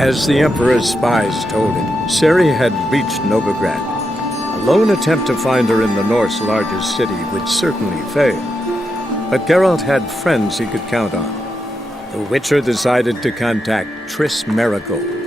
As the Emperor's spies told him, Ciri had reached Novigrad. A lone attempt to find her in the North's largest city would certainly fail. But Geralt had friends he could count on. The Witcher decided to contact Triss Merigold.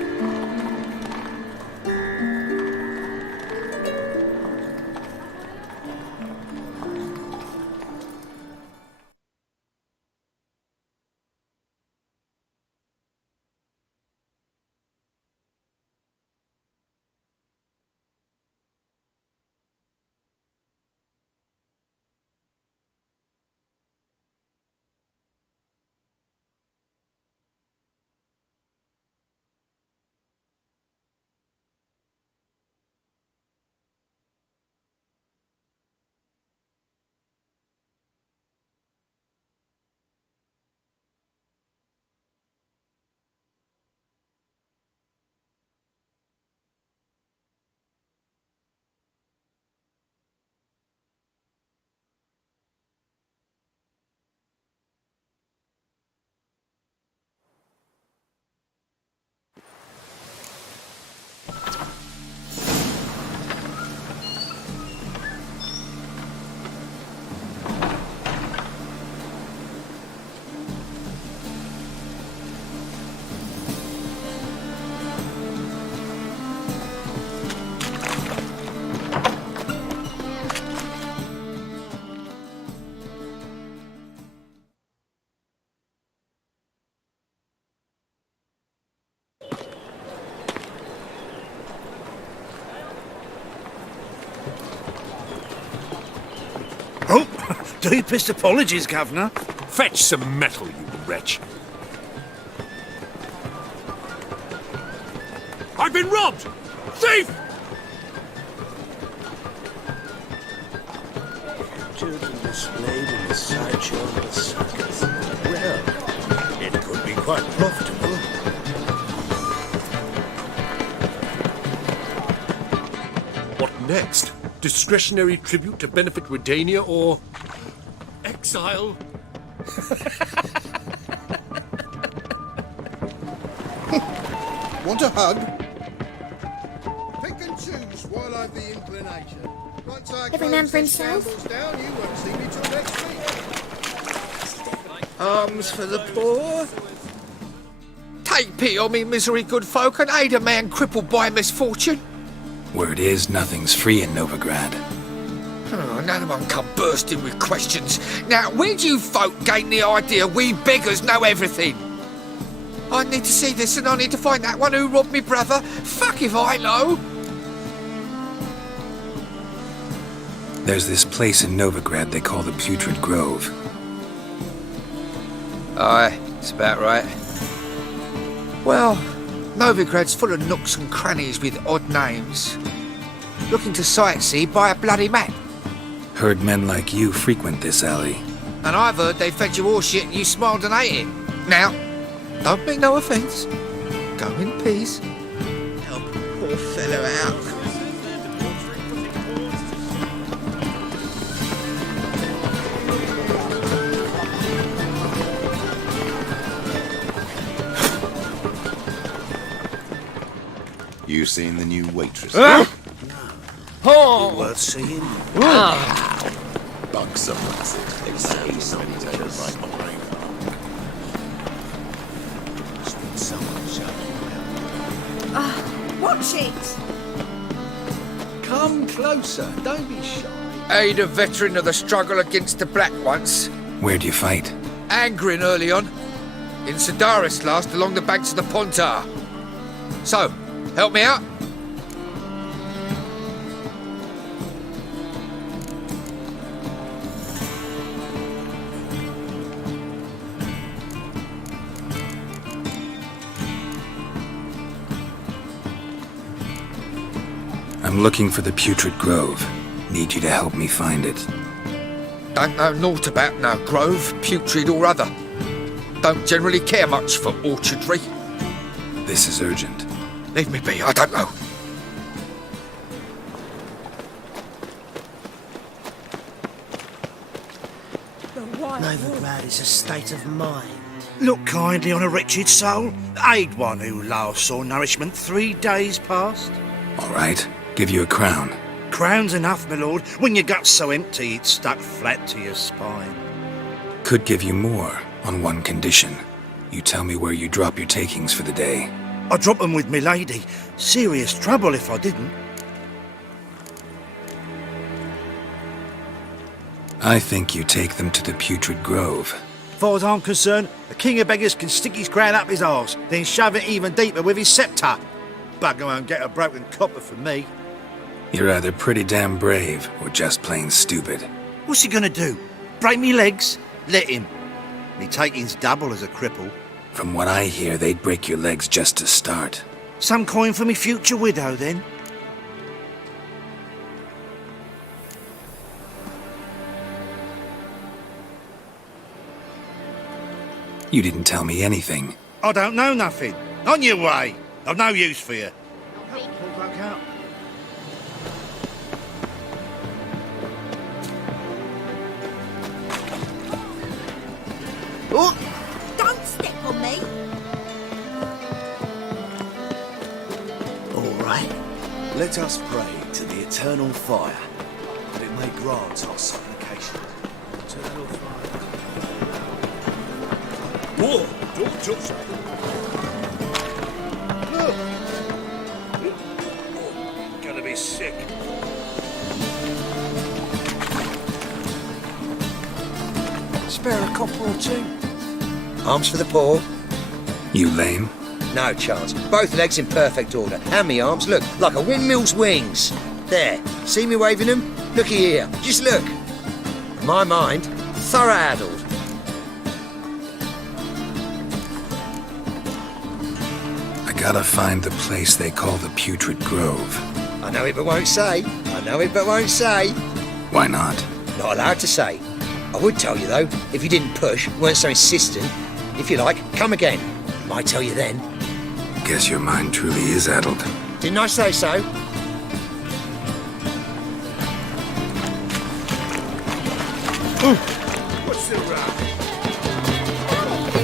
Oh, deepest apologies, Governor. Fetch some metal, you wretch. I've been robbed! Thief! Children displayed in the sideshow of the circus. Well, it could be quite profitable. What next? Discretionary tribute to benefit Redania or... exile? Want a hug? Pick and choose while I've the inclination. Once I Every man for himself. down, you won't see me till next week. Arms for the poor. Take pity on me, misery, good folk, and aid a man crippled by misfortune. Word is, nothing's free in Novigrad. Oh, none of them come bursting with questions. Now, where do you folk gain the idea we beggars know everything? I need to see this and I need to find that one who robbed me brother. Fuck if I know. There's this place in Novigrad they call the Putrid Grove. Aye, it's about right. Well, Novigrad's full of nooks and crannies with odd names. Looking to sightsee, buy a bloody map. Heard men like you frequent this alley. And I've heard they fed you all shit and you smiled and ate it. Now, don't mean no offence. Go in peace. Help a poor fellow out. You seen the new waitress? Oh! Worth seeing. Buxom. They say something to right my brain. Someone shouting around. Watch it! Come closer, don't be shy. Aid a veteran of the struggle against the Black once. Where'd you fight? Angrin early on. In Sedaris last, along the banks of the Pontar. So, help me out? I'm looking for the Putrid Grove. Need you to help me find it. Don't know naught about no grove, putrid or other. Don't generally care much for orchardry. This is urgent. Leave me be, I don't know. The wild Novigrad is a state of mind. Look kindly on a wretched soul. Aid one who last saw nourishment 3 days past. All right, give you a crown. Crown's enough, my lord, when your gut's so empty it's stuck flat to your spine. Could give you more, on one condition. You tell me where you drop your takings for the day. I'd drop 'em with me lady. Serious trouble if I didn't. I think you take them to the Putrid Grove. As far as I'm concerned, the king of beggars can stick his crown up his arse, then shove it even deeper with his sceptre. Bugger won't get a broken copper from me. You're either pretty damn brave, or just plain stupid. What's he gonna do? Break me legs? Let him. Me taking's double as a cripple. From what I hear, they'd break your legs just to start. Some coin for me future widow, then? You didn't tell me anything. I don't know nothing. On your way. I've no use for you. Oh! Don't step on me! All right. Let us pray to the eternal fire, that it may grant our supplication. Eternal fire. Whoa! Don't touch that. Oh, gonna be sick. Spare a copper or two. Arms for the poor? You lame? No chance. Both legs in perfect order. And me arms, look, like a windmill's wings. There. See me waving them? Looky here. Just look. My mind, thorough addled. I gotta find the place they call the Putrid Grove. I know it but won't say. I know it but won't say. Why not? Not allowed to say. I would tell you though, if you didn't push, weren't so insistent. If you like, come again. Might tell you then. Guess your mind truly is addled. Didn't I say so? What's the rap?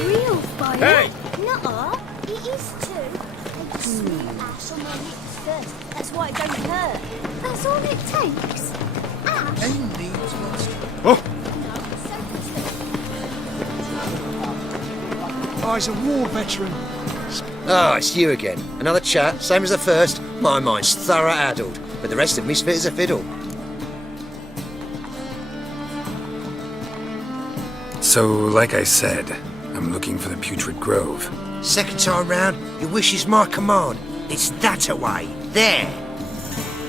Real fire? Hey! Nuh-uh. It is too. Take sweet ash on my lips first. That's why it don't hurt. That's all it takes. Ash? Aim needs must. No, so Oh, he's a war veteran. Ah, it's you again. Another chat, same as the first. My mind's thorough addled, but the rest of me's fit as a fiddle. So, like I said, I'm looking for the Putrid Grove. Second time round, your wish is my command. It's that away. There.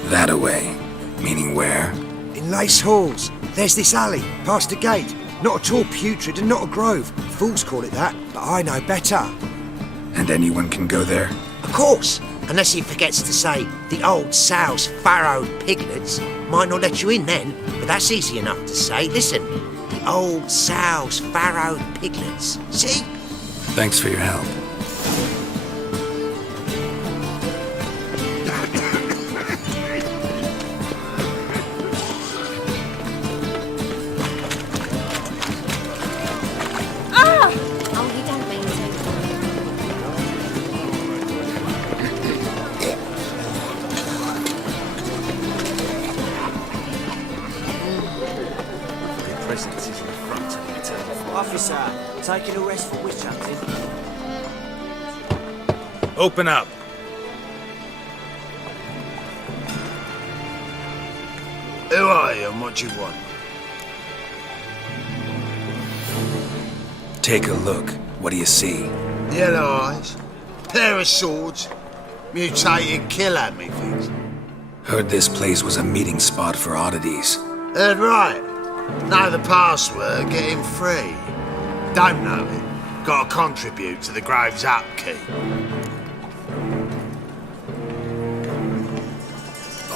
That away. Meaning where? In Lace Halls. There's this alley, past the gate. Not at all putrid and not a grove. Fools call it that, but I know better. And anyone can go there? Of course, unless he forgets to say the old sow's farrowed piglets. Might not let you in then, but that's easy enough to say. Listen, the old sow's farrowed piglets. See? Thanks for your help. Oh, you don't mean to. The presence is in front of the eternal fire. Officer, taking a rest for witch hunting. Open up. Who are you and what do you want? Take a look. What do you see? Yellow eyes, pair of swords, mutated killer, methinks. Heard this place was a meeting spot for oddities. Heard right. Know the password, get him free. Don't know it. Gotta contribute to the Grove's upkeep.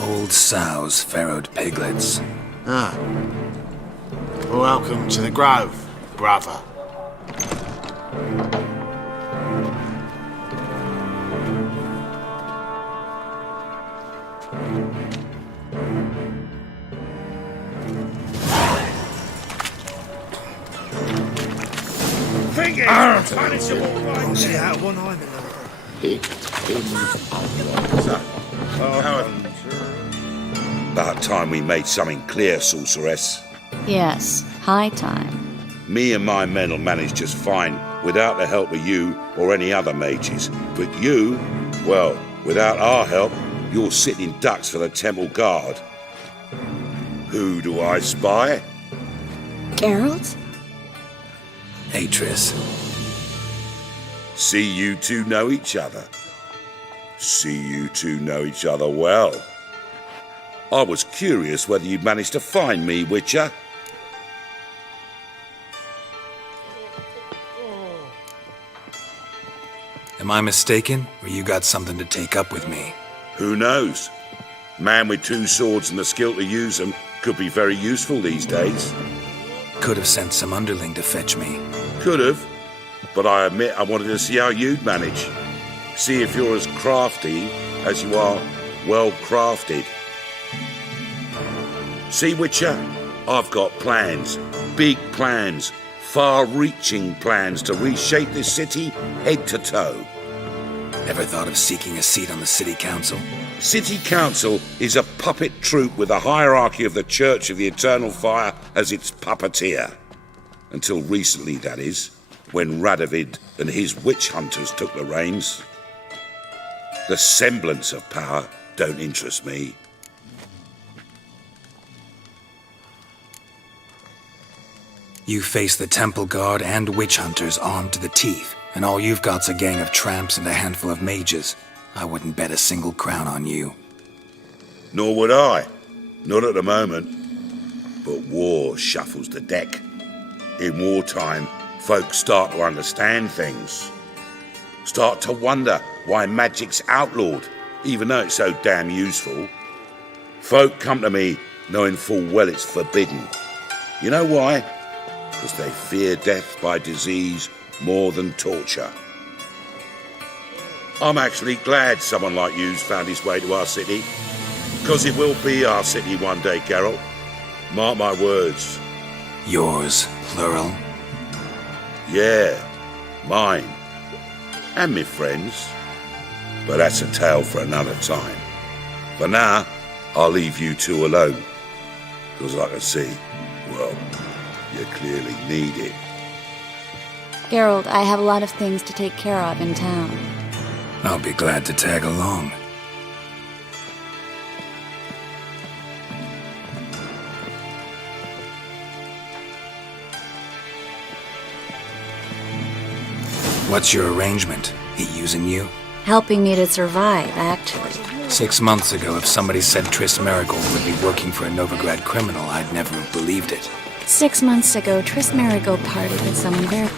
Old sows, farrowed piglets. Ah. Welcome to the Grove, brother. thinking? See out one eye, About time we made something clear, sorceress. Yes, high time. Me and my men will manage just fine without the help of you or any other mages. But you, well, without our help, you're sitting ducks for the temple guard. Who do I spy? Geralt? Hey, Triss. See you two know each other. See you two know each other well. I was curious whether you'd managed to find me, Witcher. Am I mistaken, or you got something to take up with me? Who knows? Man with two swords and the skill to use them could be very useful these days. Could have sent some underling to fetch me. Could have, but I admit I wanted to see how you'd manage. See if you're as crafty as you are well crafted. See, Witcher, I've got plans, big plans, far-reaching plans to reshape this city head to toe. Ever thought of seeking a seat on the city council? City council is a puppet troupe with the hierarchy of the Church of the Eternal Fire as its puppeteer. Until recently, that is, when Radovid and his witch hunters took the reins. The semblance of power don't interest me. You face the temple guard and witch hunters armed to the teeth, and all you've got's a gang of tramps and a handful of mages. I wouldn't bet a single crown on you. Nor would I. Not at the moment. But war shuffles the deck. In wartime, folks start to understand things. Start to wonder why magic's outlawed, even though it's so damn useful. Folk come to me knowing full well it's forbidden. You know why? Because they fear death by disease more than torture. I'm actually glad someone like you's found his way to our city. Because it will be our city one day, Geralt. Mark my words. Yours, plural? Yeah, mine. And me friends. But that's a tale for another time. For now, I'll leave you two alone. Because I can see, well, you clearly need it. Geralt, I have a lot of things to take care of in town. I'll be glad to tag along. What's your arrangement? He using you? Helping me to survive, actually. 6 months ago, if somebody said Triss Marigold would be working for a Novigrad criminal, I'd never have believed it. 6 months ago, Triss Marigold partied with someone very...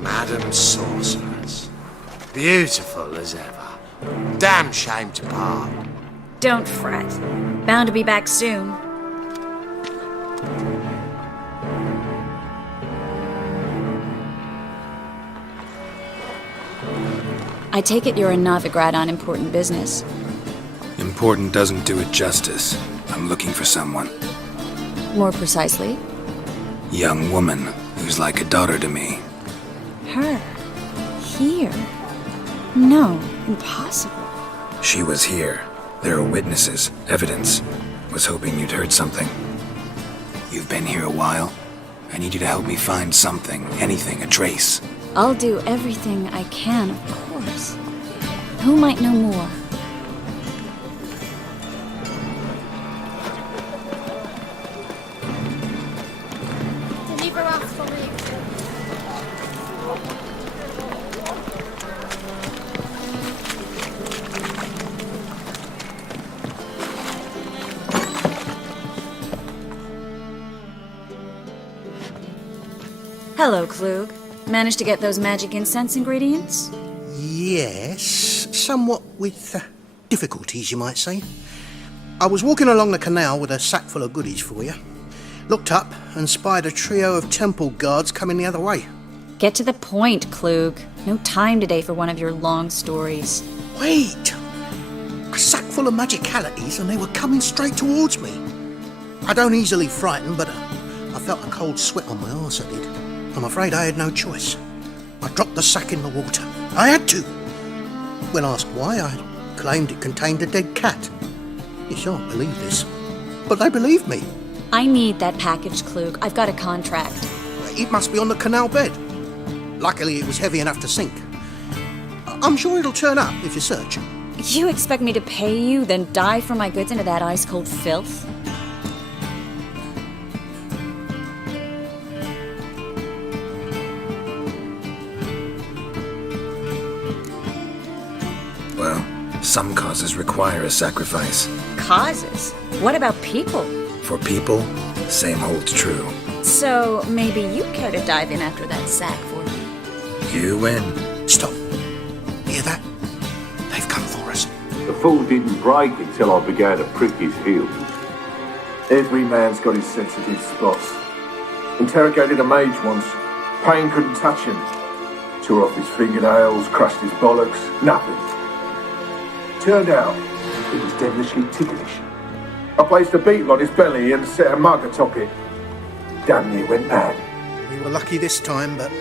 Madam Sorceress. Beautiful as ever. Damn shame to part. Don't fret. Bound to be back soon. I take it you're in Novigrad on important business. Important doesn't do it justice. I'm looking for someone. More precisely? Young woman who's like a daughter to me. Her? Here? No, impossible. She was here. There are witnesses, evidence. Was hoping you'd heard something. You've been here a while. I need you to help me find something, anything, a trace. I'll do everything I can, of course. Who might know more? Deliver us for me. Hello, Klug. Managed to get those magic incense ingredients? Yes, somewhat with difficulties, you might say. I was walking along the canal with a sack full of goodies for you. Looked up and spied a trio of temple guards coming the other way. Get to the point, Klug. No time today for one of your long stories. Wait! A sack full of magicalities and they were coming straight towards me. I don't easily frighten, but I felt a cold sweat on my arse, I did. I'm afraid I had no choice. I dropped the sack in the water. I had to. When asked why, I claimed it contained a dead cat. You shan't believe this, but they believed me. I need that package, Klug. I've got a contract. It must be on the canal bed. Luckily, it was heavy enough to sink. I'm sure it'll turn up if you search. You expect me to pay you, then dive for my goods into that ice-cold filth? Well, some causes require a sacrifice. Causes? What about people? For people, same holds true. So maybe you'd care to dive in after that sack for me? You win. Stop. Hear that? They've come for us. The fool didn't break until I began to prick his heels. Every man's got his sensitive spots. Interrogated a mage once. Pain couldn't touch him. Tore off his fingernails, crushed his bollocks, nothing. Turned out, it was devilishly ticklish. I placed a beetle on his belly and set a mug atop it. Damn near went mad. We were lucky this time, but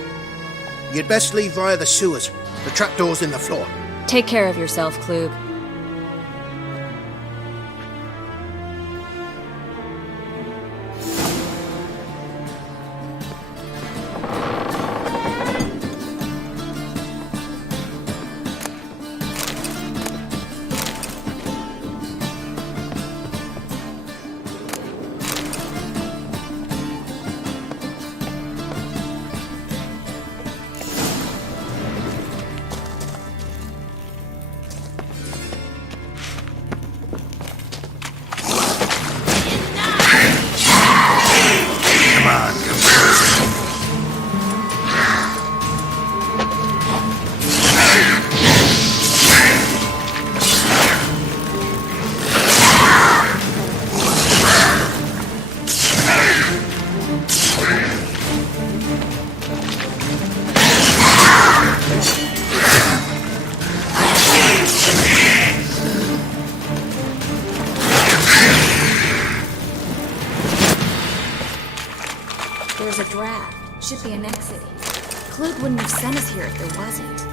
you'd best leave via the sewers. The trapdoor's in the floor. Take care of yourself, Klug. There's a draft. Should be an exit. Klug wouldn't have sent us here if there wasn't.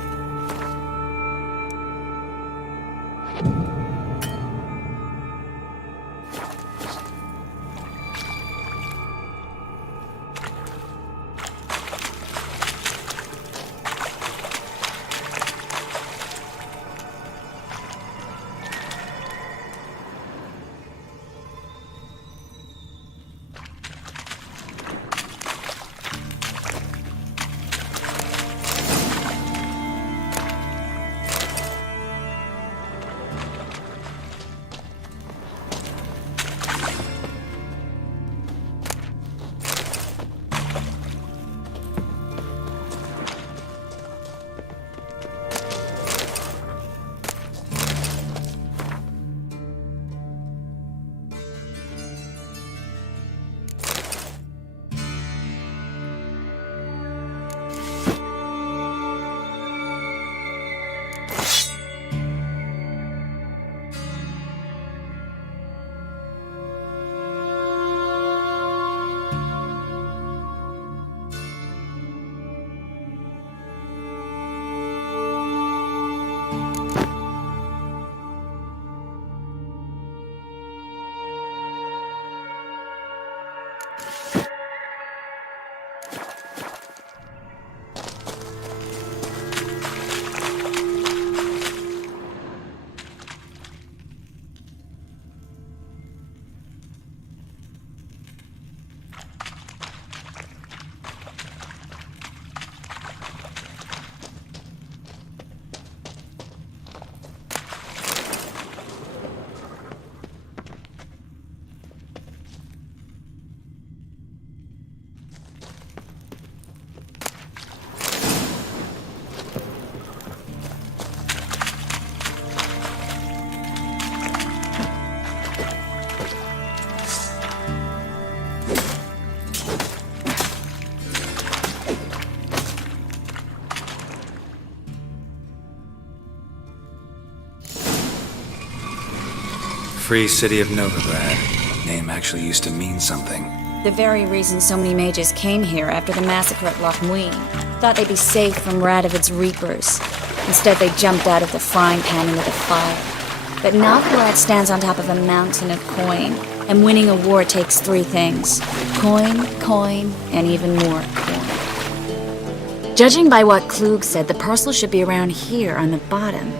Free City of Novigrad. Name actually used to mean something. The very reason so many mages came here after the massacre at Loch Muin. Thought they'd be safe from Radovid's reapers. Instead, they jumped out of the frying pan into the fire. But Novgorod stands on top of a mountain of coin, and winning a war takes three things. Coin, coin, and even more coin. Judging by what Klug said, the parcel should be around here on the bottom.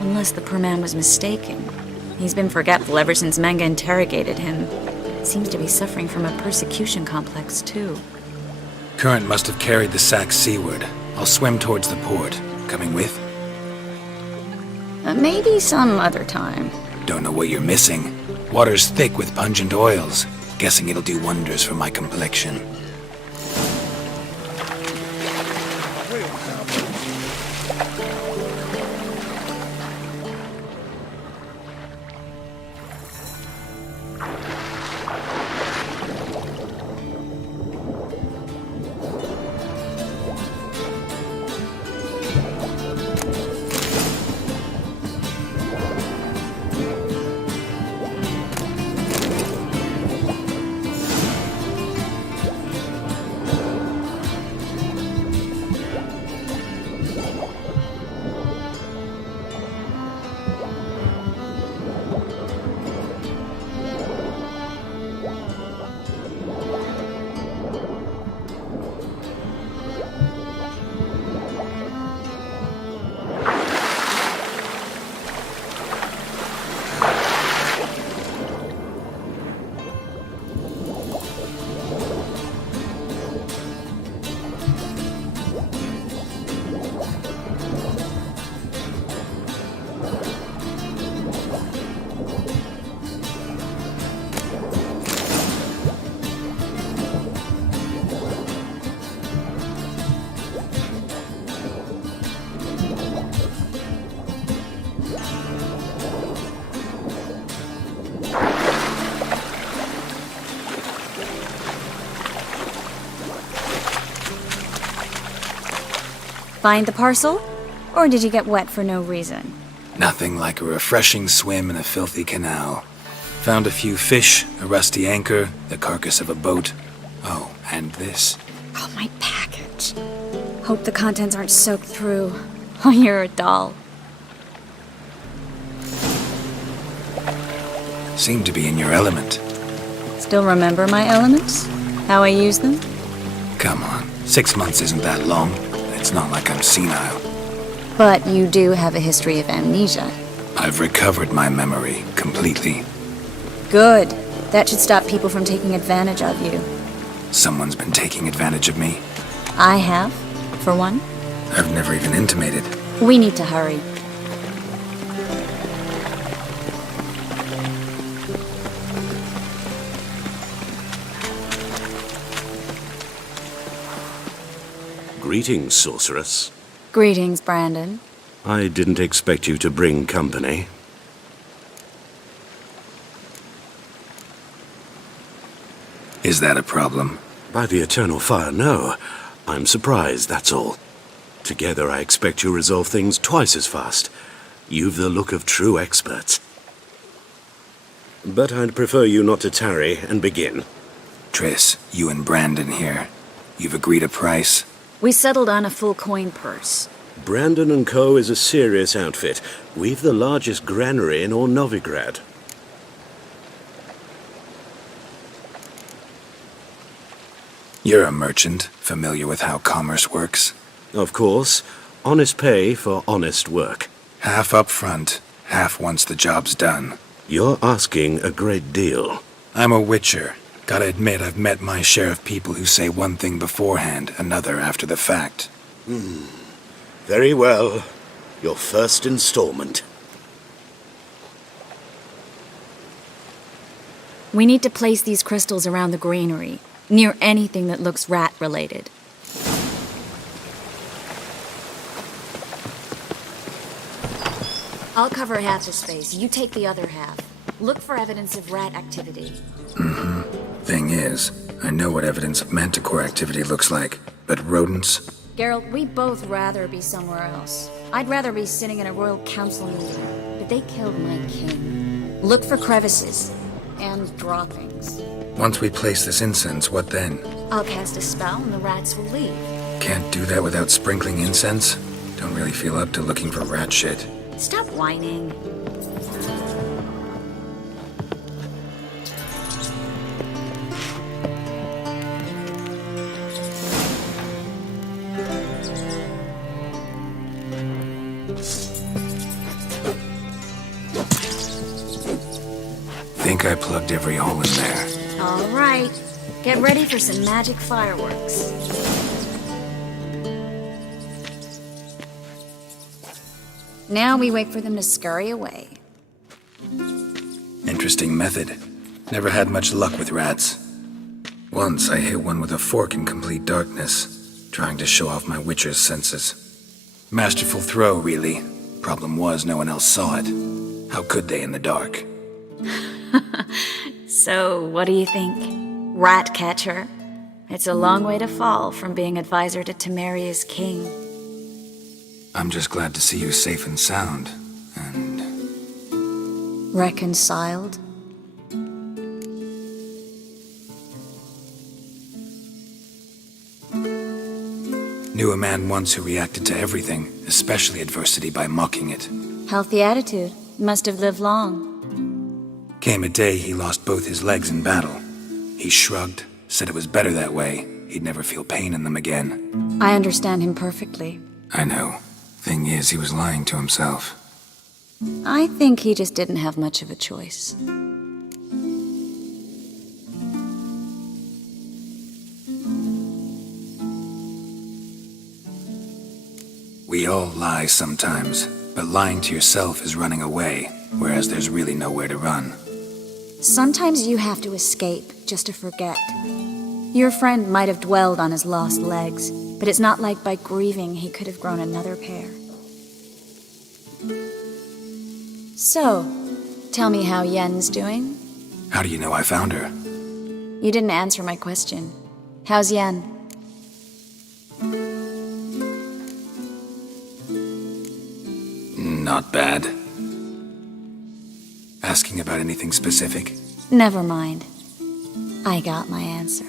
Unless the poor man was mistaken. He's been forgetful ever since Manga interrogated him. Seems to be suffering from a persecution complex, too. Current must have carried the sack seaward. I'll swim towards the port. Coming with? Maybe some other time. Don't know what you're missing. Water's thick with pungent oils. Guessing it'll do wonders for my complexion. Find the parcel? Or did you get wet for no reason? Nothing like a refreshing swim in a filthy canal. Found a few fish, a rusty anchor, the carcass of a boat. Oh, and this. Oh, my package. Hope the contents aren't soaked through. Oh, you're a doll. Seem to be in your element. Still remember my elements? How I use them? Come on, 6 months isn't that long. It's not like I'm senile. But you do have a history of amnesia. I've recovered my memory completely. Good. That should stop people from taking advantage of you. Someone's been taking advantage of me. I have, for one. I've never even intimated. We need to hurry. Greetings, sorceress. Greetings, Brandon. I didn't expect you to bring company. Is that a problem? By the eternal fire, no. I'm surprised, that's all. Together I expect you resolve things twice as fast. You've the look of true experts. But I'd prefer you not to tarry and begin. Triss, you and Brandon here. You've agreed a price? We settled on a full coin purse. Brandon & Co. is a serious outfit. We've the largest granary in all Novigrad. You're a merchant, familiar with how commerce works? Of course. Honest pay for honest work. Half up front, half once the job's done. You're asking a great deal. I'm a witcher. Gotta admit, I've met my share of people who say one thing beforehand, another after the fact. Very well. Your first installment. We need to place these crystals around the granary, near anything that looks rat-related. I'll cover half the space, you take the other half. Look for evidence of rat activity. Thing is, I know what evidence of manticore activity looks like, but rodents? Geralt, we'd both rather be somewhere else. I'd rather be sitting in a royal council meeting, but they killed my king. Look for crevices and droppings. Once we place this incense, what then? I'll cast a spell and the rats will leave. Can't do that without sprinkling incense? Don't really feel up to looking for rat shit. Stop whining. Think I plugged every hole in there. All right. Get ready for some magic fireworks. Now we wait for them to scurry away. Interesting method. Never had much luck with rats. Once I hit one with a fork in complete darkness, trying to show off my witcher's senses. Masterful throw, really. Problem was, no one else saw it. How could they in the dark? So, what do you think? Rat catcher? It's a long way to fall from being advisor to Temeria's king. I'm just glad to see you safe and sound, and... Reconciled? Knew a man once who reacted to everything, especially adversity, by mocking it. Healthy attitude. Must have lived long. Came a day he lost both his legs in battle. He shrugged, said it was better that way. He'd never feel pain in them again. I understand him perfectly. I know. Thing is, he was lying to himself. I think he just didn't have much of a choice. We all lie sometimes, but lying to yourself is running away, whereas there's really nowhere to run. Sometimes you have to escape just to forget. Your friend might have dwelled on his lost legs, but it's not like by grieving he could have grown another pair. So, tell me how Yen's doing? How do you know I found her? You didn't answer my question. How's Yen? Not bad. Asking about anything specific? Never mind. I got my answer.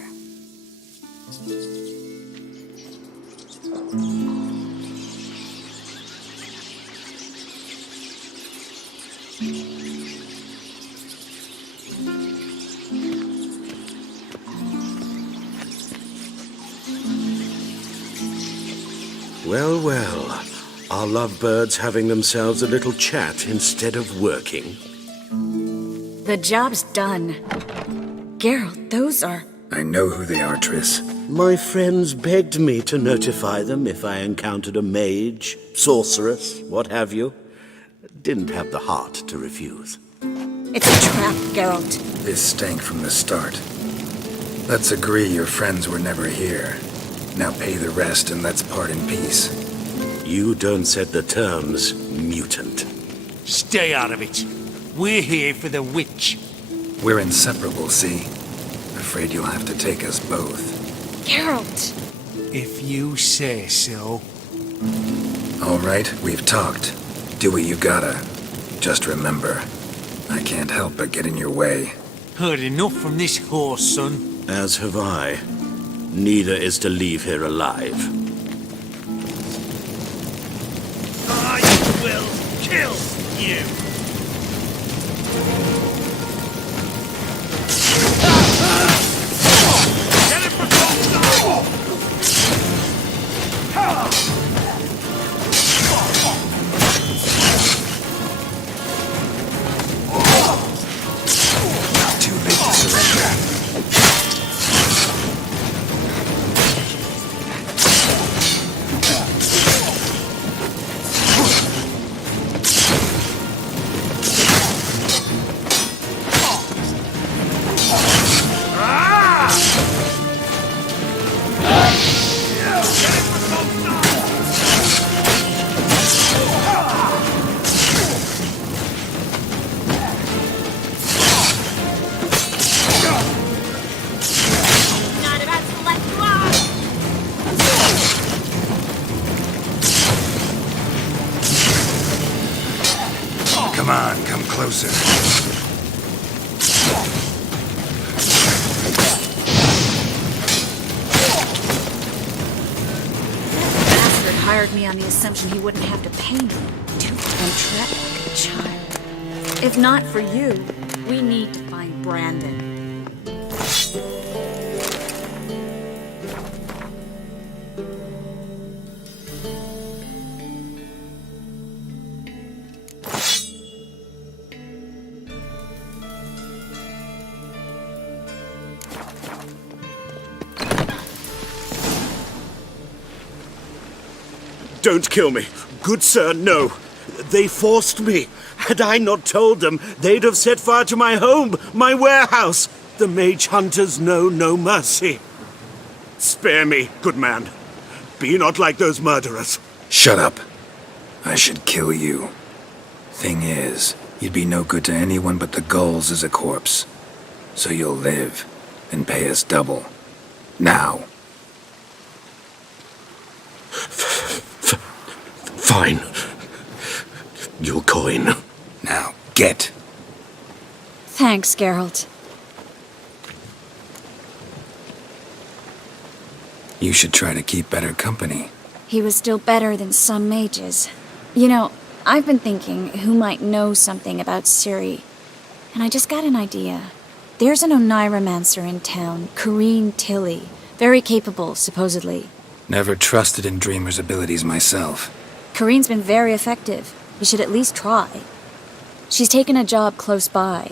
Well, well. Are lovebirds having themselves a little chat instead of working? The job's done. Geralt, those are... I know who they are, Triss. My friends begged me to notify them if I encountered a mage, sorceress, what have you. Didn't have the heart to refuse. It's a trap, Geralt. This stank from the start. Let's agree your friends were never here. Now pay the rest and let's part in peace. You don't set the terms, mutant. Stay out of it. We're here for the witch. We're inseparable, see? Afraid you'll have to take us both. Geralt! If you say so. All right, we've talked. Do what you gotta. Just remember, I can't help but get in your way. Heard enough from this horse, son. As have I. Neither is to leave here alive. I will kill you. Get it for Too late to surrender. Come on, come closer. hired me on the assumption he wouldn't have to pay me to and treat like a child. If not for you, we need to find Brandon. Don't kill me. Good sir, no. They forced me. Had I not told them, they'd have set fire to my home, my warehouse. The mage hunters know no mercy. Spare me, good man. Be not like those murderers. Shut up. I should kill you. Thing is, you'd be no good to anyone but the gulls as a corpse. So you'll live and pay us double. Now. Fine. Your coin. Now, get. Thanks, Geralt. You should try to keep better company. He was still better than some mages. You know, I've been thinking who might know something about Ciri, and I just got an idea. There's an Oneiromancer in town, Corrine Tilly. Very capable, supposedly. Never trusted in Dreamer's abilities myself. Corrine's been very effective. You should at least try. She's taken a job close by.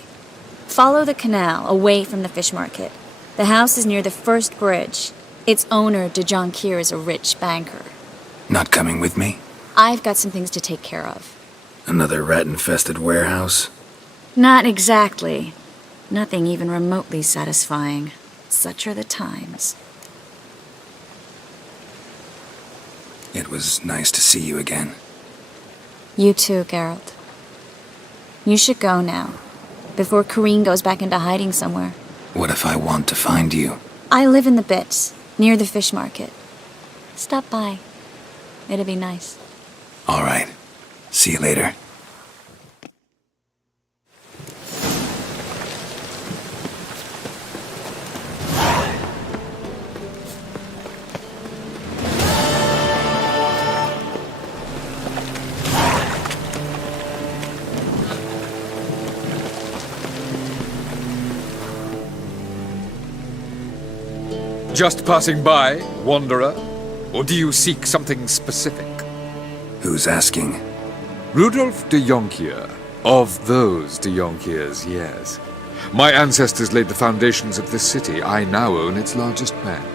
Follow the canal, away from the fish market. The house is near the first bridge. Its owner, de Jonquier, is a rich banker. Not coming with me? I've got some things to take care of. Another rat-infested warehouse? Not exactly. Nothing even remotely satisfying. Such are the times. It was nice to see you again. You too, Geralt. You should go now, before Corrine goes back into hiding somewhere. What if I want to find you? I live in the Bits, near the fish market. Stop by. It'd be nice. All right. See you later. Just passing by, wanderer? Or do you seek something specific? Who's asking? Rudolf de Jonquier. Of those de Jonquiers, yes. My ancestors laid the foundations of this city. I now own its largest bank.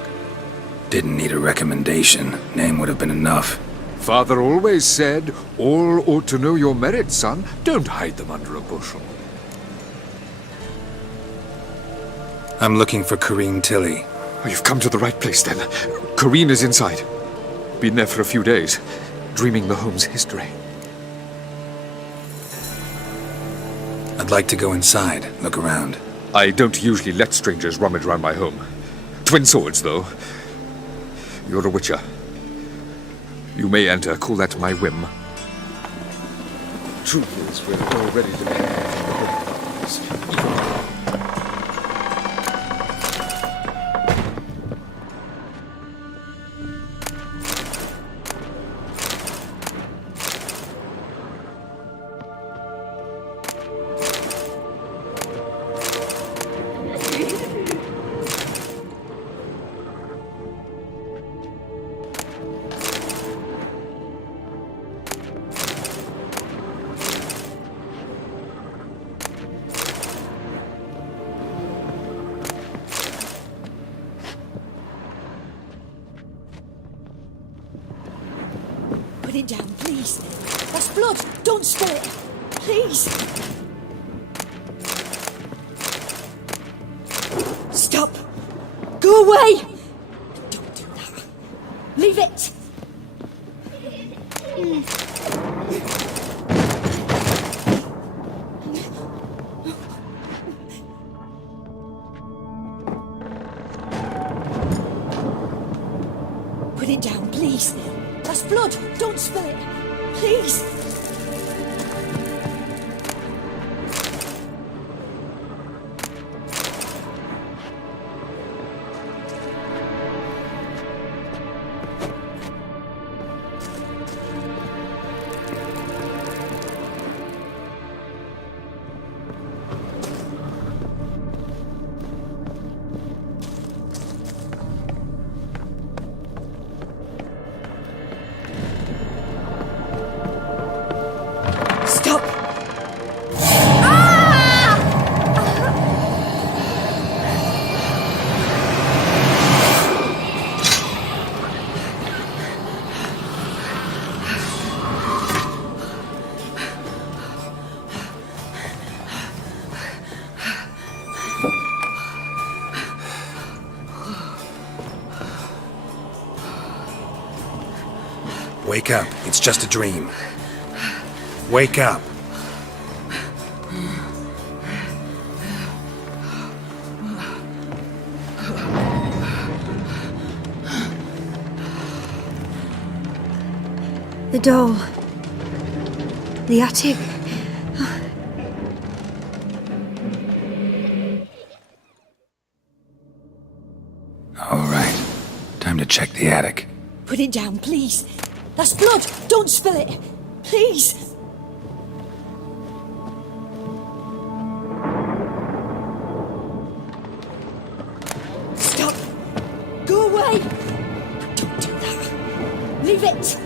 Didn't need a recommendation. Name would have been enough. Father always said, all ought to know your merits, son. Don't hide them under a bushel. I'm looking for Corrine Tilly. Oh, you've come to the right place, then. Corrine is inside. Been there for a few days, dreaming the home's history. I'd like to go inside, look around. I don't usually let strangers rummage around my home. Twin swords, though. You're a witcher. You may enter, call that my whim. Truth is, we're already demanding from the holy fathers. Put it down, please. That's blood. Don't spill it. Please. Stop. Go away. Don't do that. Leave it. Put it down, please. That's blood. Don't spill it. Please. Wake up. It's just a dream. Wake up. The doll. The attic. All right. Time to check the attic. Put it down, please. That's blood. Don't spill it. Please. Stop. Go away. Don't do that. Leave it.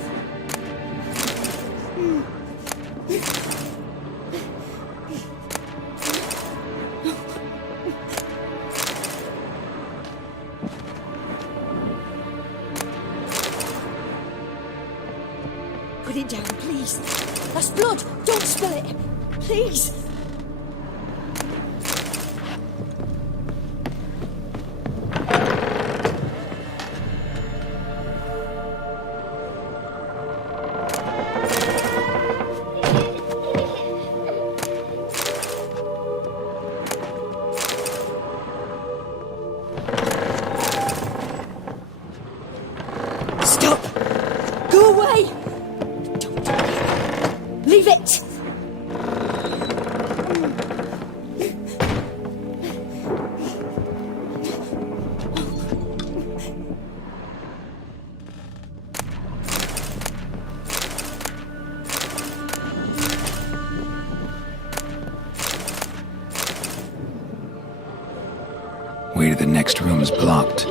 Put it down, please. That's blood. Don't spill it. Please. Stop. Go away. Don't do that. Leave it. Way to the next room is blocked.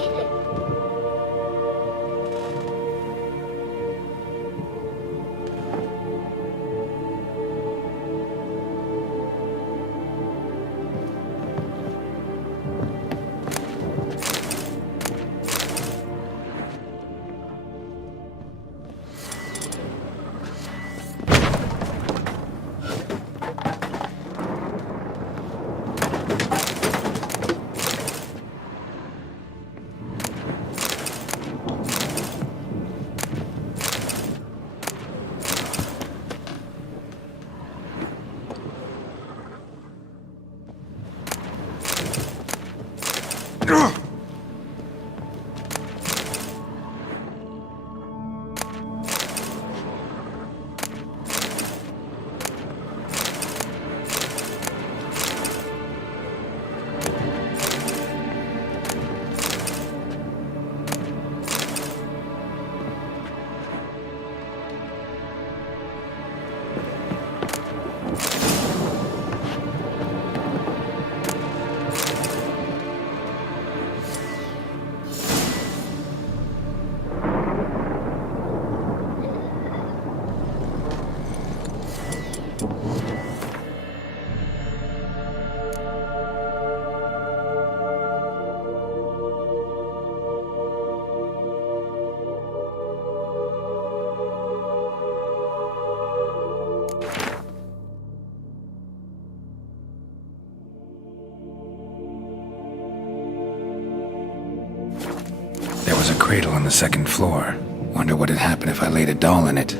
There was a cradle on the second floor. Wonder what had happened if I laid a doll in it.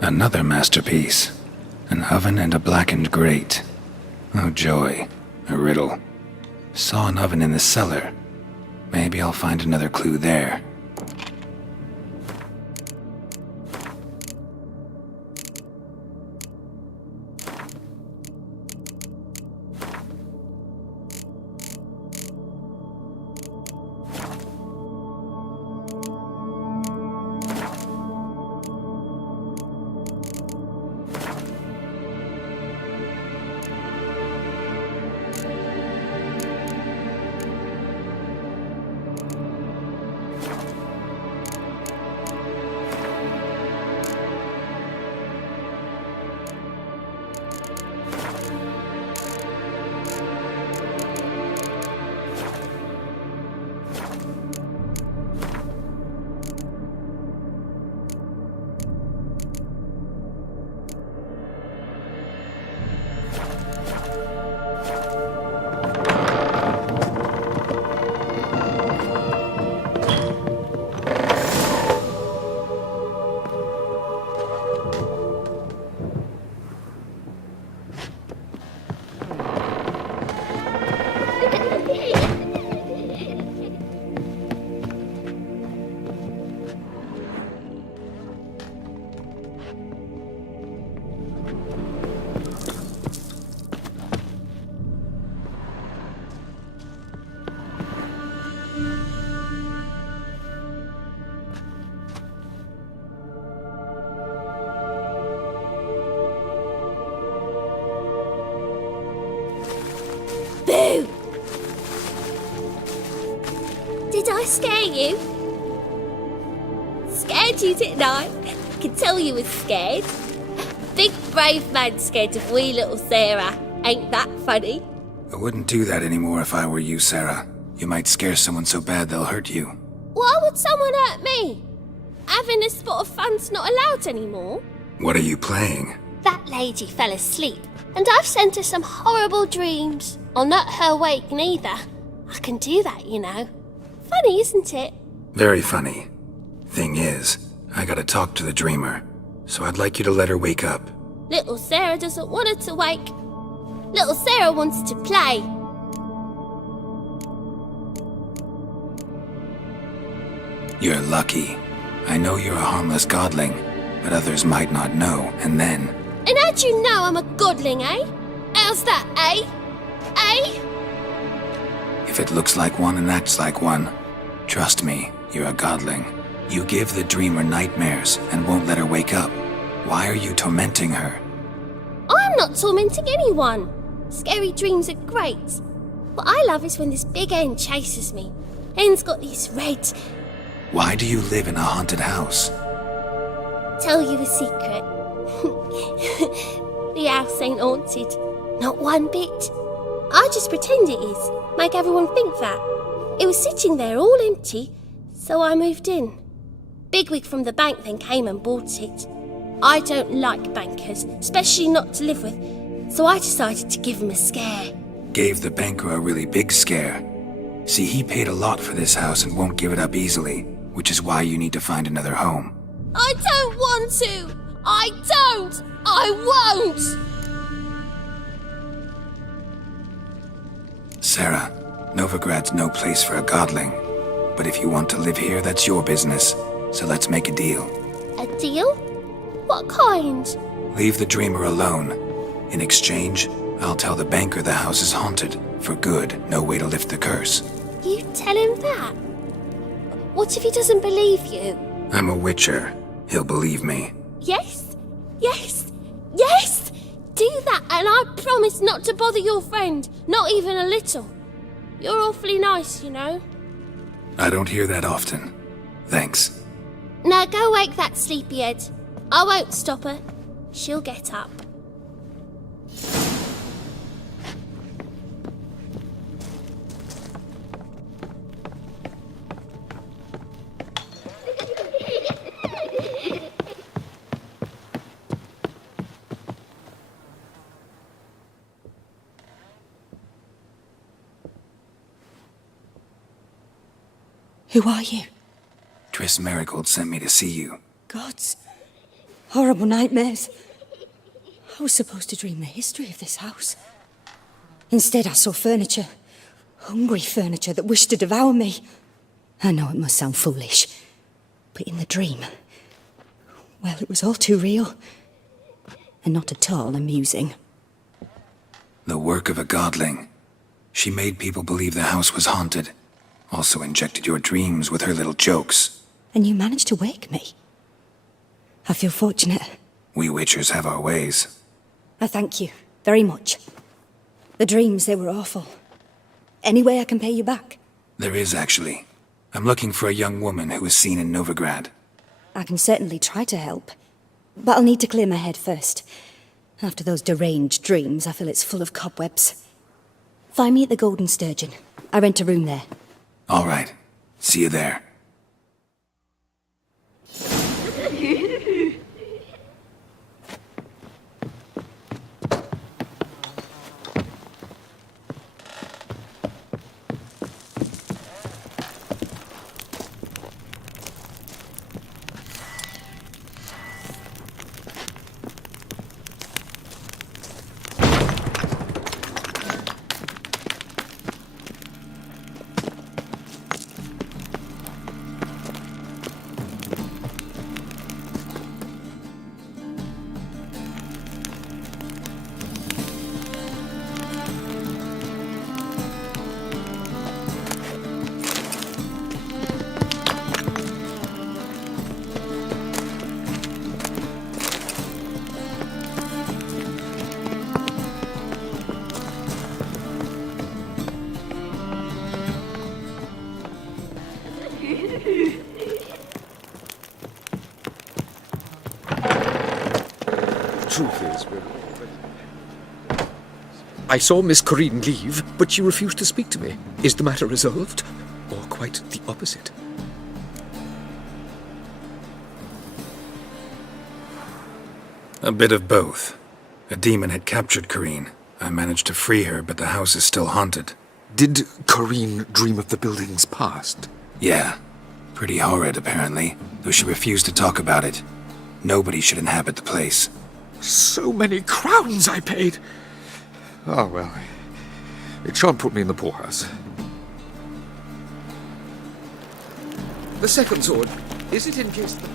Another masterpiece. An oven and a blackened grate. Oh joy, a riddle. Saw an oven in the cellar. Maybe I'll find another clue there. Boo! Did I scare you? Scared you, didn't I? I can tell you was scared. Big brave man scared of wee little Sarah. Ain't that funny? I wouldn't do that anymore if I were you, Sarah. You might scare someone so bad they'll hurt you. Why would someone hurt me? Having a spot of fun's not allowed anymore. What are you playing? That lady fell asleep, and I've sent her some horrible dreams. I'll not her wake neither. I can do that, you know. Funny, isn't it? Very funny. Thing is, I gotta talk to the dreamer, so I'd like you to let her wake up. Little Sarah doesn't want her to wake. Little Sarah wants to play. You're lucky. I know you're a harmless godling, but others might not know, and then... And how'd you know I'm a godling, eh? How's that, eh? Eh? If it looks like one and acts like one, trust me, you're a godling. You give the dreamer nightmares and won't let her wake up. Why are you tormenting her? I'm not tormenting anyone. Scary dreams are great. What I love is when this big hen chases me. Hen's got these red... Why do you live in a haunted house? Tell you a secret. The house ain't haunted. Not one bit. I just pretend it is. Make everyone think that. It was sitting there all empty, so I moved in. Bigwig from the bank then came and bought it. I don't like bankers, especially not to live with, so I decided to give him a scare. Gave the banker a really big scare. See, he paid a lot for this house and won't give it up easily, which is why you need to find another home. I don't want to! I don't! I won't! Sarah, Novigrad's no place for a godling. But if you want to live here, that's your business. So let's make a deal. A deal? What kind? Leave the dreamer alone. In exchange, I'll tell the banker the house is haunted. For good, no way to lift the curse. You tell him that? What if he doesn't believe you? I'm a witcher. He'll believe me. Yes? Yes? Yes! Do that and I promise not to bother your friend. Not even a little. You're awfully nice, you know. I don't hear that often. Thanks. Now go wake that sleepyhead. I won't stop her. She'll get up. Who are you? Triss Marigold sent me to see you. Gods. Horrible nightmares. I was supposed to dream the history of this house. Instead, I saw furniture. Hungry furniture that wished to devour me. I know it must sound foolish, but in the dream, well, it was all too real. And not at all amusing. The work of a godling. She made people believe the house was haunted. Also injected your dreams with her little jokes. And you managed to wake me. I feel fortunate. We witchers have our ways. I thank you very much. The dreams, they were awful. Any way I can pay you back? There is, actually. I'm looking for a young woman who was seen in Novigrad. I can certainly try to help. But I'll need to clear my head first. After those deranged dreams, I feel it's full of cobwebs. Find me at the Golden Sturgeon. I rent a room there. All right. See you there. truth is, I saw Miss Corinne leave, but she refused to speak to me. Is the matter resolved? Or quite the opposite? A bit of both. A demon had captured Corinne. I managed to free her, but the house is still haunted. Did Corinne dream of the building's past? Yeah. Pretty horrid, apparently, though she refused to talk about it. Nobody should inhabit the place. So many crowns I paid! Oh, well, it shan't put me in the poorhouse. The second sword, is it in case the...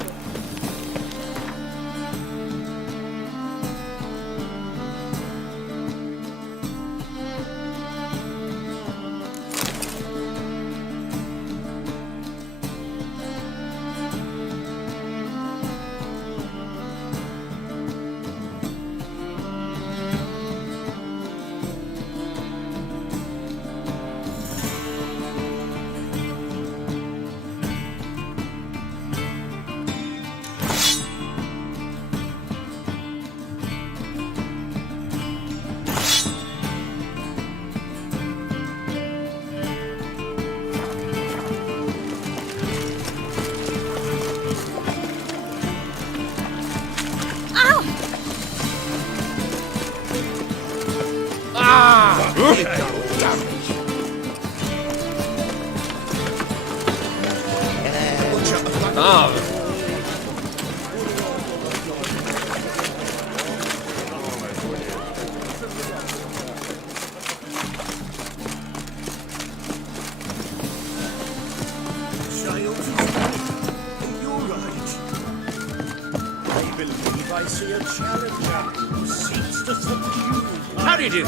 I see a challenger who seeks to subdue. How do you do?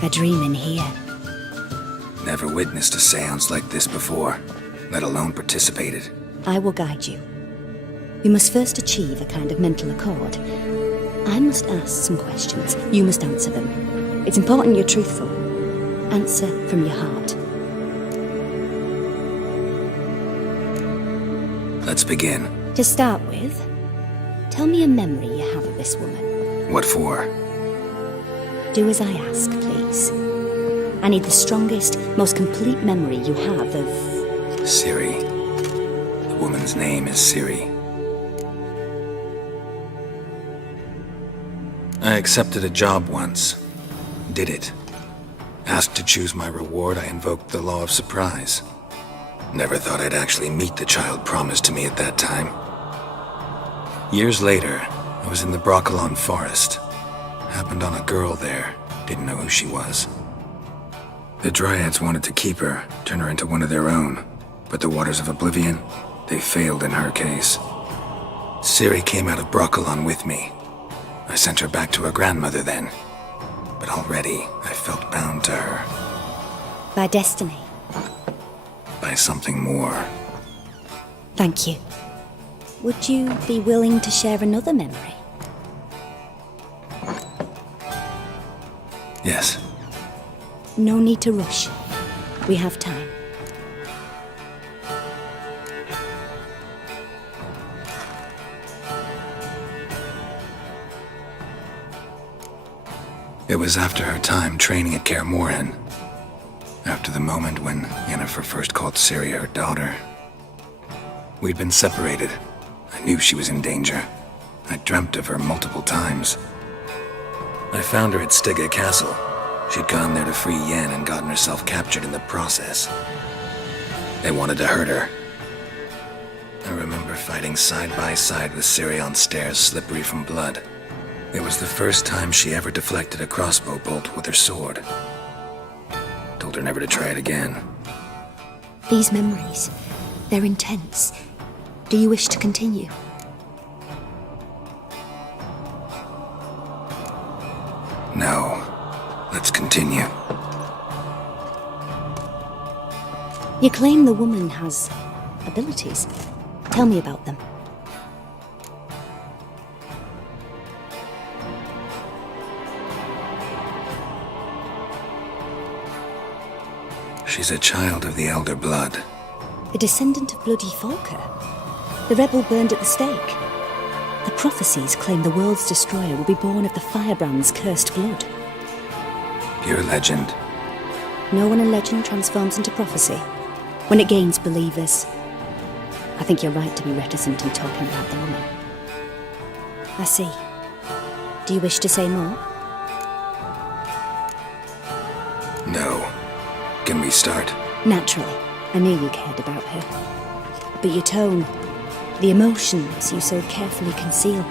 A dream in here. Never witnessed a seance like this before, let alone participated. I will guide you. We must first achieve a kind of mental accord. I must ask some questions. You must answer them. It's important you're truthful. Answer from your heart. Let's begin. To start with, tell me a memory you have of this woman. What for? Do as I ask, please. I need the strongest, most complete memory you have of... Siri. The woman's name is Siri. I accepted a job once. Did it. Asked to choose my reward, I invoked the law of surprise. Never thought I'd actually meet the child promised to me at that time. Years later, I was in the Broccolon forest. Happened on a girl there. Didn't know who she was. The Dryads wanted to keep her, turn her into one of their own. But the Waters of Oblivion, they failed in her case. Ciri came out of Broccolon with me. I sent her back to her grandmother then. But already, I felt bound to her. By destiny. By something more. Thank you. Would you be willing to share another memory? Yes. No need to rush. We have time. It was after her time training at Kaer Morhen. After the moment when Yennefer first called Ciri her daughter. We'd been separated. I knew she was in danger. I dreamt of her multiple times. I found her at Stygga Castle. She'd gone there to free Yen and gotten herself captured in the process. They wanted to hurt her. I remember fighting side by side with Ciri on stairs slippery from blood. It was the first time she ever deflected a crossbow bolt with her sword. Told her never to try it again. These memories, they're intense. Do you wish to continue? No. Let's continue. You claim the woman has abilities. Tell me about them. She's a child of the Elder Blood. A descendant of bloody Falker. The rebel burned at the stake. The prophecies claim the world's destroyer will be born of the firebrand's cursed blood. Pure legend. Know when a legend transforms into prophecy? When it gains believers. I think you're right to be reticent in talking about the woman. I see. Do you wish to say more? No. Can we start? Naturally. I knew you cared about her. But your tone, the emotions you so carefully conceal.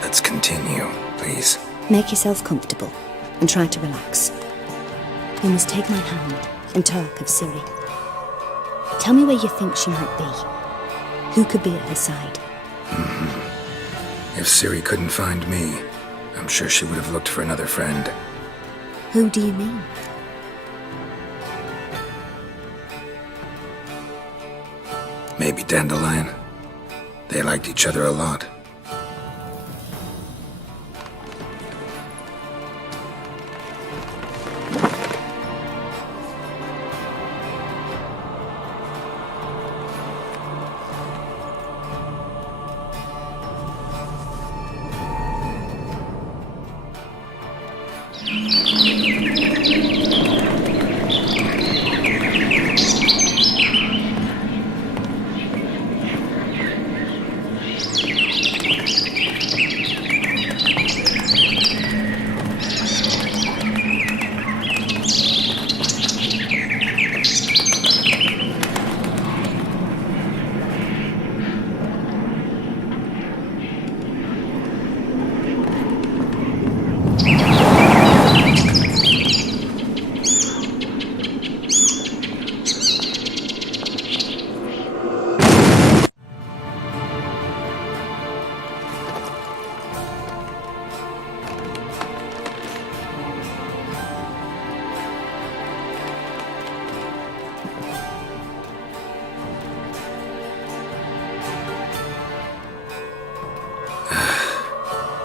Let's continue, please. Make yourself comfortable and try to relax. You must take my hand and talk of Ciri. Tell me where you think she might be. Who could be at her side? If Ciri couldn't find me, I'm sure she would have looked for another friend. Who do you mean? Maybe Dandelion. They liked each other a lot.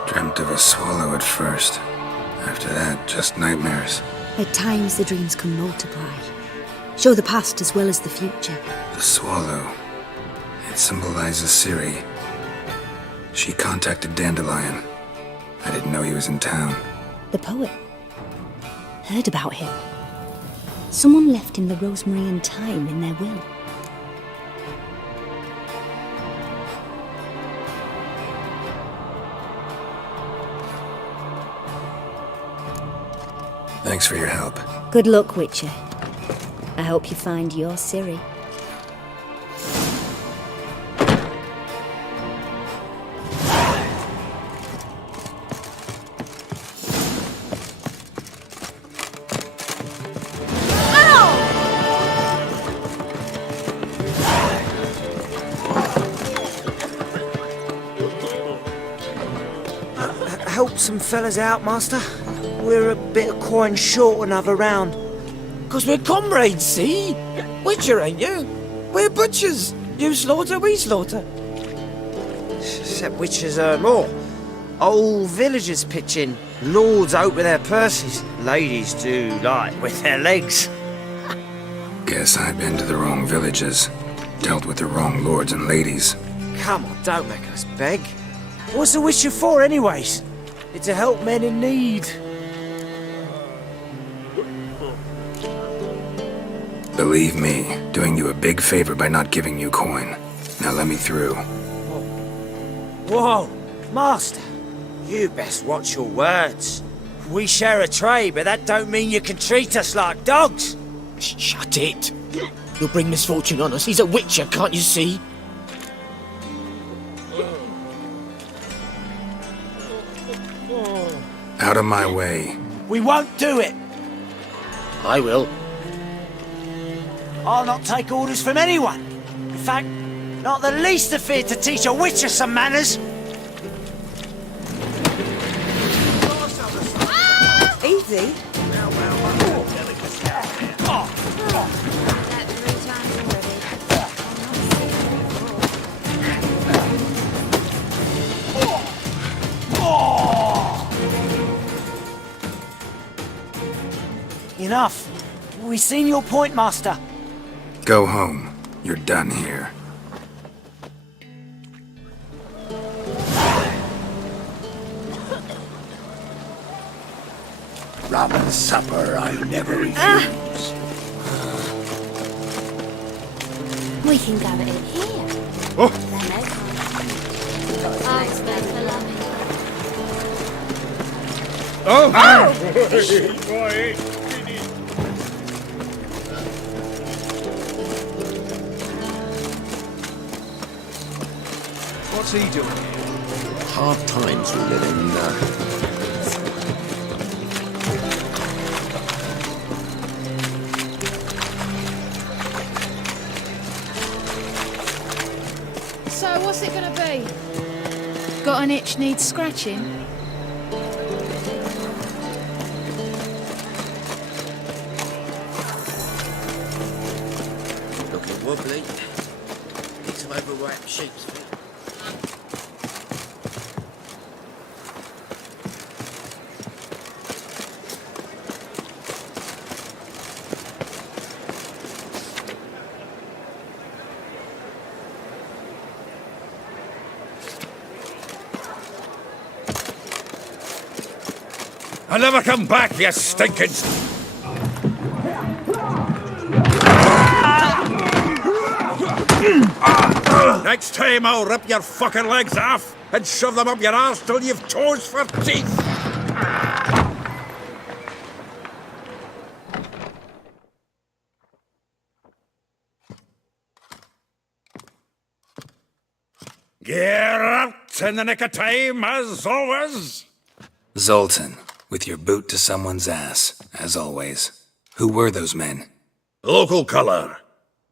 Dreamt of a swallow at first. After that, just nightmares. At times the dreams can multiply. Show the past as well as the future. The swallow. It symbolizes Ciri. She contacted Dandelion. I didn't know he was in town. The poet. Heard about him. Someone left him the rosemary and thyme in their will. Thanks for your help. Good luck, Witcher. I hope you find your Ciri. Help some fellas out, master. We're a bit of coin short another round. 'Cause we're comrades, see? Witcher, ain't you? We're butchers. You slaughter, we slaughter. Except witches earn more. Old villagers pitch in. Lords out with their purses. Ladies do like with their legs. Guess I've been to the wrong villages. Dealt with the wrong lords and ladies. Come on, don't make us beg. What's a witcher for, anyways? It's to help men in need. Believe me, doing you a big favor by not giving you coin. Now let me through. Whoa, master. You best watch your words. We share a trade, but that don't mean you can treat us like dogs. Shut it. You'll bring misfortune on us. He's a witcher, can't you see? Out of my way. We won't do it. I will. I'll not take orders from anyone. In fact, not the least afeard to teach a witcher some manners. Easy. enough. We've seen your point, Master. Go home. You're done here. Rum and supper I never refuse. We can go in here. Oh. Nice bed for loving. Oh! What's he doing here? Hard times we live in. So, what's it gonna be? Got an itch needs scratching? Looking wobbly. Need some overripe sheep's feet. I'll never come back, you stinking... Next time I'll rip your fucking legs off and shove them up your arse till you've toes for teeth. Get out in the nick of time, as always. Zoltan, with your boot to someone's ass, as always. Who were those men? Local colour.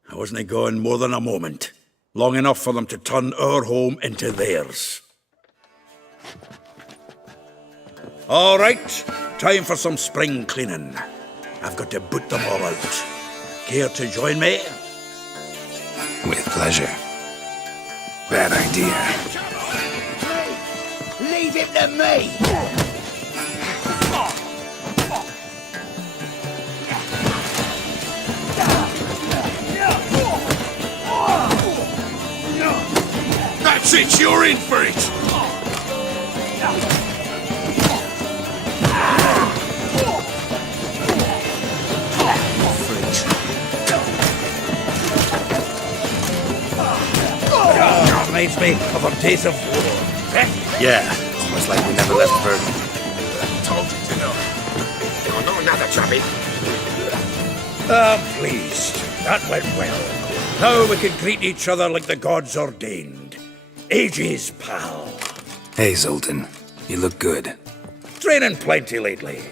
I wasn't going more than a moment. Long enough for them to turn our home into theirs. All right, time for some spring cleaning. I've got to boot them all out. Care to join me? With pleasure. Bad idea. Leave him to me! That's it, you're in for it! Reminds me of our days of war. Yeah, almost like we never left Verdun. Told you to know. You're not another chubby. Please. That went well. Now we can greet each other like the gods ordained. Ages, pal. Hey, Zoltan. You look good. Training plenty lately.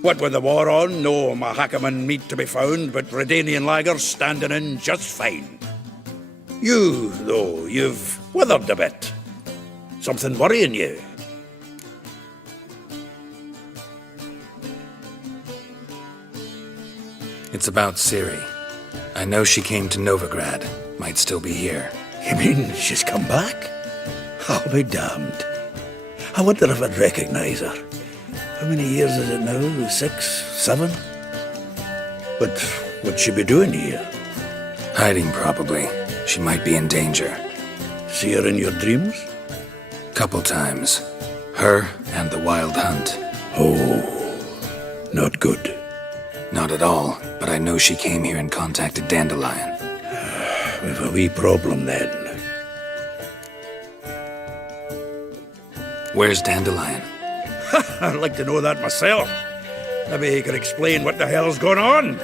What with the war on, no Mahakaman meat to be found, but Redanian lagers standing in just fine. You, though, you've withered a bit. Something worrying you? It's about Ciri. I know she came to Novigrad. Might still be here. You mean she's come back? I'll be damned. I wonder if I'd recognize her. How many years is it now? 6, 7? But what'd she be doing here? Hiding, probably. She might be in danger. See her in your dreams? Couple times. Her and the Wild Hunt. Oh, not good. Not at all, but I know she came here and contacted Dandelion. We've a wee problem then. Where's Dandelion? I'd like to know that myself. Maybe he could explain what the hell's going on.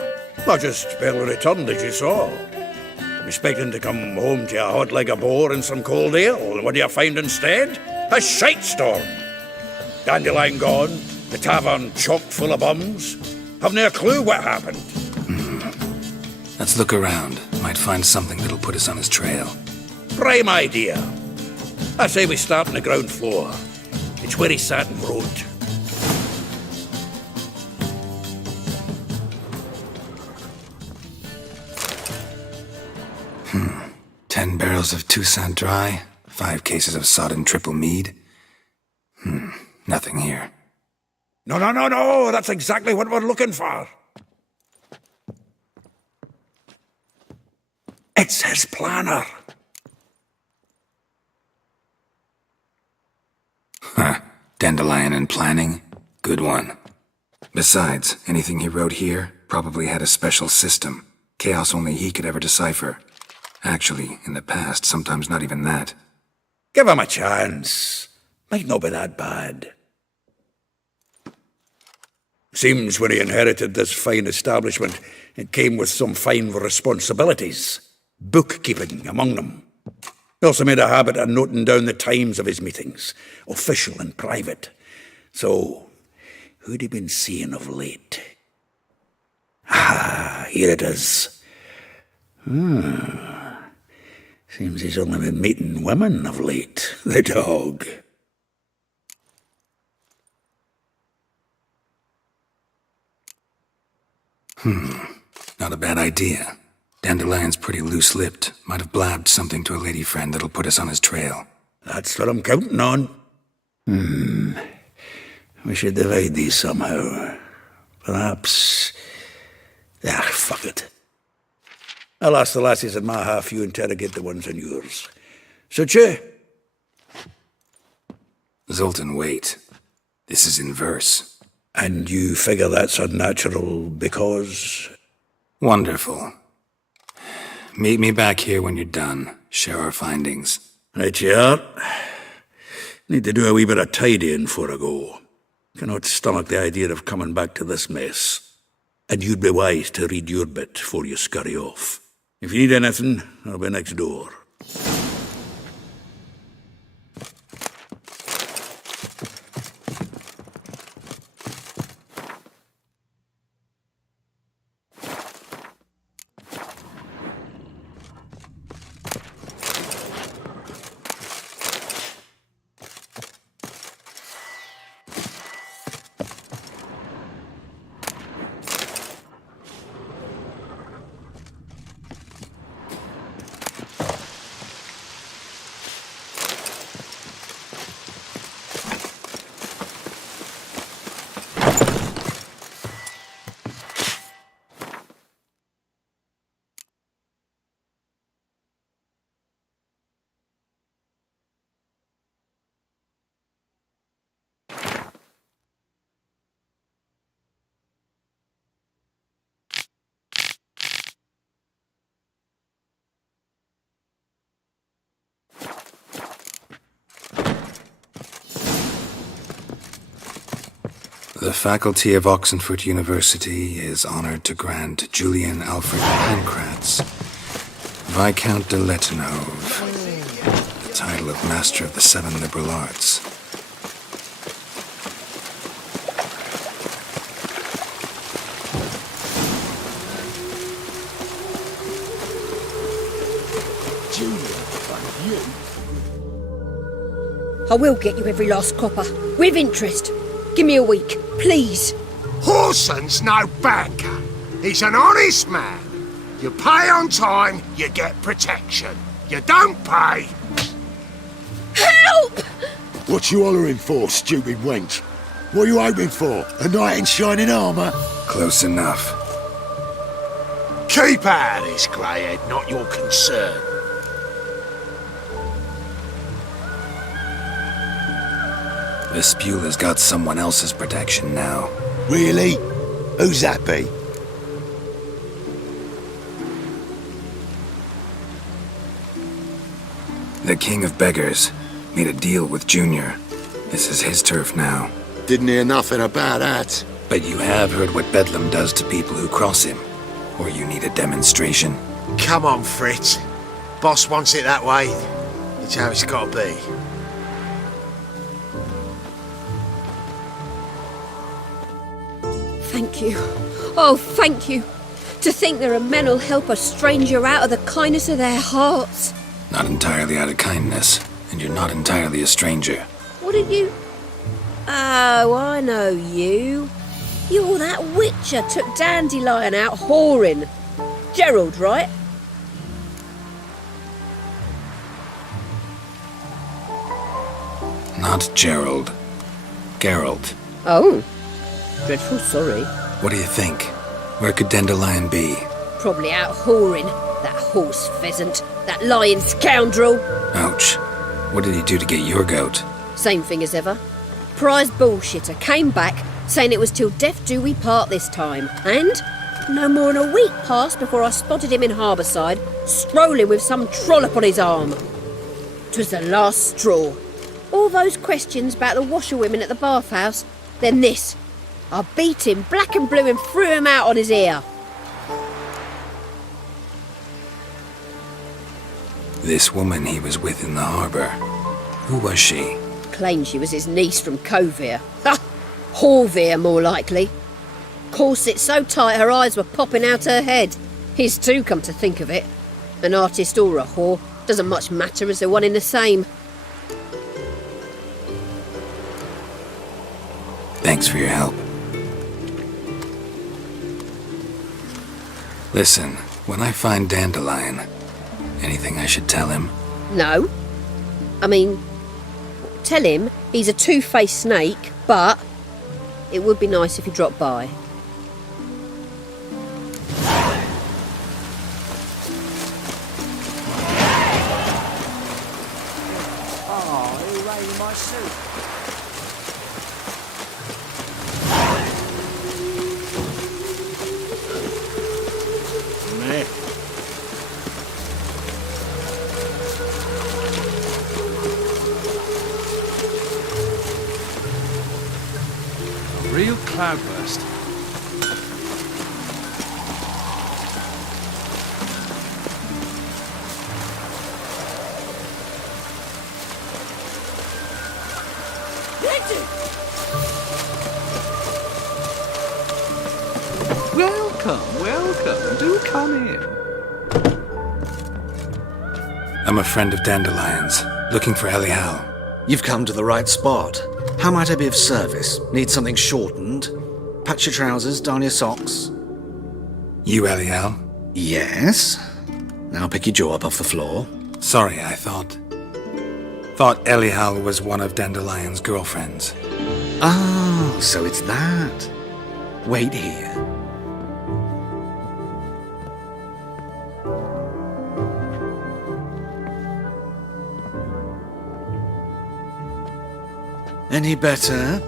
I just barely returned, as you saw. I'm expecting to come home to a hot leg of boar and some cold ale, and what do you find instead? A shite storm. Dandelion gone, the tavern chock full of bums. Haven't a clue what happened. Let's look around. Might find something that'll put us on his trail. Prime idea. I say we start on the ground floor. It's where he sat and wrote. Hmm. 10 barrels of Toussaint Dry, 5 cases of sodden triple mead. Nothing here. No, that's exactly what we're looking for. It's his planner. Huh. Dandelion and planning? Good one. Besides, anything he wrote here probably had a special system. Chaos only he could ever decipher. Actually, in the past, sometimes not even that. Give him a chance. Might not be that bad. Seems when he inherited this fine establishment, it came with some fine responsibilities. Bookkeeping among them. He also made a habit of noting down the times of his meetings, official and private. So, who'd he been seeing of late? Ah, here it is. Seems he's only been meeting women of late, the dog. Not a bad idea. Dandelion's pretty loose-lipped. Might have blabbed something to a lady friend that'll put us on his trail. That's what I'm counting on. We should divide these somehow. Perhaps... fuck it. I'll ask the lassies in my half, you interrogate the ones in yours. Suit you? Zoltan, wait. This is in verse. And you figure that's unnatural because... Wonderful. Meet me back here when you're done. Share our findings. Right you are. Need to do a wee bit of tidying before I go. Cannot stomach the idea of coming back to this mess. And you'd be wise to read your bit before you scurry off. If you need anything, I'll be next door. The faculty of Oxenford University is honored to grant Julian Alfred Pancratz, Viscount de Lettenhove, the title of Master of the Seven Liberal Arts. I will get you every last copper, with interest. Give me a week, please. Horson's no banker. He's an honest man. You pay on time, you get protection. You don't pay... Help! What you hollering for, stupid wench? What are you hoping for? A knight in shining armour? Close enough. Keep out of this, greyhead, not your concern. Vespula's got someone else's protection now. Really? Who's that be? The King of Beggars made a deal with Junior. This is his turf now. Didn't hear nothing about that. But you have heard what Bedlam does to people who cross him. Or you need a demonstration. Come on, Fritz. Boss wants it that way. It's how it's got to be. Thank you. Oh, thank you. To think there are men who'll help a stranger out of the kindness of their hearts. Not entirely out of kindness, and you're not entirely a stranger. What did you... Oh, I know you. You're that witcher took Dandelion out whoring. Gerald, right? Not Gerald. Geralt. Oh. Dreadful sorry. What do you think? Where could Dandelion be? Probably out whoring. That horse pheasant, that lying scoundrel. Ouch. What did he do to get your goat? Same thing as ever. Prize bullshitter came back saying it was till death do we part this time. And no more than a week passed before I spotted him in Harbourside, strolling with some trollop on his arm. 'Twas the last straw. All those questions about the washerwomen at the bathhouse, then this. I beat him black and blue and threw him out on his ear. This woman he was with in the harbour. Who was she? Claimed she was his niece from Covere. Ha! Horvere, more likely. Corset so tight her eyes were popping out her head. His too, come to think of it. An artist or a whore, doesn't much matter as they're one in the same. Thanks for your help. Listen, when I find Dandelion, anything I should tell him? No. I mean, tell him he's a two-faced snake, but it would be nice if he dropped by. Oh, who raided my suit? Real cloudburst. Welcome. Do come in. I'm a friend of Dandelion's, looking for Elial. You've come to the right spot. How might I be of service? Need something shortened? Patch your trousers, darn your socks. You Elial? Yes. Now pick your jaw up off the floor. Sorry, I thought Elial was one of Dandelion's girlfriends. Oh, so it's that. Wait here. Any better?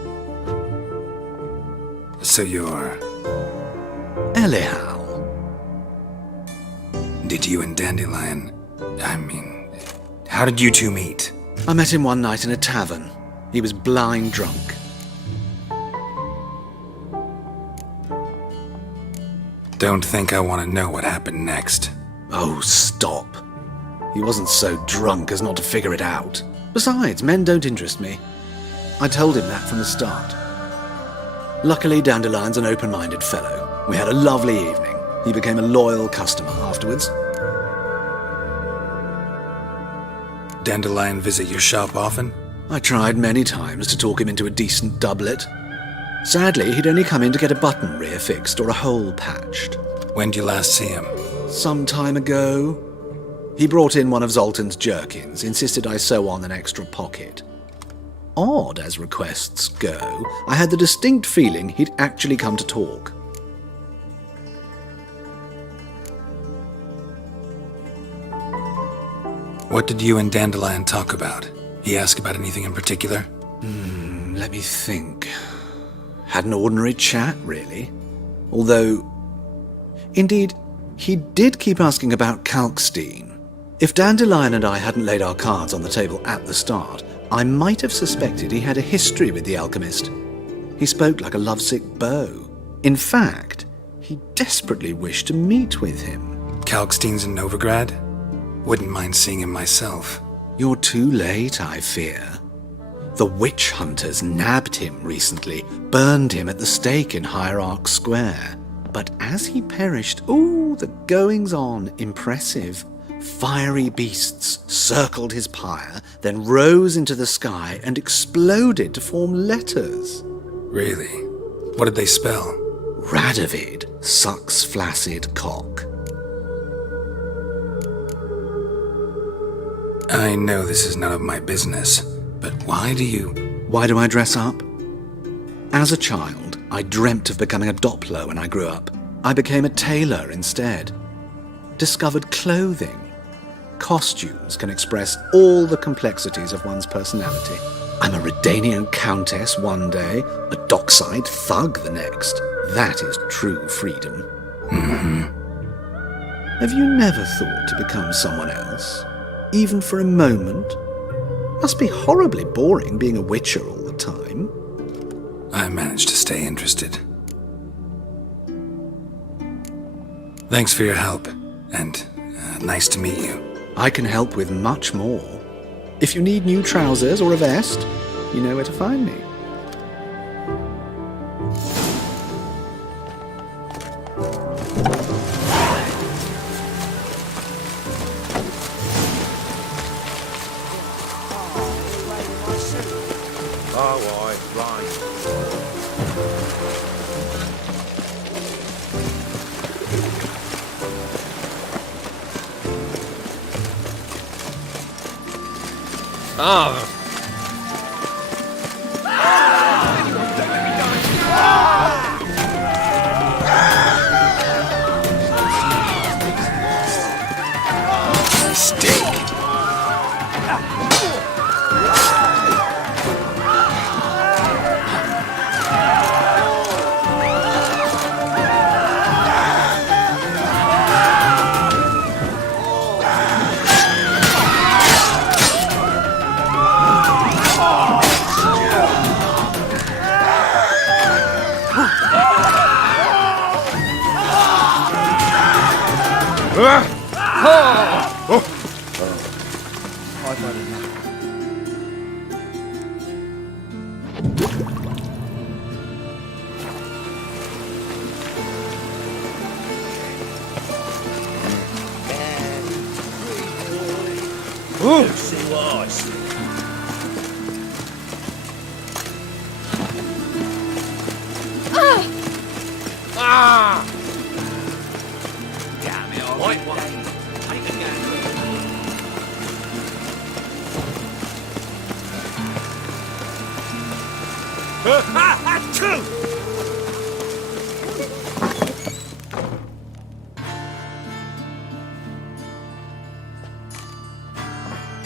So you're... Elial. Did you and Dandelion... how did you two meet? I met him one night in a tavern. He was blind drunk. Don't think I want to know what happened next. Oh, stop. He wasn't so drunk as not to figure it out. Besides, men don't interest me. I told him that from the start. Luckily, Dandelion's an open-minded fellow. We had a lovely evening. He became a loyal customer afterwards. Dandelion visit your shop often? I tried many times to talk him into a decent doublet. Sadly, he'd only come in to get a button rear-fixed or a hole patched. When did you last see him? Some time ago. He brought in one of Zoltan's jerkins, insisted I sew on an extra pocket. Odd as requests go, I had the distinct feeling he'd actually come to talk. What did you and Dandelion talk about? He asked about anything in particular? Let me think. Had an ordinary chat, really. Although, indeed, he did keep asking about Kalkstein. If Dandelion and I hadn't laid our cards on the table at the start, I might have suspected he had a history with the alchemist. He spoke like a lovesick beau. In fact, he desperately wished to meet with him. Kalkstein's in Novigrad? Wouldn't mind seeing him myself. You're too late, I fear. The witch hunters nabbed him recently, burned him at the stake in Hierarch Square. But as he perished, the goings-on, impressive. Fiery beasts circled his pyre, then rose into the sky and exploded to form letters. Really? What did they spell? Radovid sucks flaccid cock. I know this is none of my business, but why do I dress up? As a child, I dreamt of becoming a Doppler when I grew up. I became a tailor instead. discovered clothing. Costumes can express all the complexities of one's personality. I'm a Redanian countess one day, a dockside thug the next. That is true freedom. Have you never thought to become someone else? Even for a moment? Must be horribly boring being a witcher all the time. I managed to stay interested. Thanks for your help, and nice to meet you. I can help with much more. If you need new trousers or a vest, you know where to find me.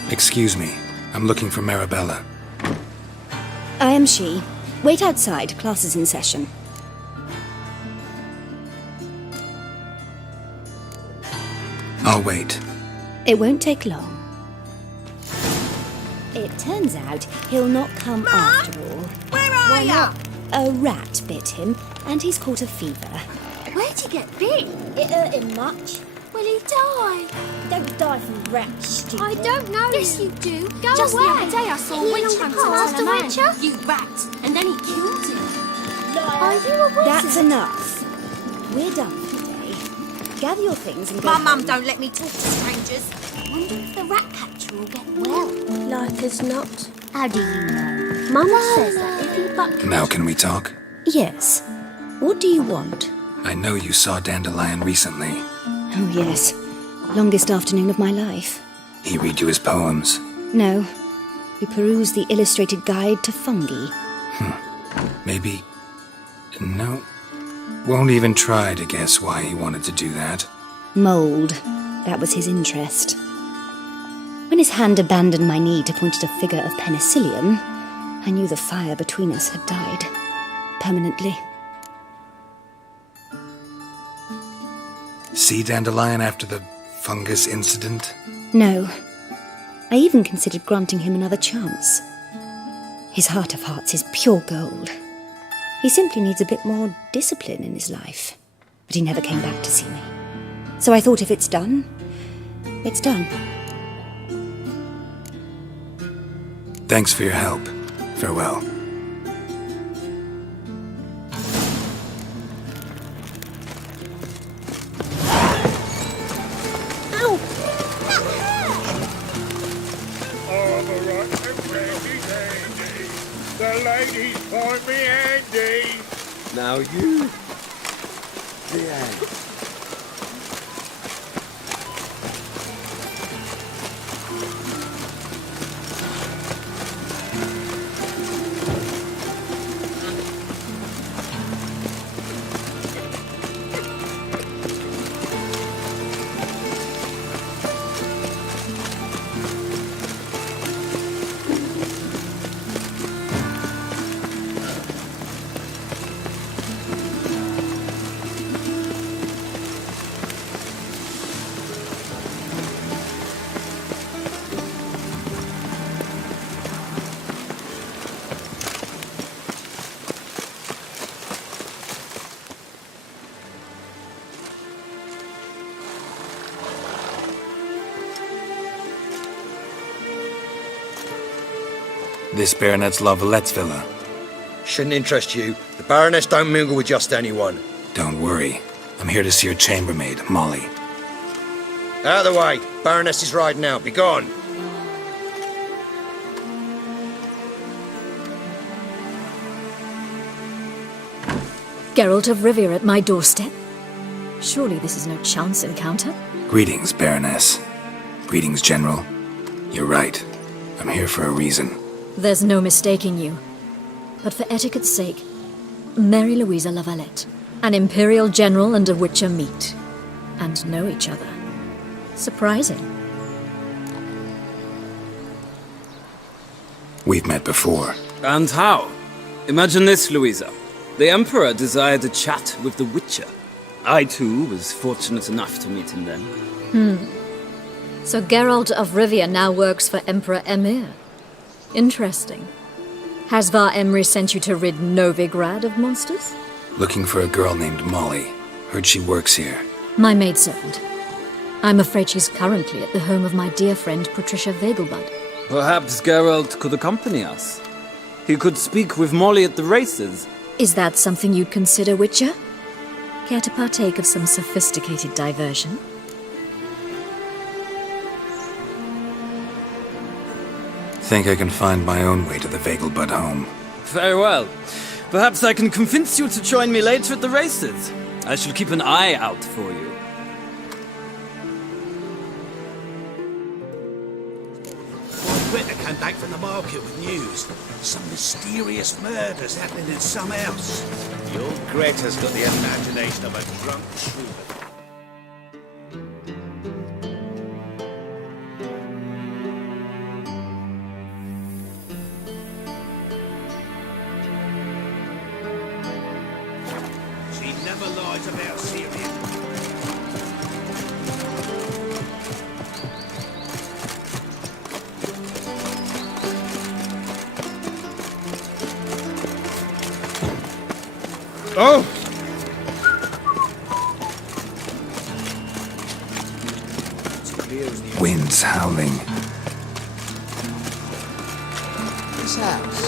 Excuse me, I'm looking for Marabella. I am she. Wait outside, class is in session. I'll wait. It won't take long. It turns out he'll not come after all. Where are ya? A rat bit him, and he's caught a fever. Where'd he get bit? It hurt him much. Will he die? Don't die from rats, stupid. I don't know. Yes, you do. Go Just away. the other day I saw a witch He hunter passed on a a man. witcher? You rat. And then he killed him. Are you a wizard? That's enough. We're done for today. Gather your things and go My home. mum don't let me talk to strangers. I wonder if the rat catcher will get well. Like as not. How do you know? Mum says that if you buck... Now can we talk? Yes. What do you want? I know you saw Dandelion recently. Oh, yes. Longest afternoon of my life. He read you his poems. No. We perused the illustrated guide to fungi. Maybe... No. Won't even try to guess why he wanted to do that. Mould. That was his interest. When his hand abandoned my knee to point at a figure of penicillium, I knew the fire between us had died. Permanently. See Dandelion after the fungus incident? No. I even considered granting him another chance. His heart of hearts is pure gold. He simply needs a bit more discipline in his life. But he never came back to see me. So I thought if it's done, it's done. Thanks for your help. Farewell. The ladies point me handy. Now you, the end. This Baronet's La Vallette's villa. Shouldn't interest you. The Baroness don't mingle with just anyone. Don't worry. I'm here to see your chambermaid, Molly. Out of the way. Baroness is riding out. Be gone. Geralt of Rivia at my doorstep? Surely this is no chance encounter? Greetings, Baroness. Greetings, General. You're right. I'm here for a reason. There's no mistaking you. But for etiquette's sake, Mary Louisa La Valette, an Imperial General and a Witcher meet, and know each other. Surprising. We've met before. And how? Imagine this, Louisa. The Emperor desired a chat with the Witcher. I, too, was fortunate enough to meet him then. So Geralt of Rivia now works for Emperor Emir. Interesting. Has Var Emry sent you to rid Novigrad of monsters? Looking for a girl named Molly. Heard she works here. My maidservant. I'm afraid she's currently at the home of my dear friend Patricia Vegelbud. Perhaps Geralt could accompany us. He could speak with Molly at the races. Is that something you'd consider, Witcher? Care to partake of some sophisticated diversion? Think I can find my own way to the Vegelbud home. Very well. Perhaps I can convince you to join me later at the races. I shall keep an eye out for you. Britta came back from the market with news. Some mysterious murders happening in some house. Your Greta's got the imagination of a drunk troubadour. She never lies about Syria. Oh! Wind's howling. This house,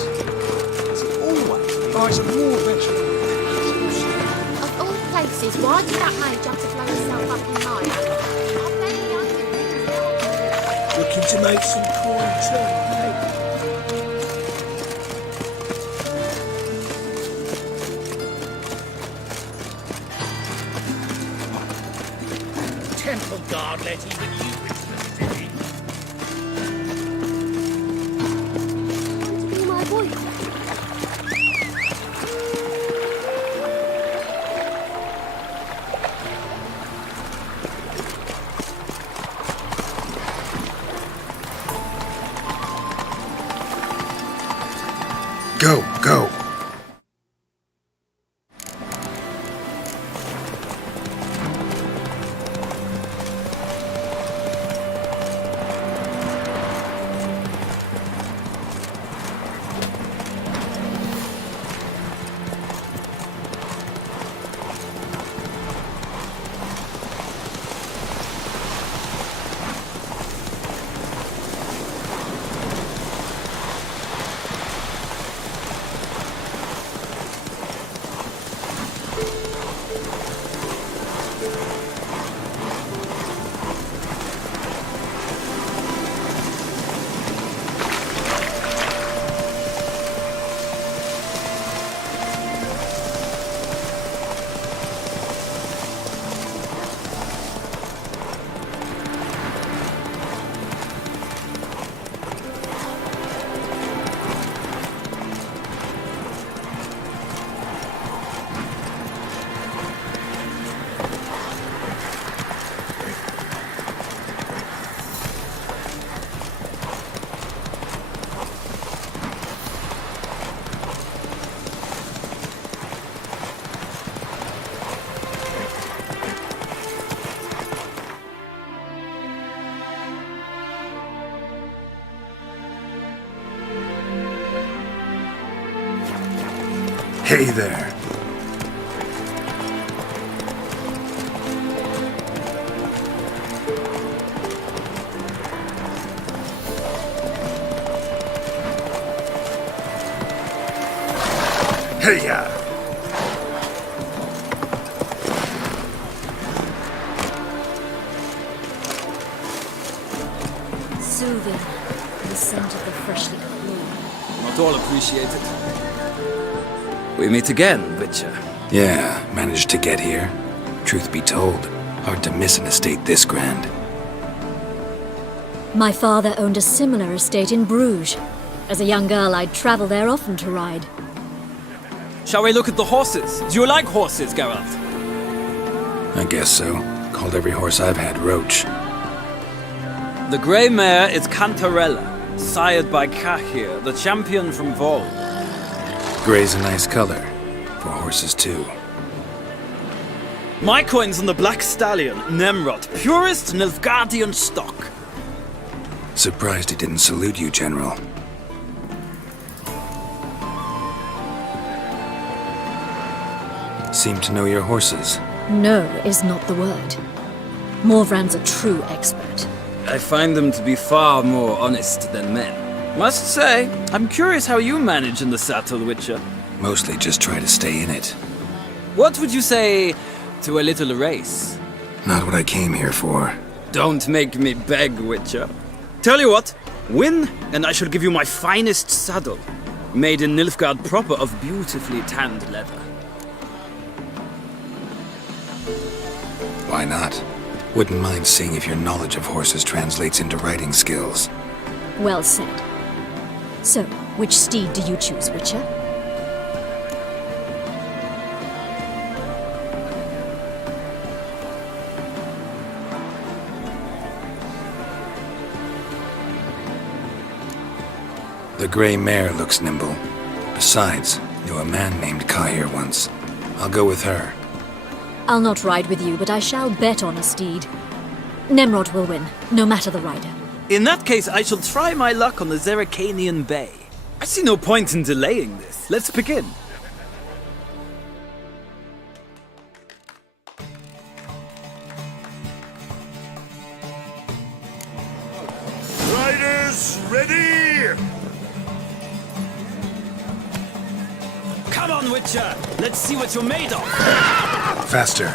is it always buys more vegetables? Of all places, why did that mage have to blow himself up in fire? Looking to make some coin too, hey? Temple guard let even you Christmas, did he? To be my boyfriend. Go, go. Hey there. Hey-ya! Soothing, the scent of the freshly cut lawn. Not all appreciate it. We meet again, Witcher. Yeah, managed to get here. Truth be told, hard to miss an estate this grand. My father owned a similar estate in Bruges. As a young girl, I'd travel there often to ride. Shall we look at the horses? Do you like horses, Geralt? I guess so. Called every horse I've had Roach. The grey mare is Cantarella, sired by Cahir, the champion from Vol. Grey's a nice color. For horses, too. My coin's on the black stallion, Nemrod, purest Nilfgaardian stock. Surprised he didn't salute you, General. Seem to know your horses. No is not the word. Morvran's a true expert. I find them to be far more honest than men. Must say, I'm curious how you manage in the saddle, Witcher. Mostly just try to stay in it. What would you say to a little race? Not what I came here for. Don't make me beg, Witcher. Tell you what, win, and I shall give you my finest saddle, made in Nilfgaard proper of beautifully tanned leather. Why not? Wouldn't mind seeing if your knowledge of horses translates into riding skills. Well said. So, which steed do you choose, Witcher? The grey mare looks nimble. Besides, knew a man named Cahir once. I'll go with her. I'll not ride with you, but I shall bet on a steed. Nemrod will win, no matter the rider. In that case, I shall try my luck on the Zeracanian Bay. I see no point in delaying this. Let's begin. Riders, ready! Come on, Witcher! Let's see what you're made of! Faster.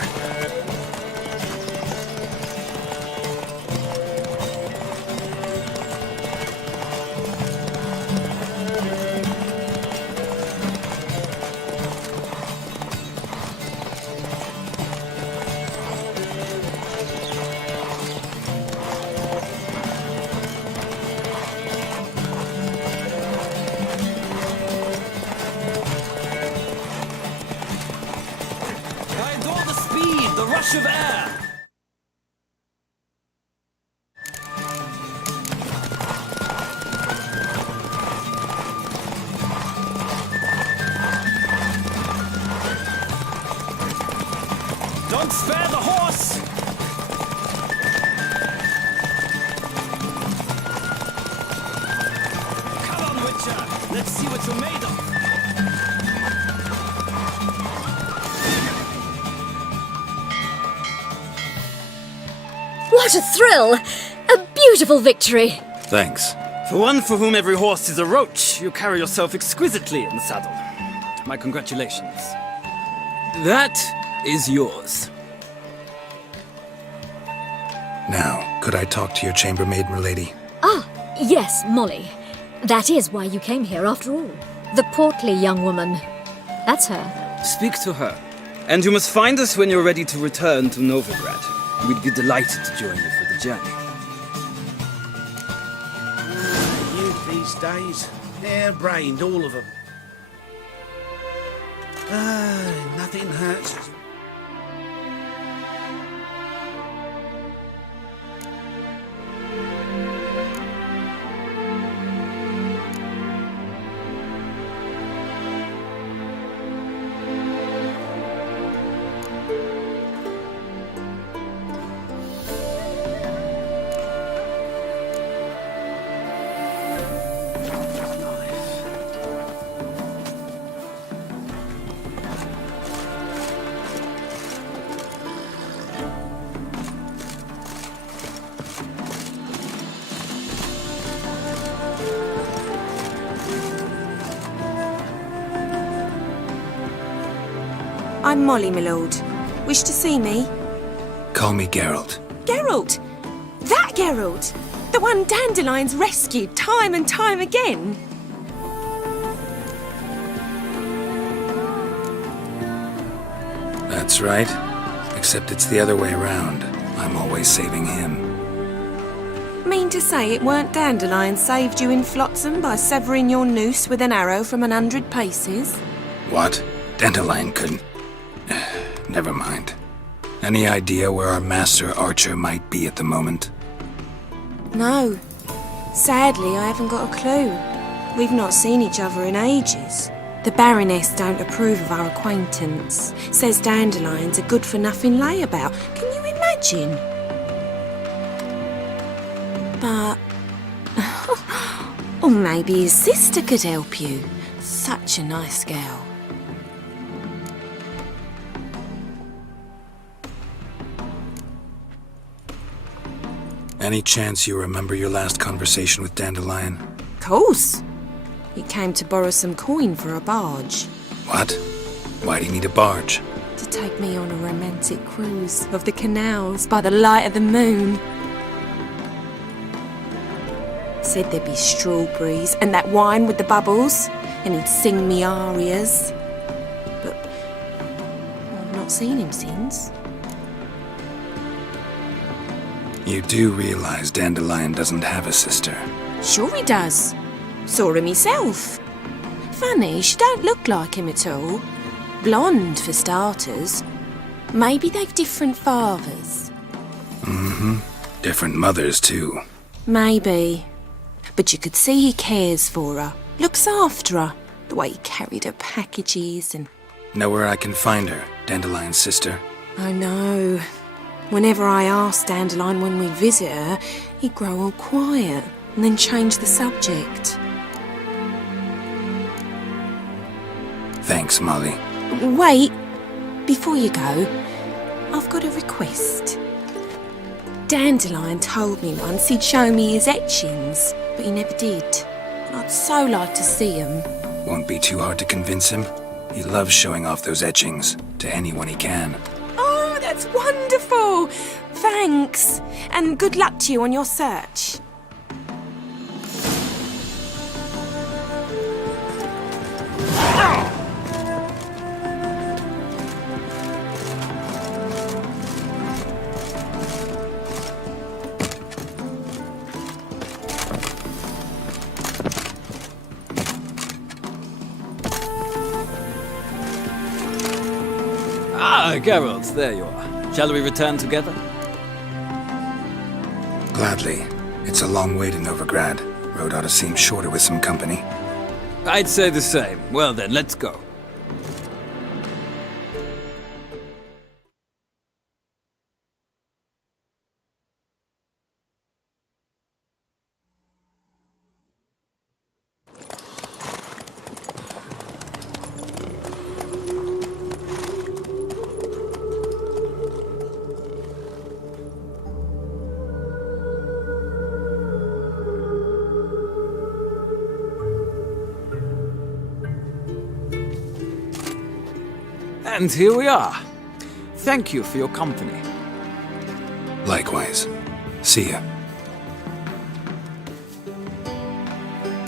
I adore the speed, the rush of air! Don't spare the horse! Come on, Witcher! Let's see what you're made of! What a thrill! A beautiful victory! Thanks. For one for whom every horse is a roach, you carry yourself exquisitely in the saddle. My congratulations. That is yours. Now, could I talk to your chambermaid, milady? Ah, yes, Molly. That is why you came here after all. The portly young woman. That's her. Speak to her. And you must find us when you're ready to return to Novigrad. We'd be delighted to join you for the journey. Youth these days, hair-brained, all of them. Nothing hurts. I'm Molly, my lord. Wish to see me? Call me Geralt. Geralt! That Geralt! The one Dandelion's rescued time and time again! That's right. Except it's the other way around. I'm always saving him. Mean to say it weren't Dandelion saved you in Flotsam by severing your noose with an arrow from 100 paces? What? Dandelion couldn't... Never mind. Any idea where our master archer might be at the moment? No. Sadly, I haven't got a clue. We've not seen each other in ages. The Baroness don't approve of our acquaintance. Says Dandelion's a good-for-nothing layabout. Can you imagine? But... or maybe his sister could help you. Such a nice girl. Any chance you remember your last conversation with Dandelion? Course. He came to borrow some coin for a barge. What? Why do you need a barge? To take me on a romantic cruise of the canals by the light of the moon. Said there'd be strawberries and that wine with the bubbles, and he'd sing me arias. But I've not seen him since. You do realize Dandelion doesn't have a sister. Sure he does. Saw him myself. Funny, she don't look like him at all. Blonde, for starters. Maybe they've different fathers. Mm-hmm. Different mothers, too. Maybe. But you could see he cares for her. Looks after her. The way he carried her packages and... Know where I can find her, Dandelion's sister? I know. Whenever I asked Dandelion when we visit her, he'd grow all quiet and then change the subject. Thanks, Molly. Wait, before you go, I've got a request. Dandelion told me once he'd show me his etchings, but he never did. And I'd so like to see them. Won't be too hard to convince him. He loves showing off those etchings to anyone he can. Oh, that's wonderful! Thanks, and good luck to you on your search. Ah, Geralt, there you are. Shall we return together? Gladly. It's a long way to Novigrad. Road ought to seem shorter with some company. I'd say the same. Well then, let's go. And here we are. Thank you for your company. Likewise. See ya.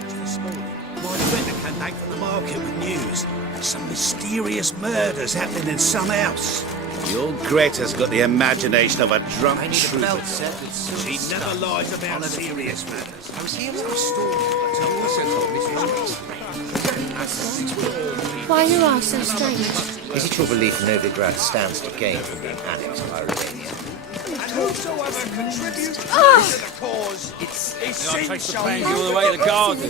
This morning, my friend came back from the market with news. Some mysterious murders happening in some house. Your Greta's got the imagination of a drunk I need a troubadour. belt set with silver She never stuff. lies about serious matters. I was here Some last Why you are so strange? Is it your belief Novigrad stands to gain from being annexed by Romania? And whosoever contributes to the cause, it's all the way to the garden.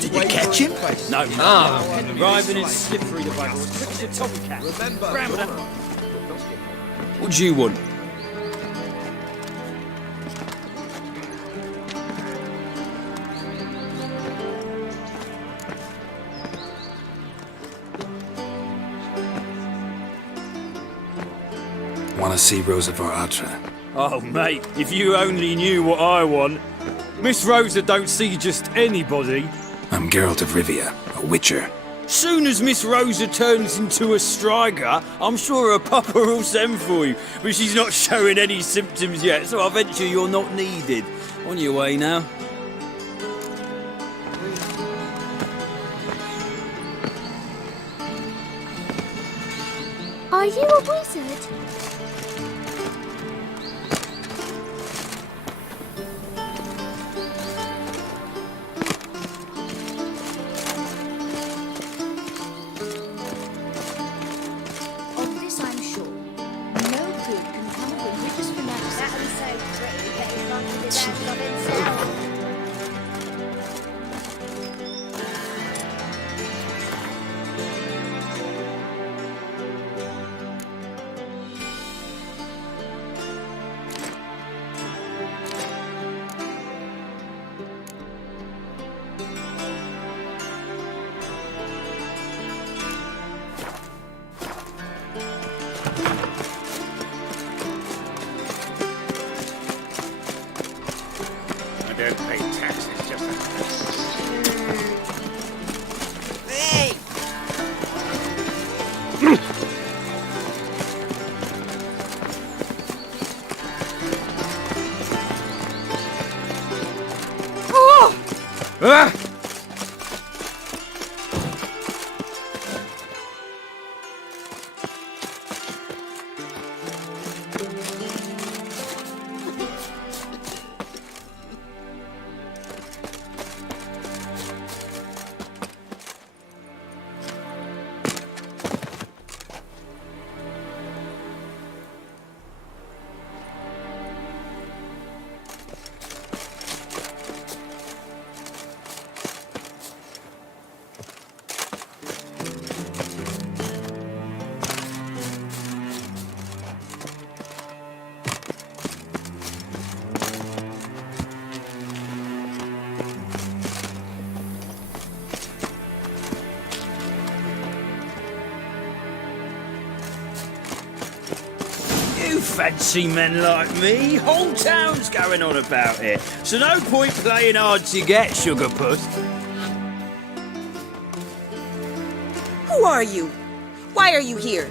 Did you catch him? No. Arriving in slippery the bubble. Quick as a tomcat. Remember. What do you want? Want to see Rosa Atra? Oh, mate, if you only knew what I want. Miss Rosa don't see just anybody. I'm Geralt of Rivia, a witcher. Soon as Miss Rosa turns into a striker, I'm sure her papa will send for you. But she's not showing any symptoms yet, so I venture you're not needed. On your way now. Are you a wizard? Of this I'm sure. No good can come of religious fanaticism. That was so pretty, but he's not to do that of himself. I don't pay taxes, just Hey! Ah! You fancy men like me? Whole town's going on about it. So no point playing hard to get, sugar puss. Who are you? Why are you here?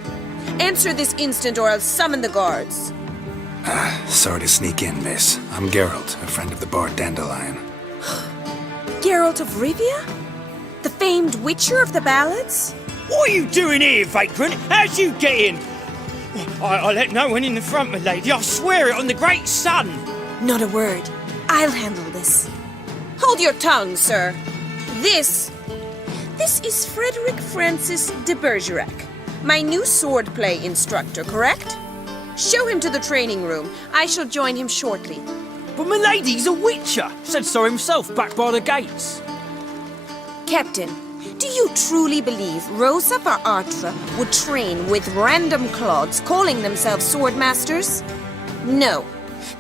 Answer this instant or I'll summon the guards. Sorry to sneak in, miss. I'm Geralt, a friend of the bard Dandelion. Geralt of Rivia? The famed witcher of the ballads? What are you doing here, vagrant? How'd you get in? I let no one in the front, my lady. I swear it on the great sun. Not a word. I'll handle this. Hold your tongue, sir. This is Frederick Francis de Bergerac, my new swordplay instructor, correct? Show him to the training room. I shall join him shortly. But my lady's a witcher. Said so himself back by the gates. Captain, do you truly believe Rosa var Artra would train with random clods calling themselves sword masters? No.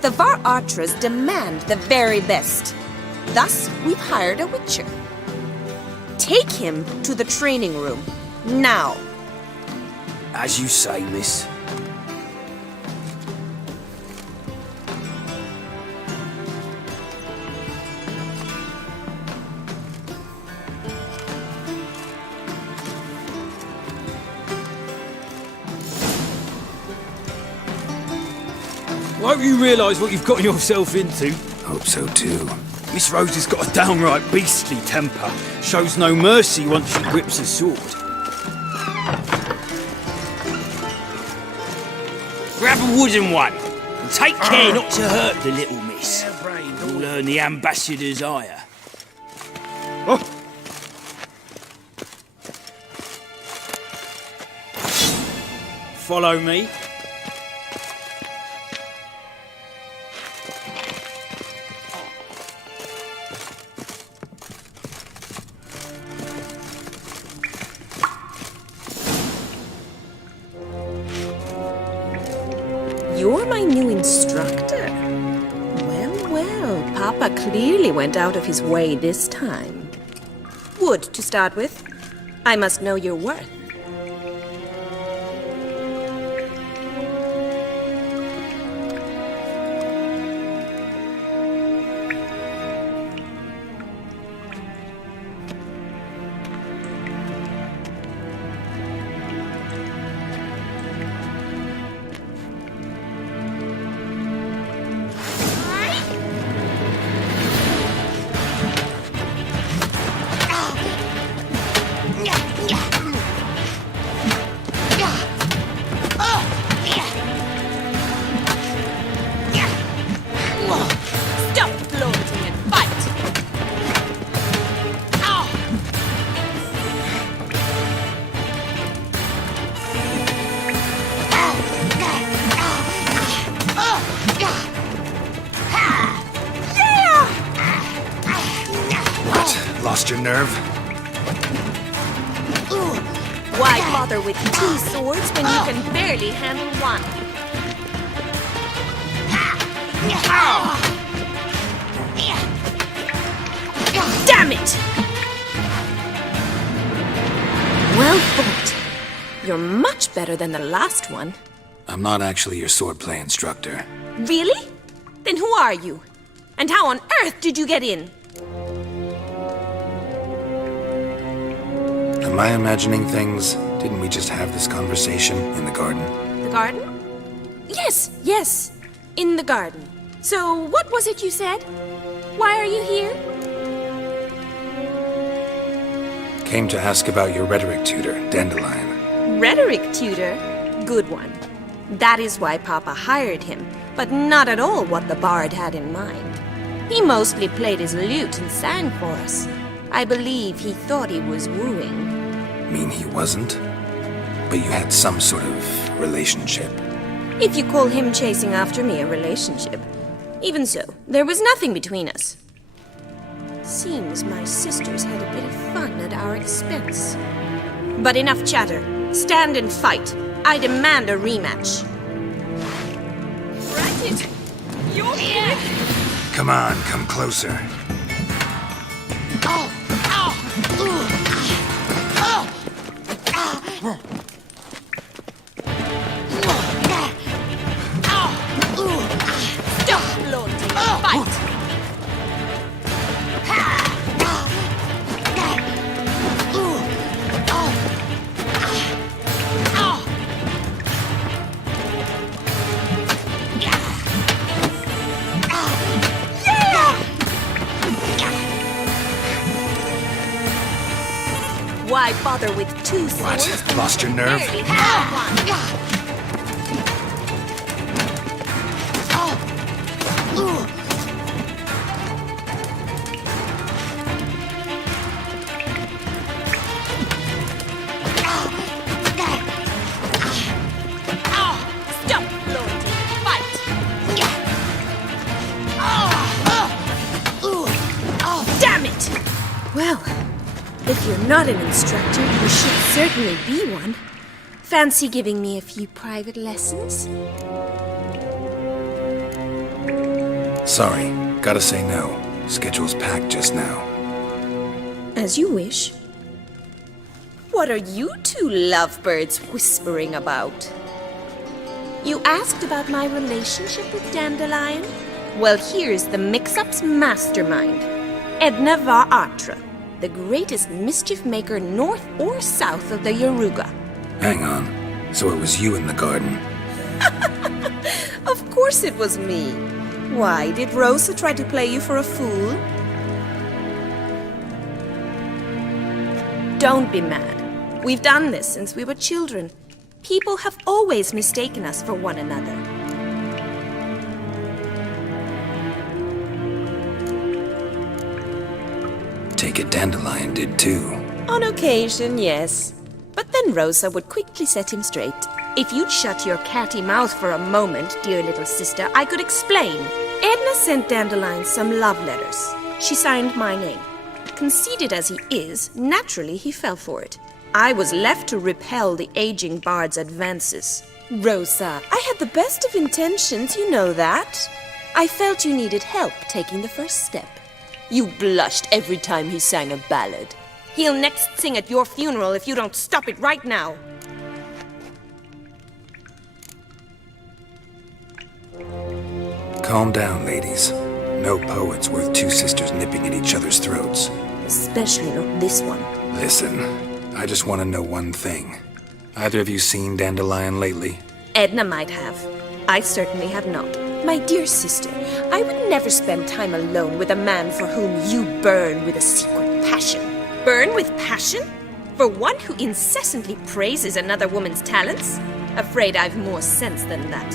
The var Artras demand the very best. Thus, we've hired a witcher. Take him to the training room. Now. As you say, miss. Won't you realise what you've got yourself into? Hope so too. Miss Rosa's got a downright beastly temper. Shows no mercy once she grips a sword. Grab a wooden one, and take care not to hurt the little miss. You'll earn the ambassador's ire. Oh. Follow me. You're my new instructor. Well, well, Papa clearly went out of his way this time. Wood, to start with. I must know your worth. Lost your nerve? Why bother with 2 swords when you can barely handle one? Damn it! Well fought. You're much better than the last one. I'm not actually your swordplay instructor. Really? Then who are you? And how on earth did you get in? Am I imagining things? Didn't we just have this conversation in the garden? The garden? Yes. In the garden. So, what was it you said? Why are you here? Came to ask about your rhetoric tutor, Dandelion. Rhetoric tutor? Good one. That is why Papa hired him, but not at all what the bard had in mind. He mostly played his lute and sang for us. I believe he thought he was wooing. Mean he wasn't? But you had some sort of relationship. If you call him chasing after me a relationship. Even so, there was nothing between us. Seems my sisters had a bit of fun at our expense. But enough chatter. Stand and fight. I demand a rematch. Ratchet! You're here! Come on, come closer. Stop, Lord. Fight! Why bother with 2 swords? What? Lost your nerve? Barely handle one. Stop, Lord. Fight! Damn it! Well, if you're not an instructor, you should certainly be one. Fancy giving me a few private lessons? Sorry, gotta say no. Schedule's packed just now. As you wish. What are you 2 lovebirds whispering about? You asked about my relationship with Dandelion? Well, here's the mix-up's mastermind. Edna Va Atra, the greatest mischief maker north or south of the Yaruga. Hang on. So it was you in the garden? Of course it was me. Why, did Rosa try to play you for a fool? Don't be mad. We've done this since we were children. People have always mistaken us for one another. Take it Dandelion did too. On occasion, yes. But then Rosa would quickly set him straight. If you'd shut your catty mouth for a moment, dear little sister, I could explain. Edna sent Dandelion some love letters. She signed my name. Conceited as he is, naturally he fell for it. I was left to repel the aging bard's advances. Rosa, I had the best of intentions, you know that. I felt you needed help taking the first step. You blushed every time he sang a ballad. He'll next sing at your funeral if you don't stop it right now. Calm down, ladies. No poet's worth 2 sisters nipping at each other's throats. Especially not this one. Listen, I just want to know one thing. Either of you seen Dandelion lately? Edna might have. I certainly have not. My dear sister, I would never spend time alone with a man for whom you burn with a secret passion. Burn with passion? For one who incessantly praises another woman's talents? Afraid I've more sense than that.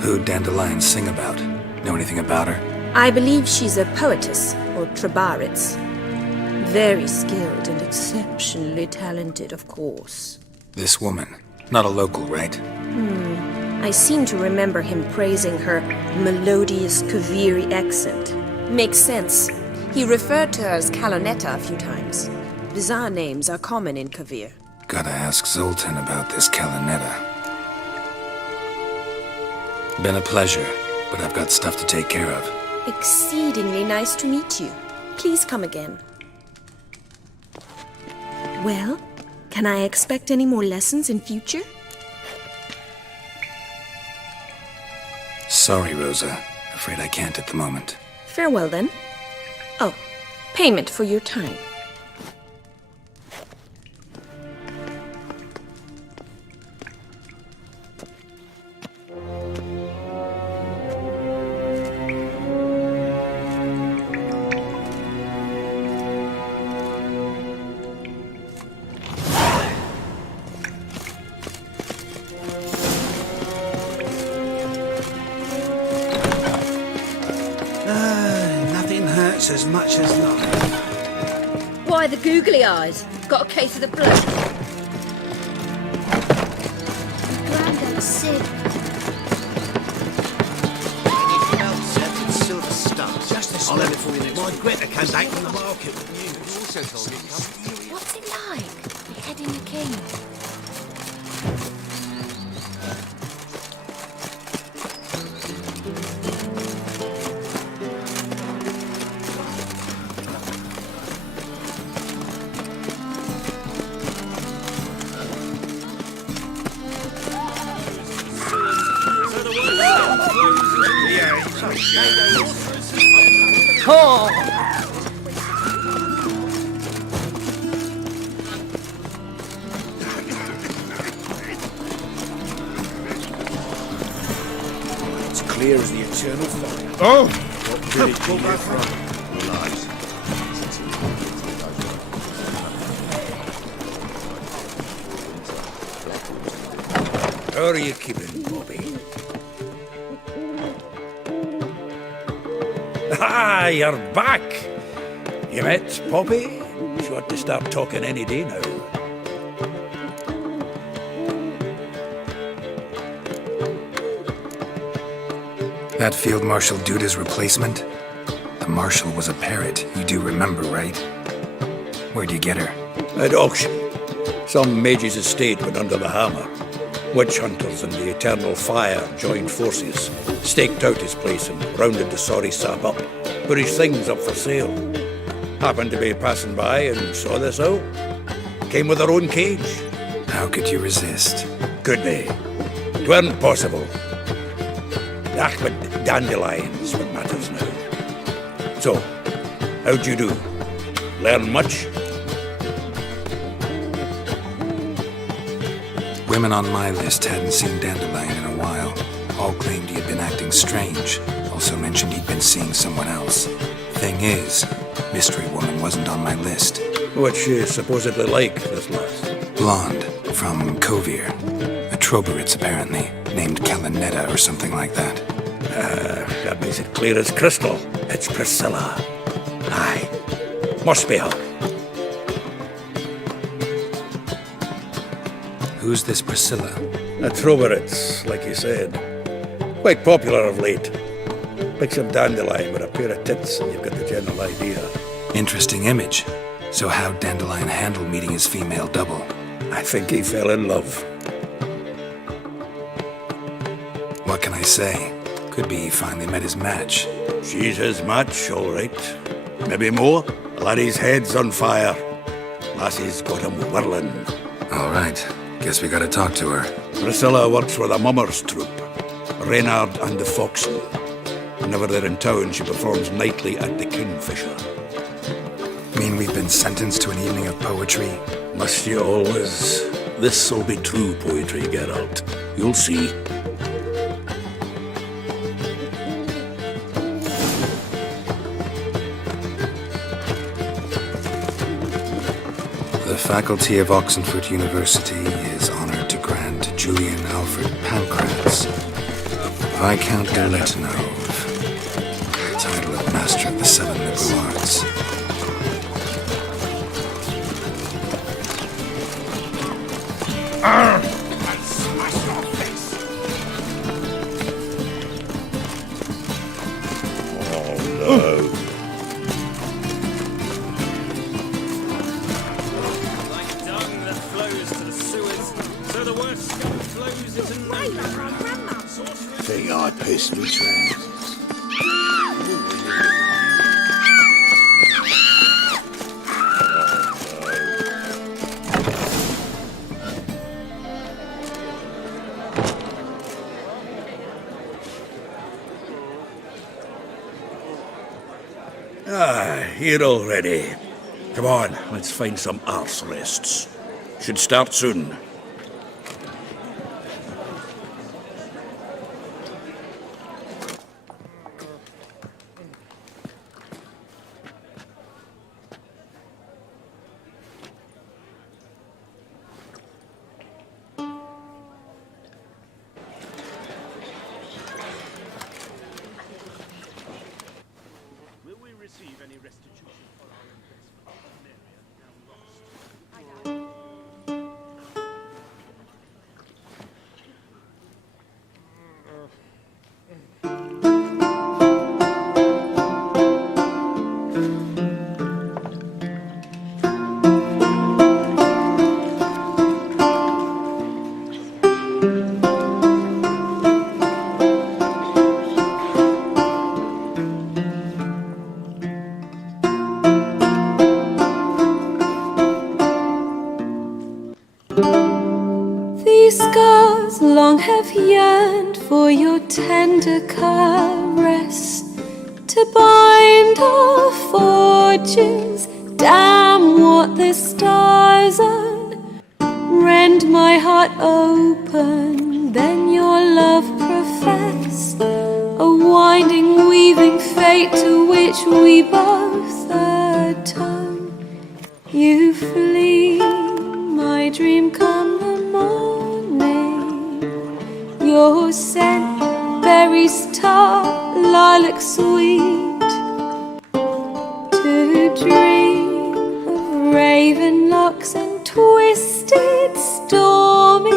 Who'd Dandelion sing about? Know anything about her? I believe she's a poetess, or trabaritz. Very skilled and exceptionally talented, of course. This woman. Not a local, right? I seem to remember him praising her melodious Kaviri accent. Makes sense. He referred to her as Kalonetta a few times. Bizarre names are common in Kavir. Gotta ask Zoltan about this Kalonetta. Been a pleasure, but I've got stuff to take care of. Exceedingly nice to meet you. Please come again. Well, can I expect any more lessons in future? Sorry, Rosa. Afraid I can't at the moment. Farewell then. Oh, payment for your time. Nothing hurts as much as life. Why the googly eyes? Got a case of the blood. Granddad's sick. Anything else, Seth? It's silver stuff. Just this I'll have it for you next My week. Greta came back from the market with news. Also told me to come. What's it like, beheading the king? It's clear as the eternal fire. Oh! What village are you from? How are you keeping, Bobby? Ah, you're back! You met Poppy? She ought to start talking any day now. That Field Marshal Duda's replacement? The Marshal was a parrot, you do remember, right? Where'd you get her? At auction. Some mage's estate went under the hammer. Witch hunters and the Eternal Fire joined forces, staked out his place and rounded the sorry sap up, put his things up for sale. Happened to be passing by and saw this out. Came with her own cage. How could you resist? Could be. 'Tweren't possible. Ah, but dandelions what matters now. So, how'd you do? Learn much? Women on my list hadn't seen Dandelion in a while. All claimed he had been acting strange. Also mentioned he'd been seeing someone else. Thing is, Mystery Woman wasn't on my list. What's she supposedly like, this lass? Blonde, from Kovir. A Troberitz, apparently, named Kalonetta or something like that. That makes it clear as crystal. It's Priscilla. Aye. Must be her. Who's this Priscilla? A Troberitz, like you said. Quite popular of late. Picture Dandelion with a pair of tits and you've got the general idea. Interesting image. So how'd Dandelion handle meeting his female double? I think he fell in love. What can I say? Could be he finally met his match. She's his match, all right. Maybe more. Laddie's head's on fire. Lassie's got him whirling. All right. Guess we gotta talk to her. Priscilla works for the Mummers troupe. Reynard and the Foxen. Whenever they're in town, she performs nightly at the Kingfisher. Mean we've been sentenced to an evening of poetry? Must you always? This'll be true poetry, Geralt. You'll see. The faculty of Oxenford University is honored to grant Julian Alfred Pancratz, Viscount de Letonov, title of Master of the Seven Liberal Arts. Here already. Come on, let's find some arse rests. Should start soon. These scars long have yearned for your tender caress, to bind our fortunes. Damn what the stars on. Rend my heart open, then your love profess, a winding, weaving fate to which we both atone. You flee, my dream come the morning. Your scent, berries tart, lilac sweet. To dream of raven locks and twisted, stormy,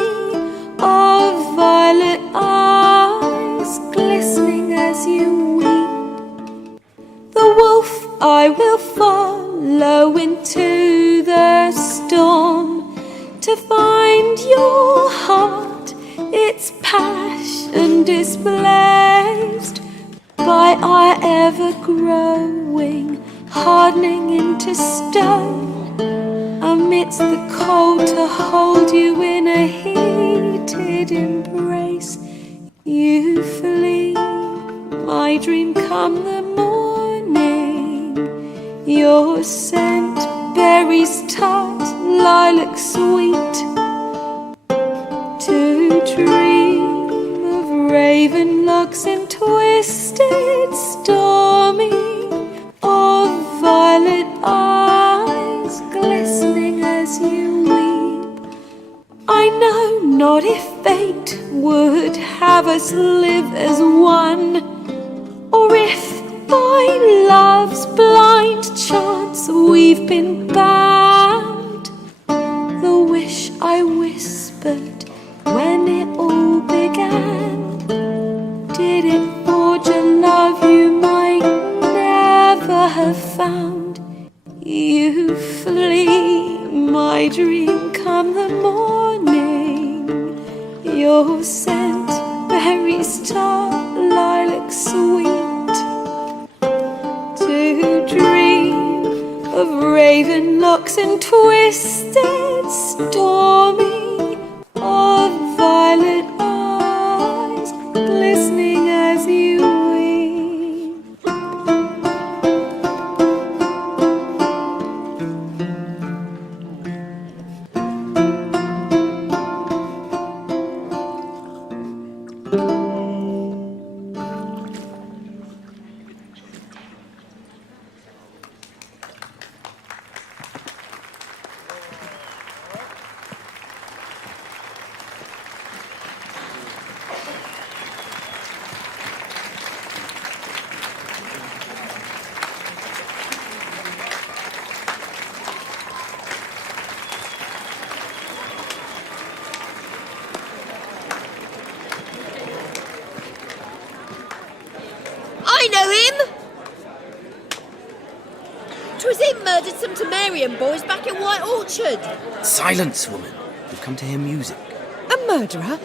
of violet eyes glistening as you weep. The wolf I will follow into the storm, to find your heart, its passion displaced by our ever-growing, hardening into stone, amidst the cold to hold you in a heated embrace. You flee, my dream come the morning. Your scent, berries tart, lilac sweet. To dream of raven locks and twisted, stormy, of violet eyes glistening as you weep. I know not if fate would have us live as one, or if by love's blind chance we've been bound. The wish I whispered when it all began, did it forge a love you might never have found? You flee, my dream come the morning. Your scent, berries tart, lilac sweet. To dream of raven locks and twisted, stormy, of violet eyes glistening as you weep. I know him! 'Twas him murdered some Temerian boys back in White Orchard. Silence, woman. We've come to hear music. A murderer?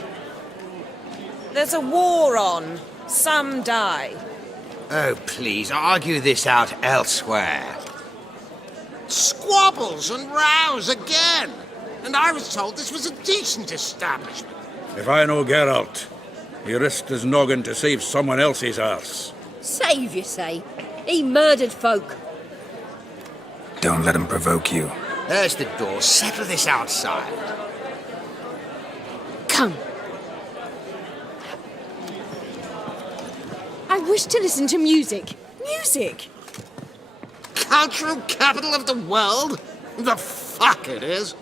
There's a war on. Some die. Oh, please, argue this out elsewhere. Squabbles and rows again! And I was told this was a decent establishment. If I know Geralt, he risked his noggin to save someone else's arse. Save, you say? He murdered folk. Don't let him provoke you. There's the door. Settle this outside. Come. I wish to listen to music. Music! Cultural capital of the world? The fuck it is.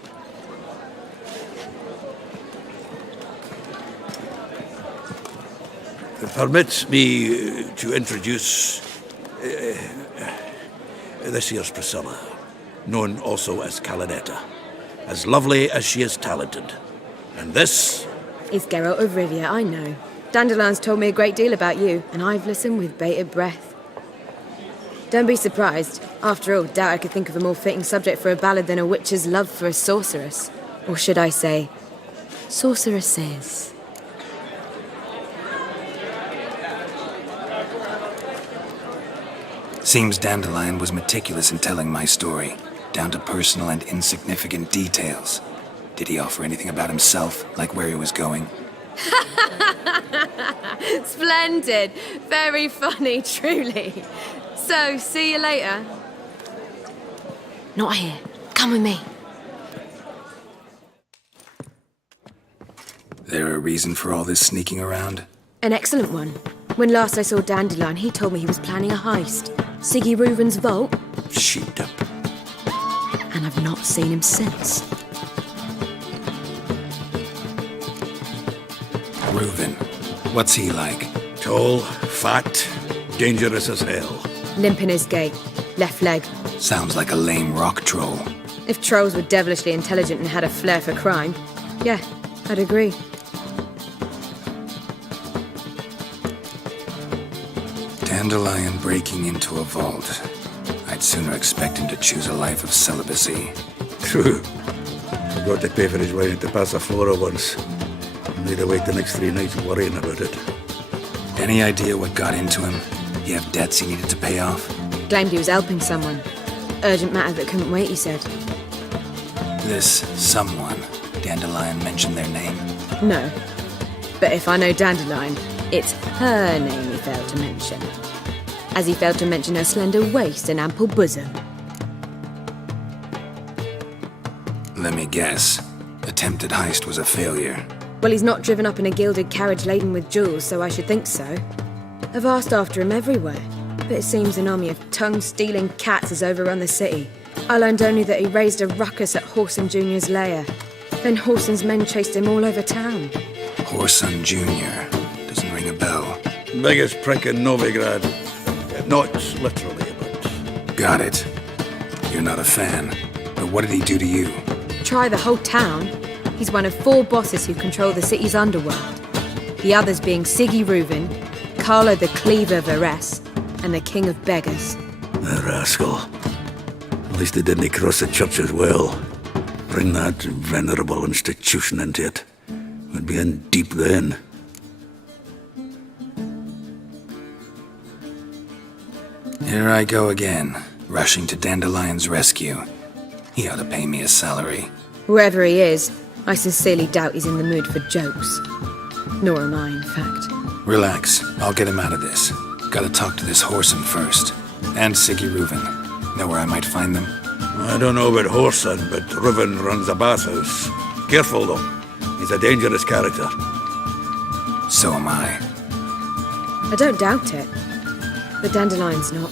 Permit me to introduce this here's Priscilla, known also as Calinetta, as lovely as she is talented. And this is Geralt of Rivia, I know. Dandelion's told me a great deal about you, and I've listened with bated breath. Don't be surprised. After all, doubt I could think of a more fitting subject for a ballad than a witch's love for a sorceress. Or should I say, sorceresses. Seems Dandelion was meticulous in telling my story, down to personal and insignificant details. Did he offer anything about himself, like where he was going? Splendid. Very funny, truly. So, see you later. Not here. Come with me. There a reason for all this sneaking around? An excellent one. When last I saw Dandelion, he told me he was planning a heist. Siggy Reuven's vault. Sheeped up. And I've not seen him since. Reuven. What's he like? Tall, fat, dangerous as hell. Limp in his gait. Left leg. Sounds like a lame rock troll. If trolls were devilishly intelligent and had a flair for crime, yeah, I'd agree. Dandelion breaking into a vault. I'd sooner expect him to choose a life of celibacy. True. Forgot to pay for his way into Passaflora once. Made her wait the next 3 nights worrying about it. Any idea what got into him? He have debts he needed to pay off? Claimed he was helping someone. Urgent matter that couldn't wait, he said. This someone, Dandelion mentioned their name? No. But if I know Dandelion, it's her name he failed to mention. As he failed to mention her slender waist and ample bosom. Let me guess. Attempted heist was a failure. Well, he's not driven up in a gilded carriage laden with jewels, so I should think so. I've asked after him everywhere, but it seems an army of tongue-stealing cats has overrun the city. I learned only that he raised a ruckus at Whoreson Jr.'s lair. Then Whoreson's men chased him all over town. Whoreson Jr. Doesn't ring a bell. Biggest prick in Novigrad. Not literally, but... Got it. You're not a fan. But what did he do to you? Try the whole town. He's one of 4 bosses who control the city's underworld. The others being Siggy Reuven, Carlo the Cleaver Varese, and the King of Beggars. The rascal. At least they didn't cross the church as well. Bring that venerable institution into it. We'd be in deep then. Here I go again, rushing to Dandelion's rescue. He ought to pay me a salary. Whoever he is, I sincerely doubt he's in the mood for jokes. Nor am I, in fact. Relax, I'll get him out of this. Gotta talk to this Whoreson first. And Siggy Reuven. Know where I might find them? I don't know about Whoreson, but Reuven runs a bathhouse. Careful, though. He's a dangerous character. So am I. I don't doubt it. But Dandelion's not.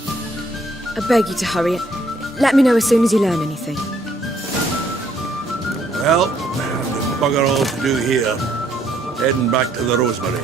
I beg you to hurry it. Let me know as soon as you learn anything. Well, there's bugger all to do here. Heading back to the Rosemary.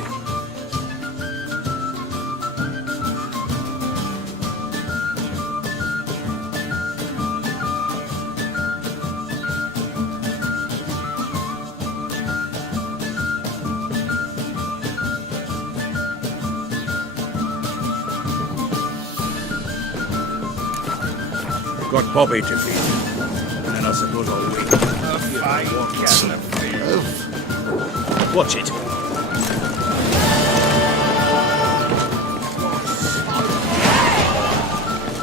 Got Bobby to feed. And I suppose I'll wait. Watch it.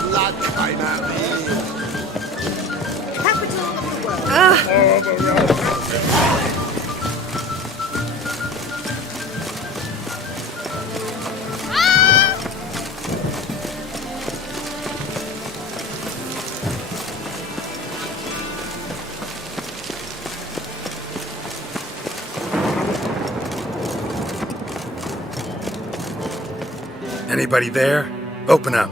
Blood came out of here. Capital of the world. Anybody there? Open up.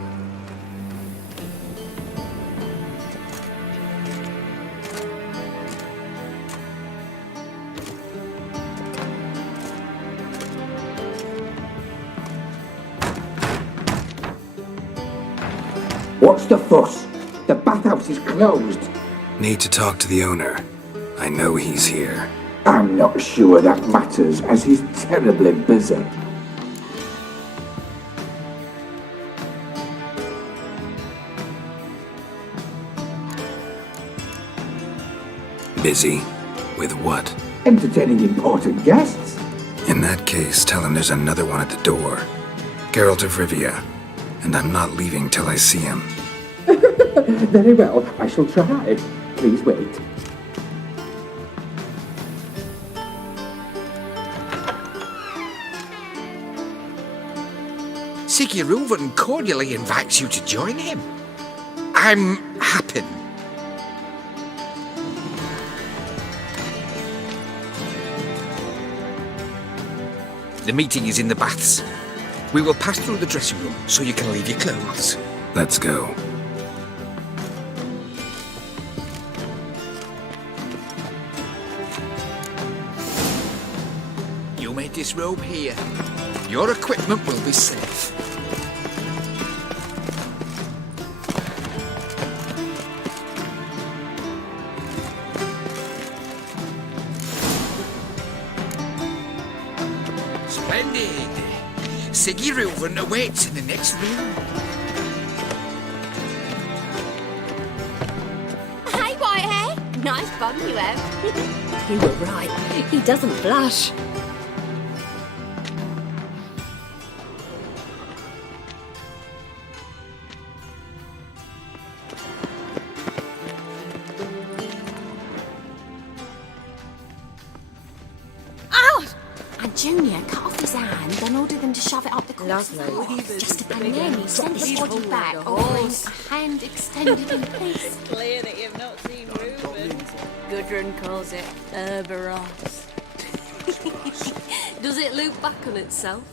What's the fuss? The bathhouse is closed. Need to talk to the owner. I know he's here. I'm not sure that matters, as he's terribly busy. Busy? With what? Entertaining important guests. In that case, tell him there's another one at the door. Geralt of Rivia. And I'm not leaving till I see him. Very well, I shall try. Please wait. Sigurd cordially invites you to join him. I'm happy. The meeting is in the baths. We will pass through the dressing room so you can leave your clothes. Let's go. You may disrobe here. Your equipment will be safe. Splendid. Sigurd awaits in the next room. Hey, white hair. Nice bum you have. You were right. He doesn't blush. And Junior cut off his hand and ordered them to shove it up the course. Just and then he sent his body back, offering a hand extended in peace. Clear that you've not seen Reuben. Gudrun calls it Herberos. Does it loop back on itself?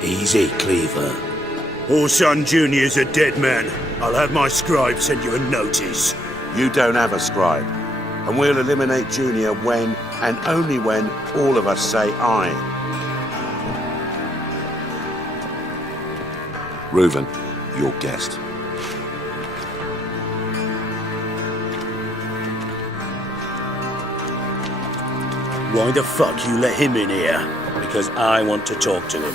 Easy, Cleaver. Orson Jr.'s a dead man. I'll have my scribe send you a notice. You don't have a scribe. And we'll eliminate Junior when, and only when, all of us say aye. Reuven, your guest. Why the fuck you let him in here? Because I want to talk to him.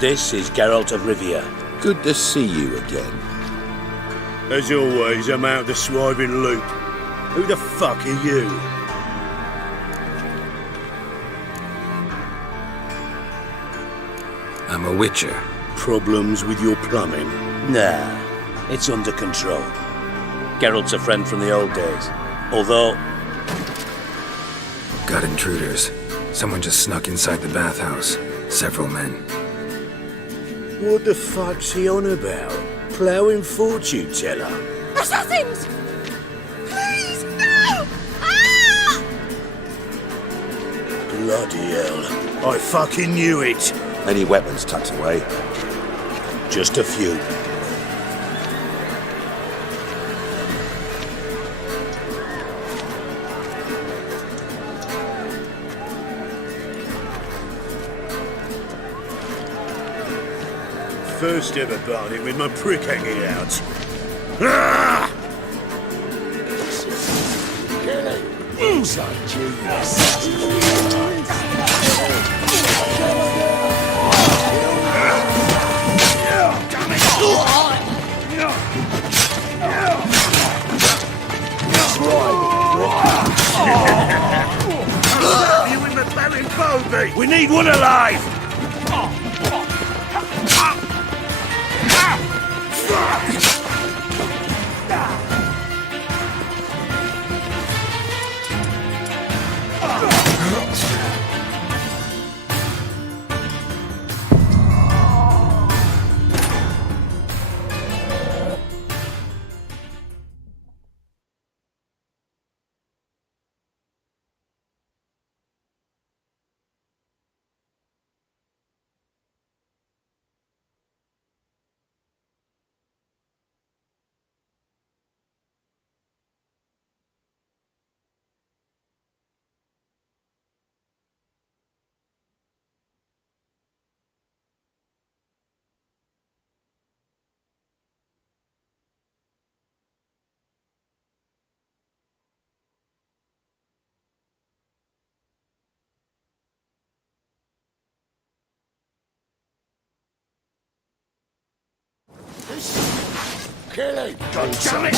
This is Geralt of Rivia. Good to see you again. As always, I'm out the swiving loop. Who the fuck are you? I'm a witcher. Problems with your plumbing? Nah, it's under control. Geralt's a friend from the old days. Although... Got intruders. Someone just snuck inside the bathhouse. Several men. What the fuck's he on about? Ploughing fortune teller? Assassins! Please, no! Ah! Bloody hell. I fucking knew it. Any weapons tucked away? Just a few. First ever barney with my prick hanging out. Ah! You in the barren Bowby! We need one alive! Kill him! God damn it!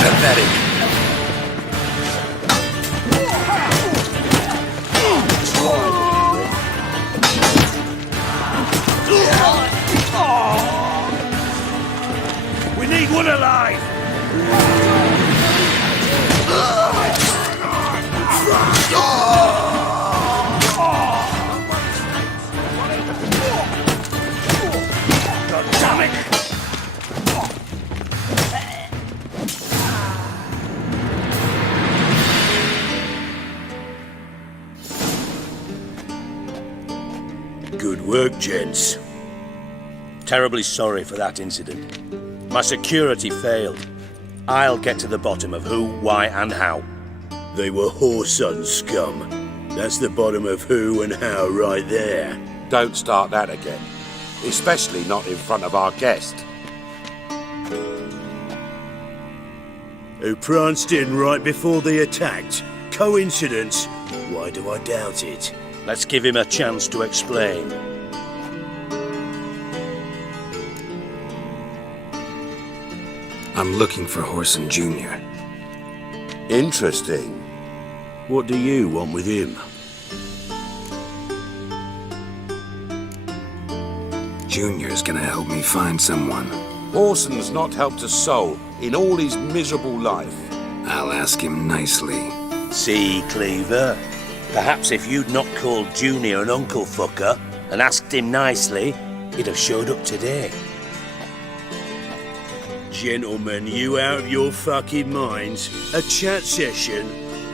Pathetic. We need one alive! God damn it! Good work, gents. Terribly sorry for that incident. My security failed. I'll get to the bottom of who, why, and how. They were whoreson scum. That's the bottom of who and how right there. Don't start that again. Especially not in front of our guest. Who pranced in right before they attacked. Coincidence? Why do I doubt it? Let's give him a chance to explain. I'm looking for Whoreson Jr. Interesting. What do you want with him? Junior's gonna help me find someone. Whoreson's not helped a soul in all his miserable life. I'll ask him nicely. See, Cleaver? Perhaps if you'd not called Junior an uncle fucker and asked him nicely, he'd have showed up today. Gentlemen, you out of your fucking minds? A chat session?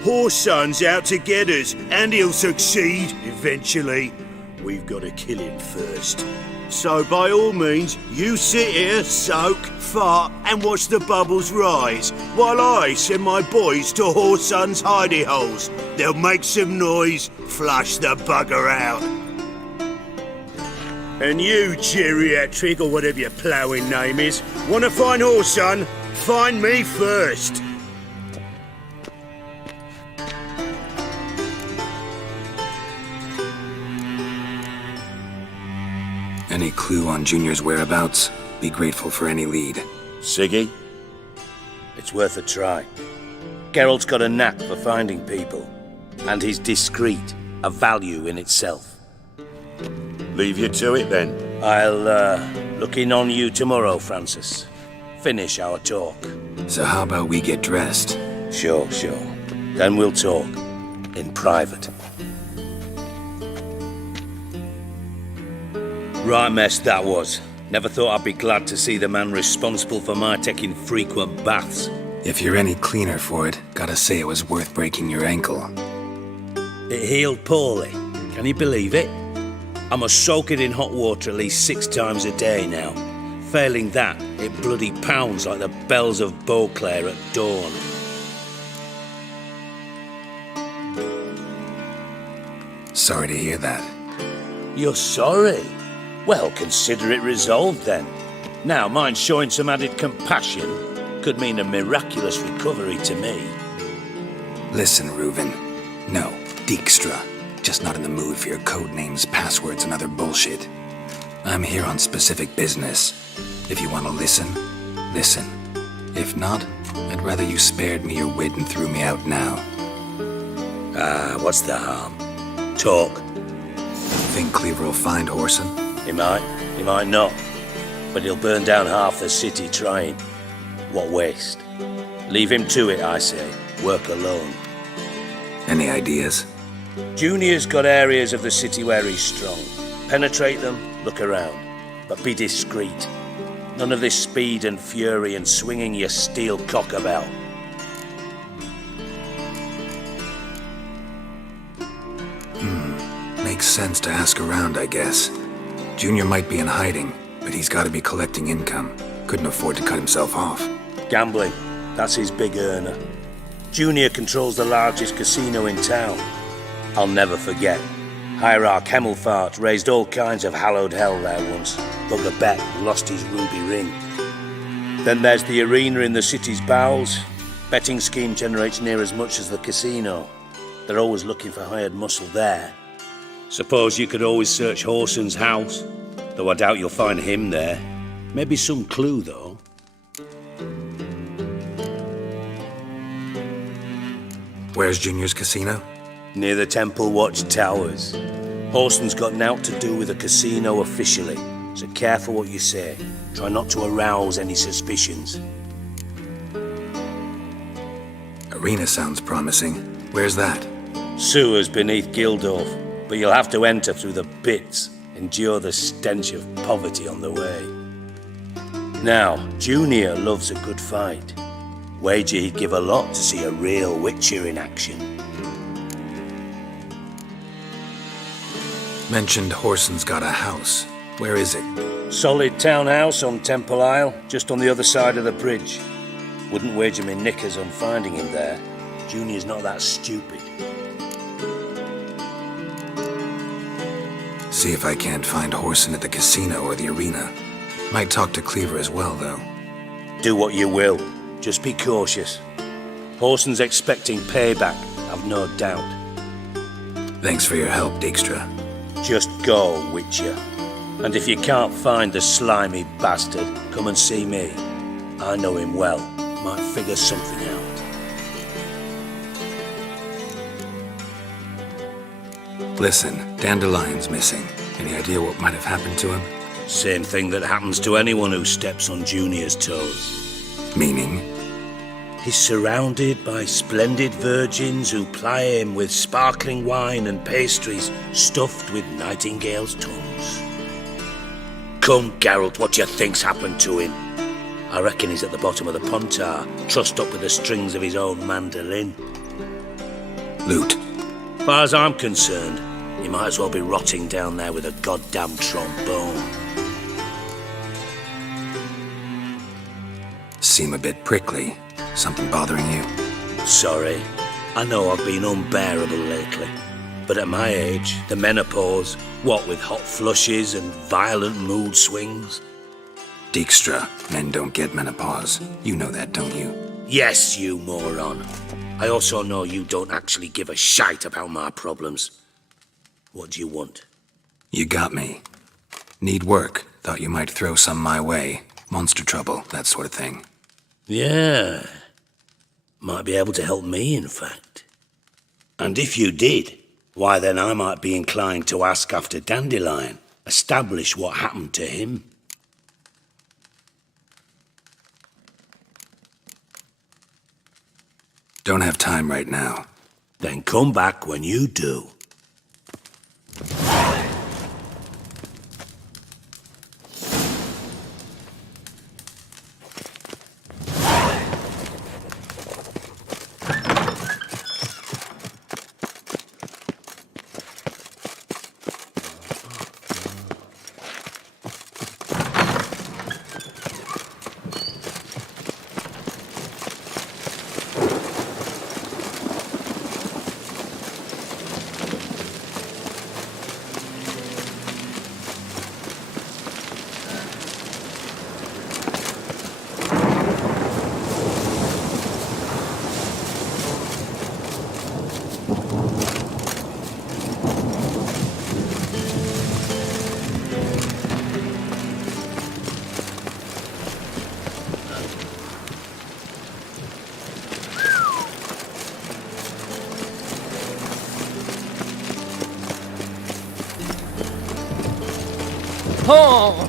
Whoreson's out to get us, and he'll succeed eventually. We've got to kill him first. So by all means, you sit here, soak, fart, and watch the bubbles rise, while I send my boys to Whoreson's hidey holes. They'll make some noise, flush the bugger out. And you, geriatric, or whatever your ploughing name is, want to find Whoreson? Find me first. Any clue on Junior's whereabouts? Be grateful for any lead. Siggy? It's worth a try. Geralt's got a knack for finding people, and he's discreet, a value in itself. Leave you to it then. I'll look in on you tomorrow, Francis. Finish our talk. So how about we get dressed? Sure. Then we'll talk. In private. Right mess that was. Never thought I'd be glad to see the man responsible for my taking frequent baths. If you're any cleaner for it, gotta say it was worth breaking your ankle. It healed poorly. Can you believe it? I must soak it in hot water at least 6 times a day now. Failing that, it bloody pounds like the bells of Beauclair at dawn. Sorry to hear that. You're sorry? Well, consider it resolved then. Now, mind showing some added compassion could mean a miraculous recovery to me. Listen, Reuven. No, Dijkstra. Just not in the mood for your code names, passwords, and other bullshit. I'm here on specific business. If you want to listen, listen. If not, I'd rather you spared me your wit and threw me out now. What's the harm? Talk. Think Cleaver will find Whoreson? He might not. But he'll burn down half the city trying. What waste? Leave him to it, I say. Work alone. Any ideas? Junior's got areas of the city where he's strong. Penetrate them, look around. But be discreet. None of this speed and fury and swinging your steel cock about. Makes sense to ask around, I guess. Junior might be in hiding, but he's got to be collecting income. Couldn't afford to cut himself off. Gambling. That's his big earner. Junior controls the largest casino in town. I'll never forget. Hierarch Hemmelfart raised all kinds of hallowed hell there once. But the bet lost his ruby ring. Then there's the arena in the city's bowels. Betting scheme generates near as much as the casino. They're always looking for hired muscle there. Suppose you could always search Horson's house, though I doubt you'll find him there. Maybe some clue, though. Where's Junior's casino? Near the Temple Watch Towers. Horson's got naught to do with the casino officially, so careful what you say. Try not to arouse any suspicions. Arena sounds promising. Where's that? Sewers beneath Gildorf, but you'll have to enter through the pits, endure the stench of poverty on the way. Now, Junior loves a good fight. Wager he'd give a lot to see a real Witcher in action. Mentioned Horson's got a house. Where is it? Solid townhouse on Temple Isle, just on the other side of the bridge. Wouldn't wager me knickers on finding him there. Junior's not that stupid. See if I can't find Horson at the casino or the arena. Might talk to Cleaver as well, though. Do what you will. Just be cautious. Horson's expecting payback, I've no doubt. Thanks for your help, Dijkstra. Just go, Witcher. And if you can't find the slimy bastard, come and see me. I know him well. Might figure something out. Listen, Dandelion's missing. Any idea what might have happened to him? Same thing that happens to anyone who steps on Junior's toes. Meaning? He's surrounded by splendid virgins who ply him with sparkling wine and pastries stuffed with nightingales' tongues. Come, Geralt, what do you think's happened to him? I reckon he's at the bottom of the Pontar, trussed up with the strings of his own mandolin. Loot. As far as I'm concerned, he might as well be rotting down there with a goddamn trombone. Seem a bit prickly. Something bothering you? Sorry. I know I've been unbearable lately. But at my age, the menopause, what with hot flushes and violent mood swings? Dijkstra, men don't get menopause. You know that, don't you? Yes, you moron. I also know you don't actually give a shite about my problems. What do you want? You got me. Need work. Thought you might throw some my way. Monster trouble, that sort of thing. Yeah. Might be able to help me, in fact. And if you did, why then I might be inclined to ask after Dandelion, establish what happened to him. Don't have time right now. Then come back when you do. Oh!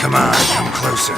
Come on, come closer.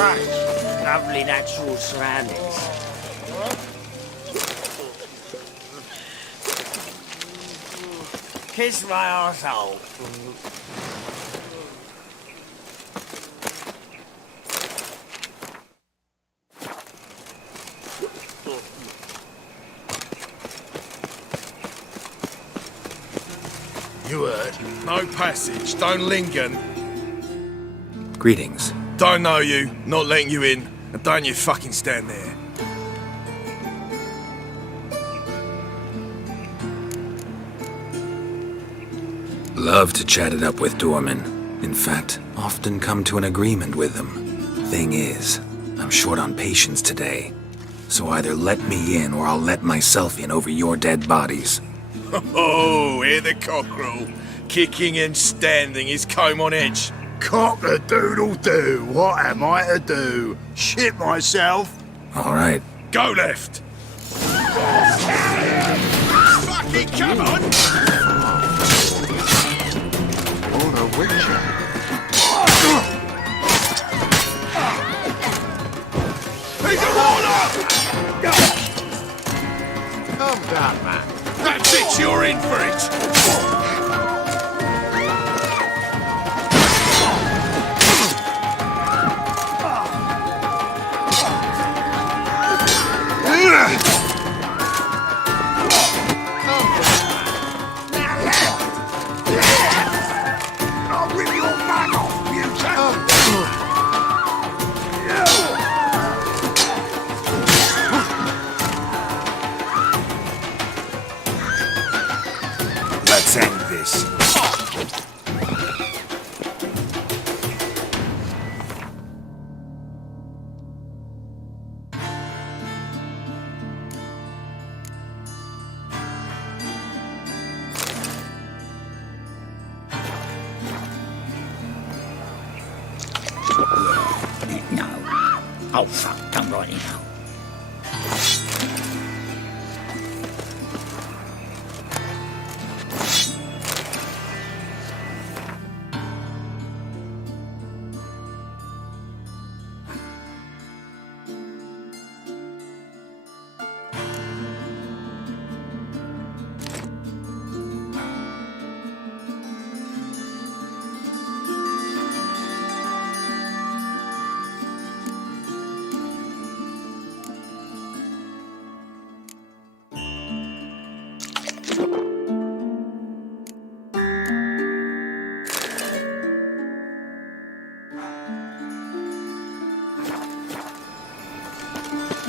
such lovely natural surroundings. Kiss my arsehole. You heard? No passage, don't linger. Greetings. Don't know you, not letting you in, and don't you fucking stand there. Love to chat it up with doormen. In fact, often come to an agreement with them. Thing is, I'm short on patience today. So either let me in or I'll let myself in over your dead bodies. Oh, hear the cockerel. Kicking and standing, his comb on edge. Cock-a-doodle-doo, what am I to do? Shit myself? All right. Go left. Fucking come on! On a witcher. He's a warlock! Calm down, man. That's it, you're in for it! I'll rip your back off, you Let's end this. No. Oh, fuck, come right in now.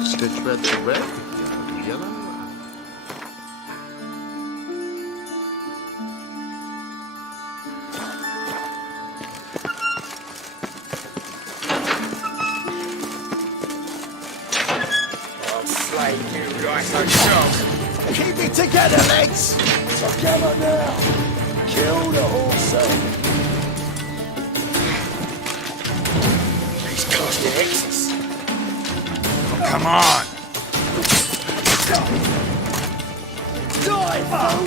Stitch red to red, yellow to yellow. I'll slay you like a dog. Keep it together, legs! Together now! Kill the horse. These casting X's. Oh, come on! Die, fool!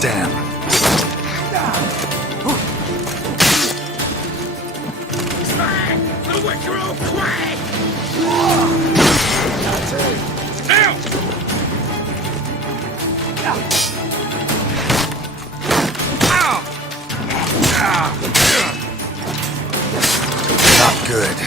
Damn. The wicker will quack! That's it. Now! Not good.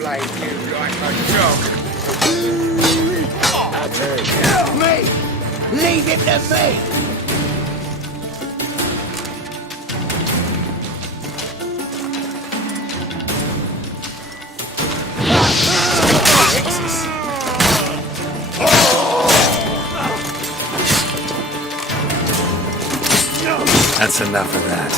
flay you like a dog. Me! Leave it to me! That's enough of that.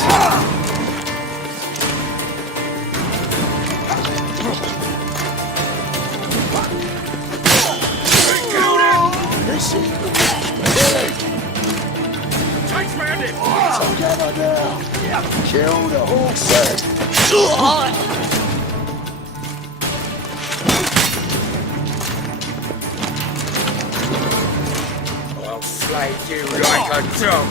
Together now! Kill the horses! I'll flay you like a dog.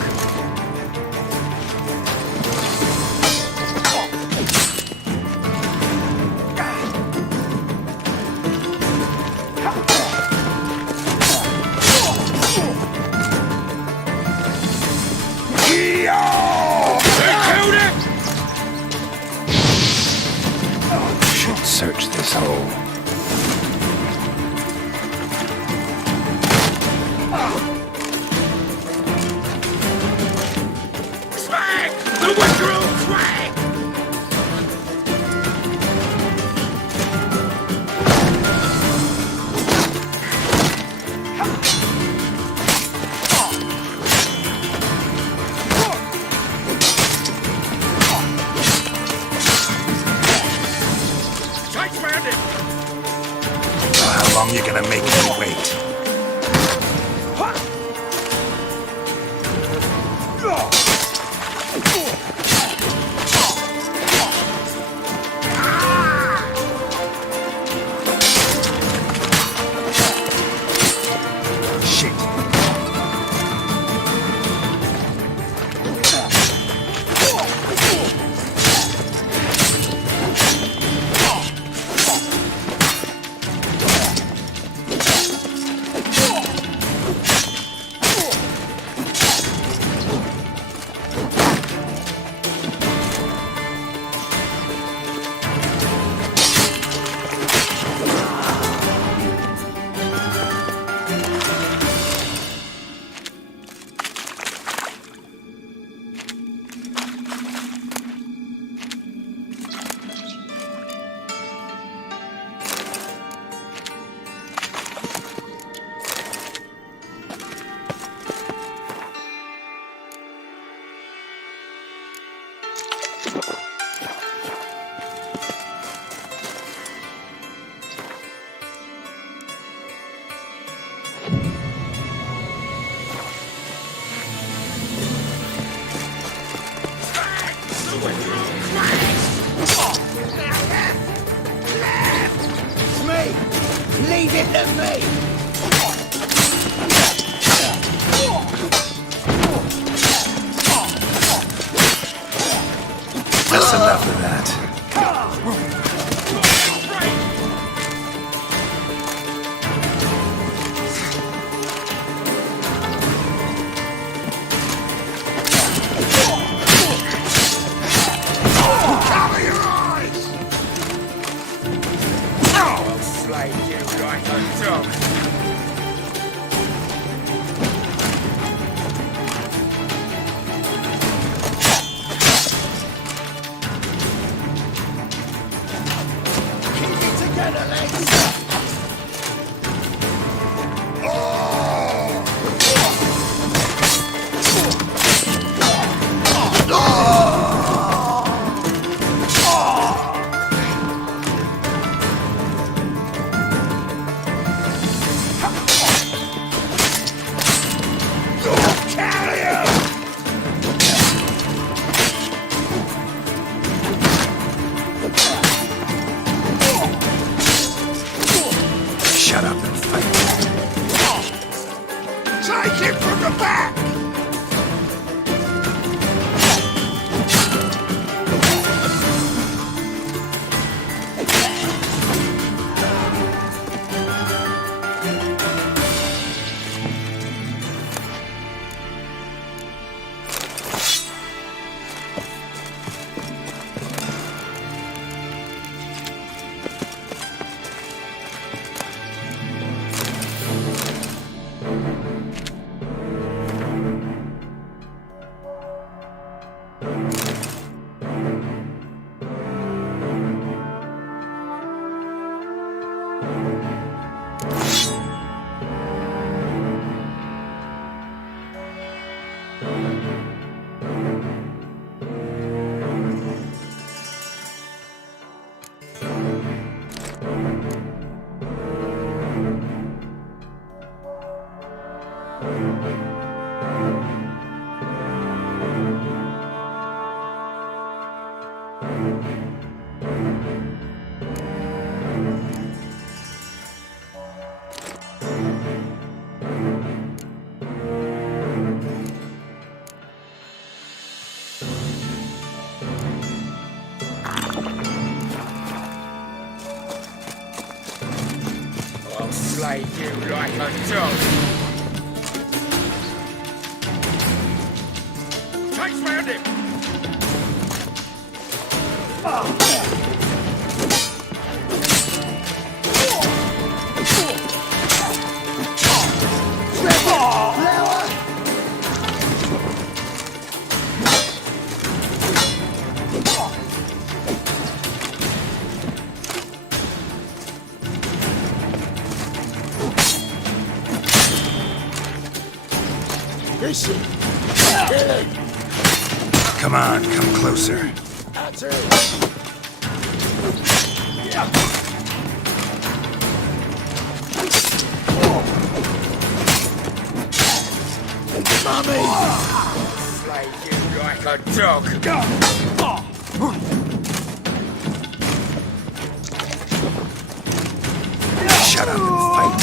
Should search this hole. Smack! The Witcher will crack! How long you gonna make me wait? Leave it to me! That's enough of that. Cover your eyes! I'll flay you like a dog. Keep it together, lads! Flay you like a dog. Chase round him! Come on, come closer. Flay you like a dog. Shut up and fight.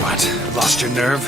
What? Lost your nerve?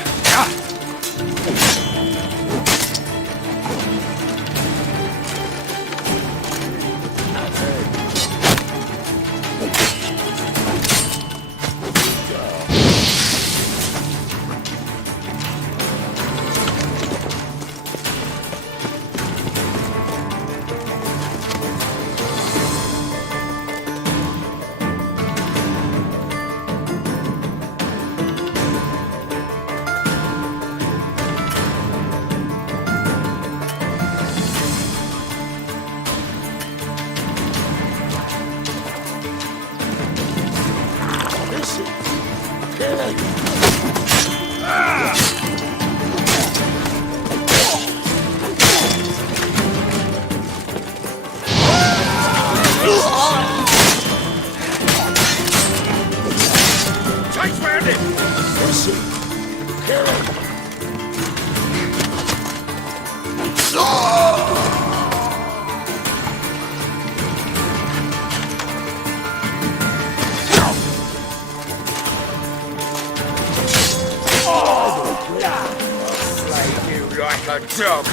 Chase round him! Flay you like a dog.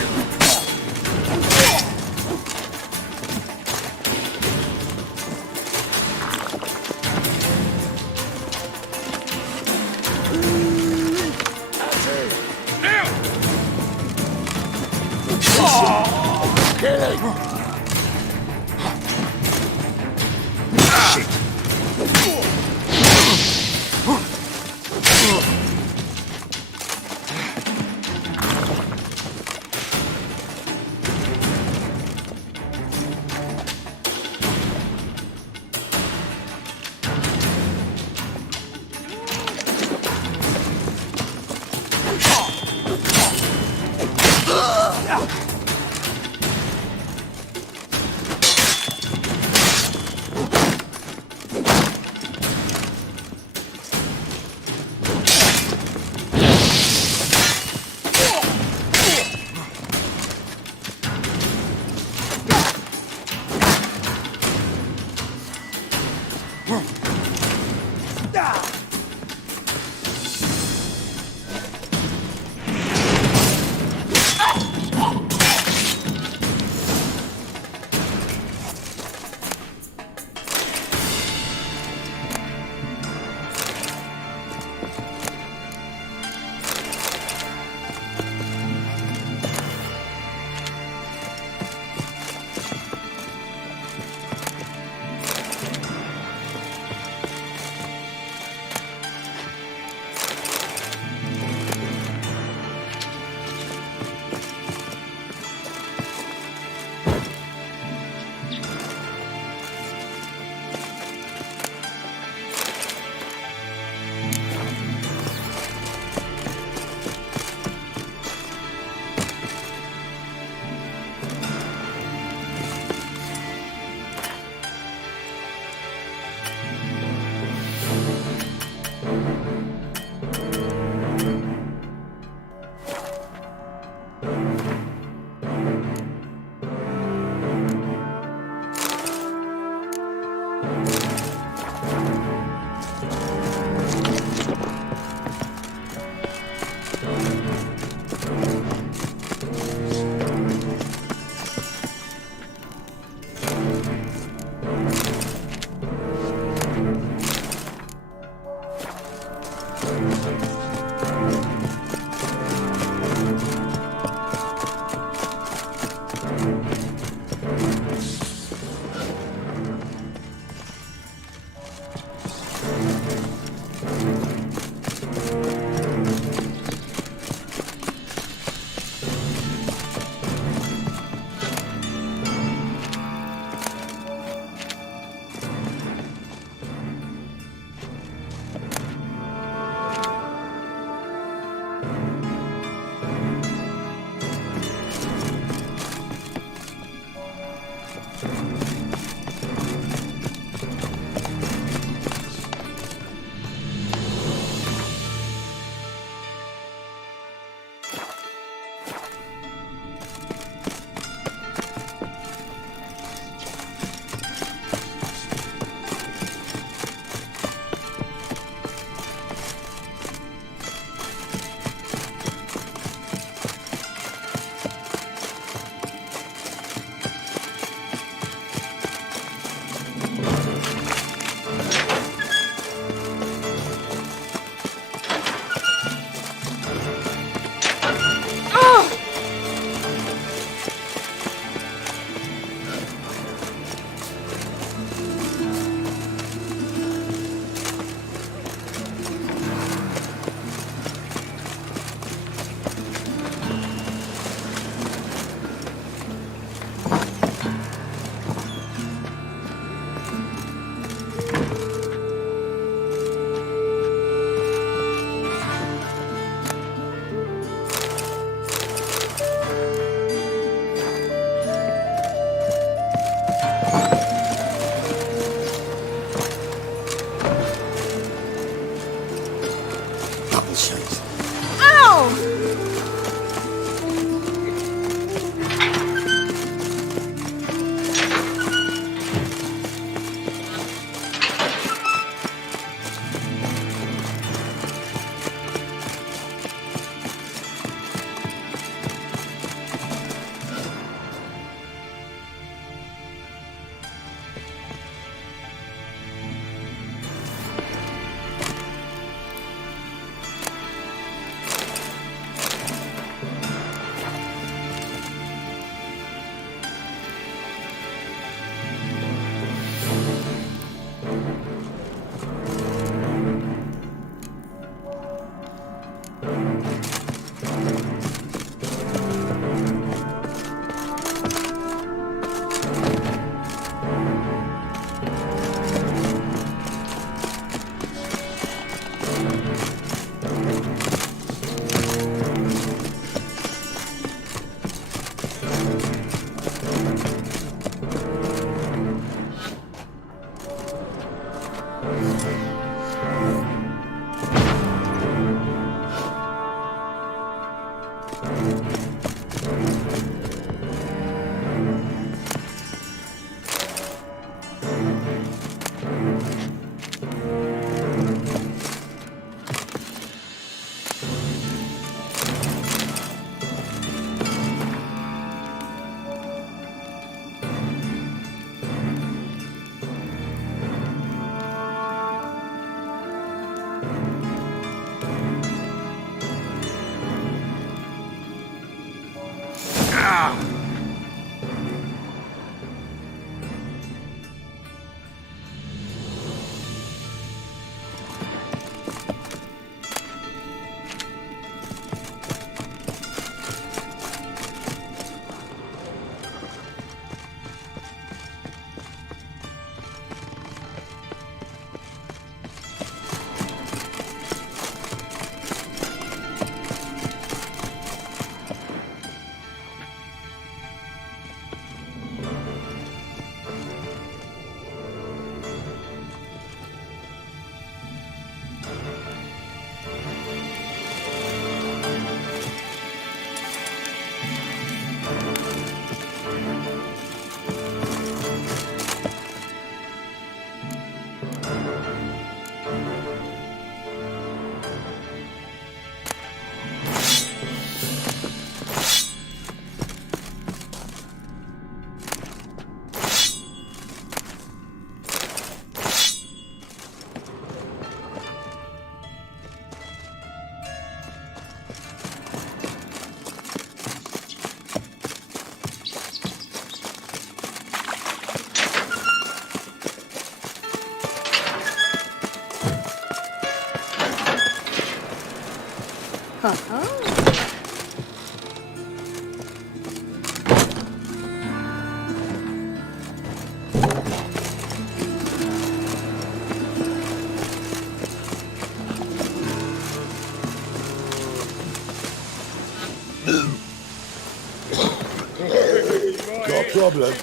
Got a problem?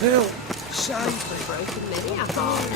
Help! Save me! Broken many a heart.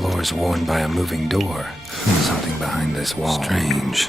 Floors worn by a moving door. Something behind this wall. Strange.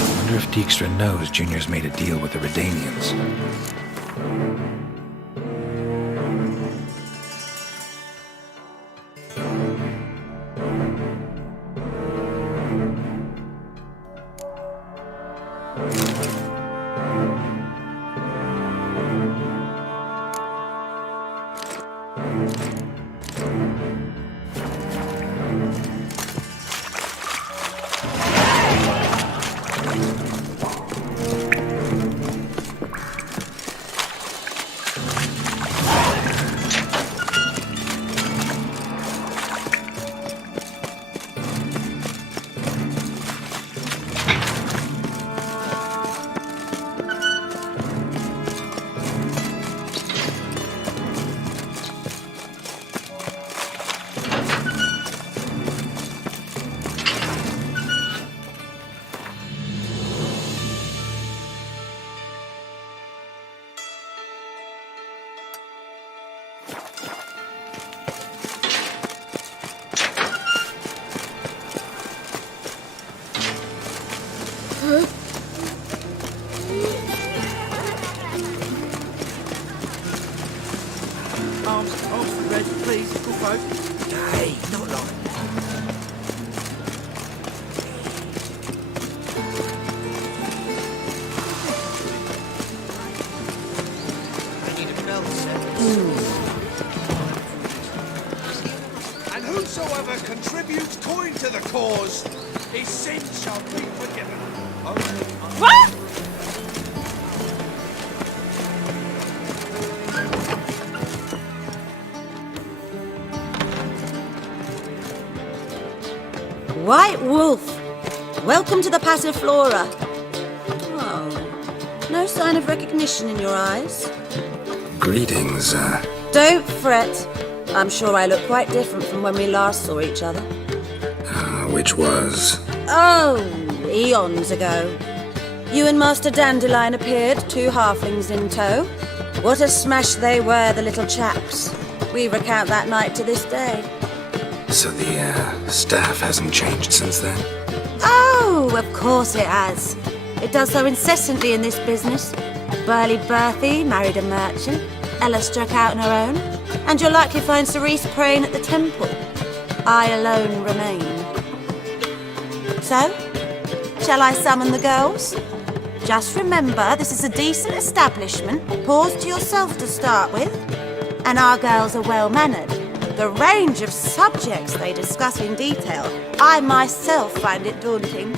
I wonder if Dijkstra knows Junior's made a deal with the Redanians. Arms red, please, good folk. Hey, not like I need a belt set. And whosoever contributes coin to the cause, his sins shall be forgiven. What? White Wolf, welcome to the Passiflora. Oh, no sign of recognition in your eyes. Greetings, Don't fret. I'm sure I look quite different from when we last saw each other. which was... Oh, eons ago. You and Master Dandelion appeared, two halflings in tow. What a smash they were, the little chaps. We recount that night to this day. So the, staff hasn't changed since then? Oh, of course it has. It does so incessantly in this business. Burly Berthie married a merchant. Ella struck out on her own. And you'll likely find Cerise praying at the temple. I alone remain. So, shall I summon the girls? Just remember, this is a decent establishment. Pause to yourself to start with. And our girls are well-mannered. The range of subjects they discuss in detail, I myself find it daunting.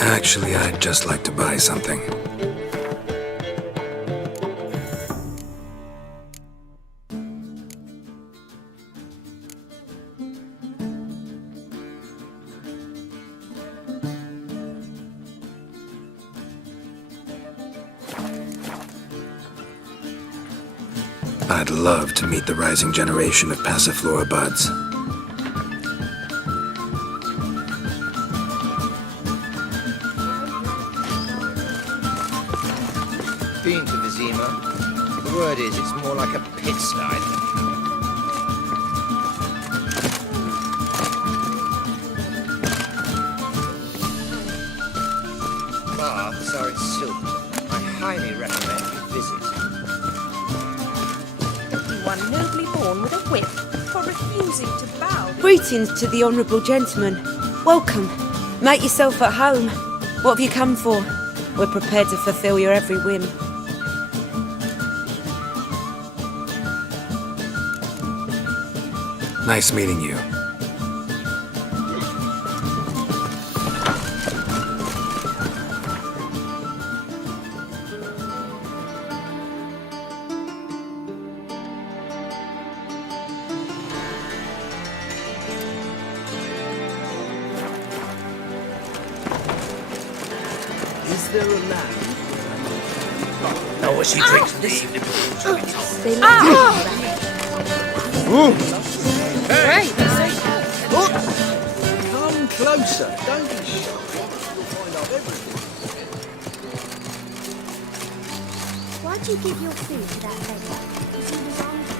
Actually, I'd just like to buy something. I'd love to meet the rising generation of Passiflora buds. Been to Vizima. The word is, it's more like a pigsty. Baths are its silver. I highly recommend you visit. One nobly born with a whip for refusing to bow. Greetings to the honourable gentleman. Welcome. Make yourself at home. What have you come for? We're prepared to fulfill your every whim. Nice meeting you. Is there a land? Oh, she drinks in the evening. They like Hey! Right, Come closer. Don't be shy. You'll find out everything. Why'd you give your food to that beggar? Because he was hungry.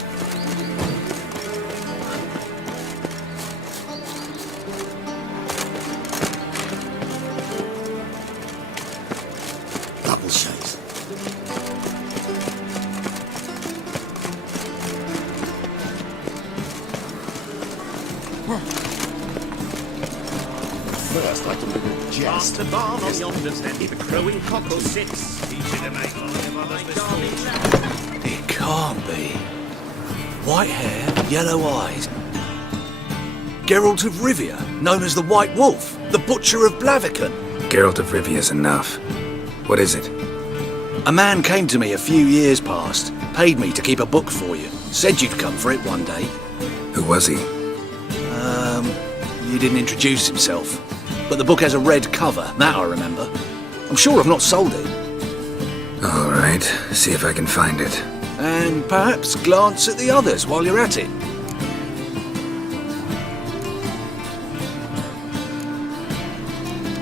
Double shades. First, like a little jest. Master barn on yonder stand. If a crowing cock or six, each in a make It can't be. White hair, yellow eyes. Geralt of Rivia, known as the White Wolf, the Butcher of Blaviken. Geralt of Rivia's enough. What is it? A man came to me a few years past, paid me to keep a book for you. Said you'd come for it one day. Who was he? He didn't introduce himself. But the book has a red cover, that I remember. I'm sure I've not sold it. All right, see if I can find it. And perhaps glance at the others while you're at it.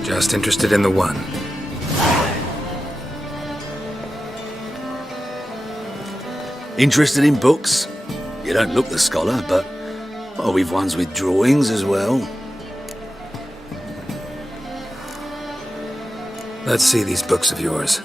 Just interested in the one. Interested in books? You don't look the scholar, but well, we've ones with drawings as well. Let's see these books of yours.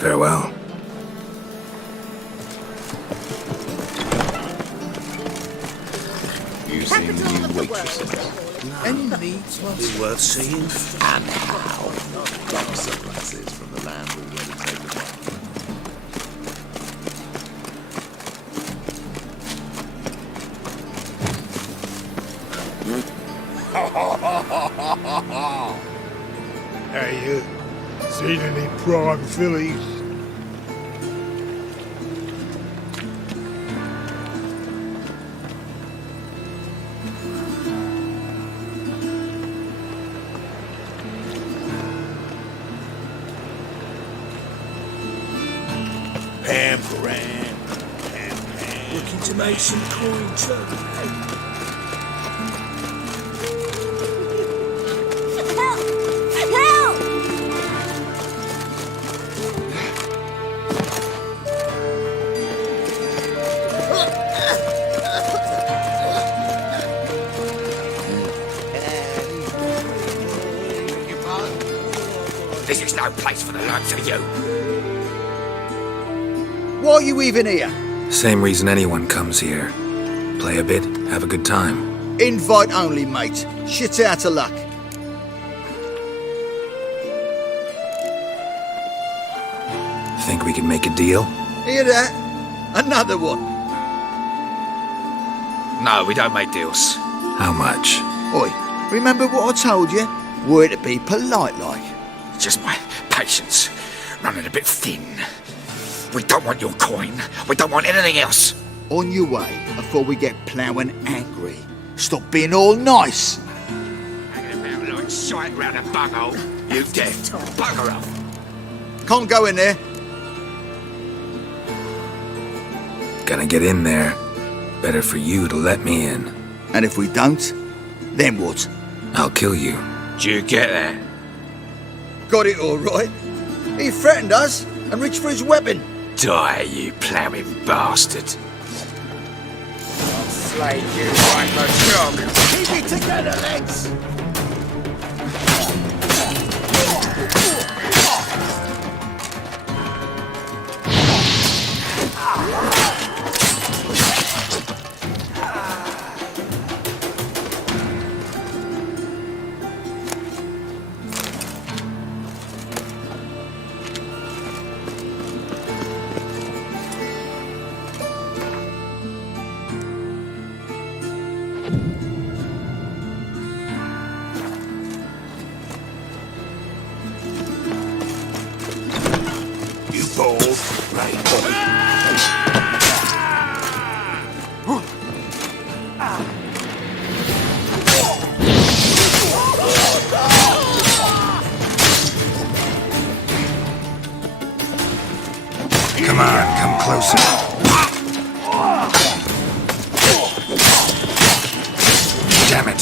Farewell. You seen new waitresses? Any needs must be worth seeing. And how? Got sunglasses from the land already taken off. Hey, seen any prime fillies? Pamperan. Looking to make some coin, too. This is no place for the likes of you. Why are you even here? Same reason anyone comes here. Play a bit, have a good time. Invite only, mate. Shit out of luck. Think we can make a deal? Hear that? Another one. No, we don't make deals. How much? Oi, remember what I told you? We're to be polite like. Just my patience running a bit thin. We don't want your coin. We don't want anything else. On your way before we get ploughing angry. Stop being all nice. Hanging about like shite round a bunghole. You deaf. Bugger off. Can't go in there. Gonna get in there. Better for you to let me in. And if we don't, then what? I'll kill you. Did you get that? Got it all right. He threatened us and reached for his weapon. Die, you ploughing bastard. I'll slay you like a dog. Keep it together, legs. You bold, right boy. Come on, come closer. Damn it.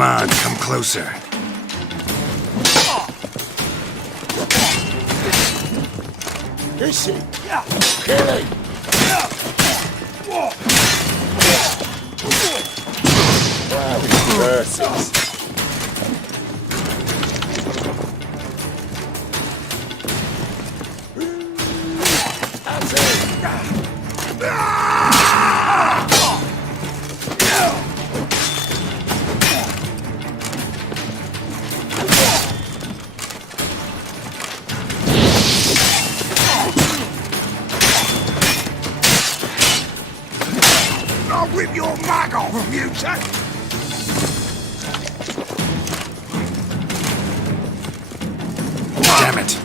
Come on, come closer. Is he? Kill him! Wow, he verses. That's it! I'll rip your mag off, mutant! Damn it.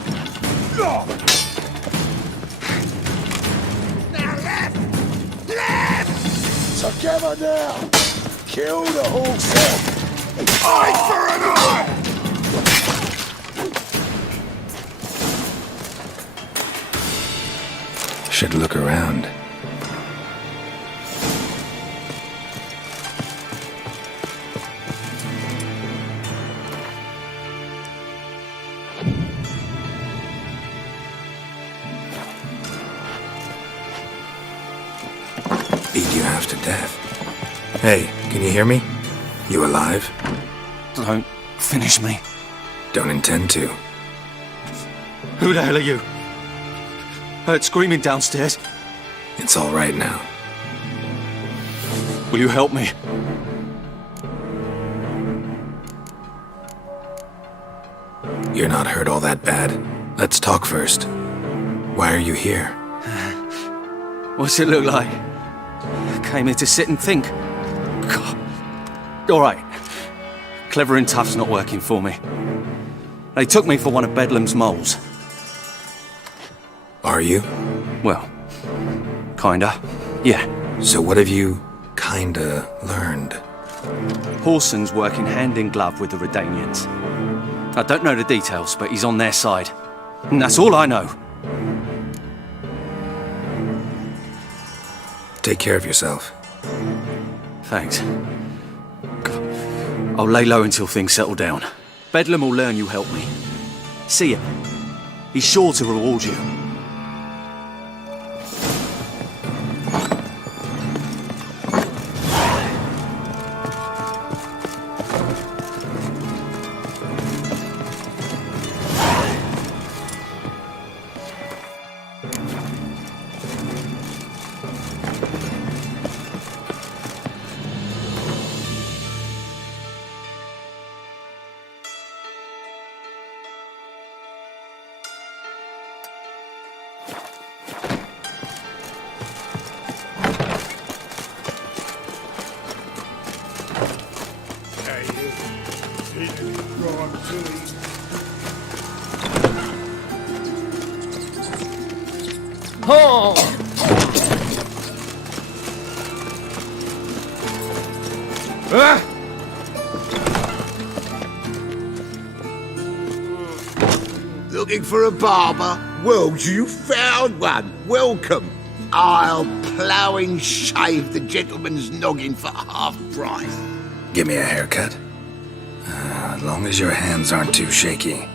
Now left! Left! Together now! Kill the horse! Eye for an eye! Should look around. Beat you half to death. Hey, can you hear me? You alive? Don't finish me. Don't intend to. Who the hell are you? Heard screaming downstairs. It's all right now. Will you help me? You're not hurt all that bad. Let's talk first. Why are you here? What's it look like? Came here to sit and think. God. All right. Clever and tough's not working for me. They took me for one of Bedlam's moles. Are you? Well, kinda. Yeah. So what have you kinda learned? Horson's working hand in glove with the Redanians. I don't know the details, but he's on their side. And that's all I know. Take care of yourself. Thanks. I'll lay low until things settle down. Bedlam will learn you helped me. See him. He's sure to reward you. Looking for a barber? Well, you found one. Welcome. I'll ploughing shave the gentleman's noggin for half price. Give me a haircut. As long as your hands aren't too shaky.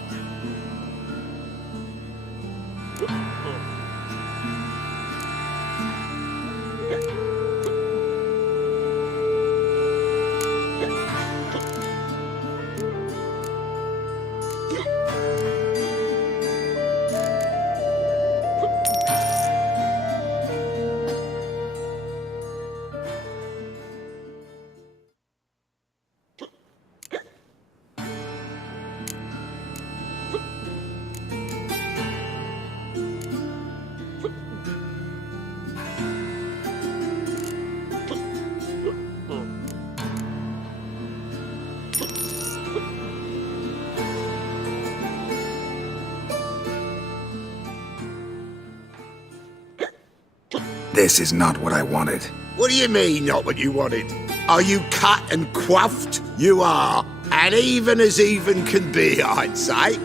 This is not what I wanted. What do you mean, not what you wanted? Are you cut and quaffed? You are. And even as even can be, I'd say.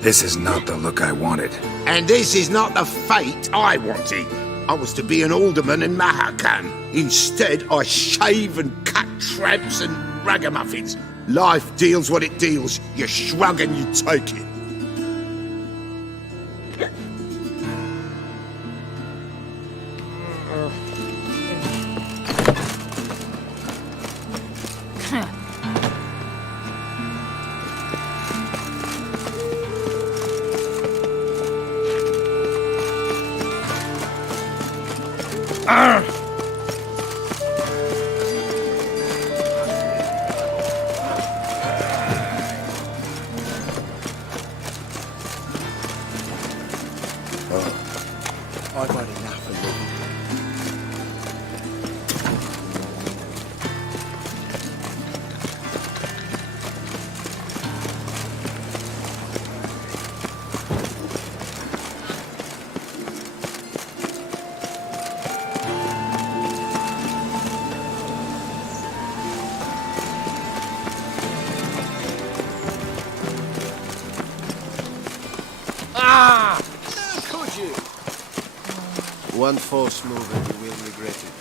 This is not the look I wanted. And this is not the fate I wanted. I was to be an alderman in Mahakan. Instead, I shave and cut tramps and ragamuffins. Life deals what it deals. You shrug and you take it. I've had enough of it. Ah! How could you? One false move and you will regret it.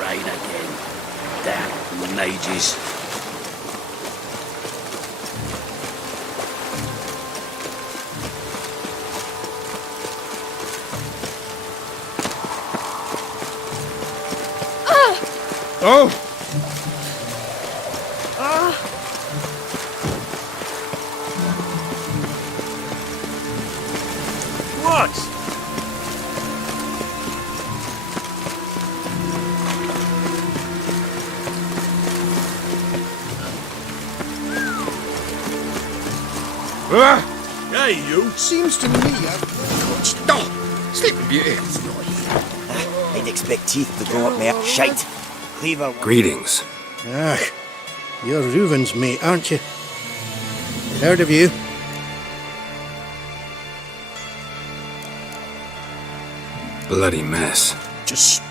Rain again. Damn, the mages. Oh! What? Hey, you! Seems to me Stop! Sleeping Beauty. I'd expect teeth to go up my shite. Cleaver. Greetings. Ah, you're Reuven's mate, aren't you? Heard of you? Bloody mess. Just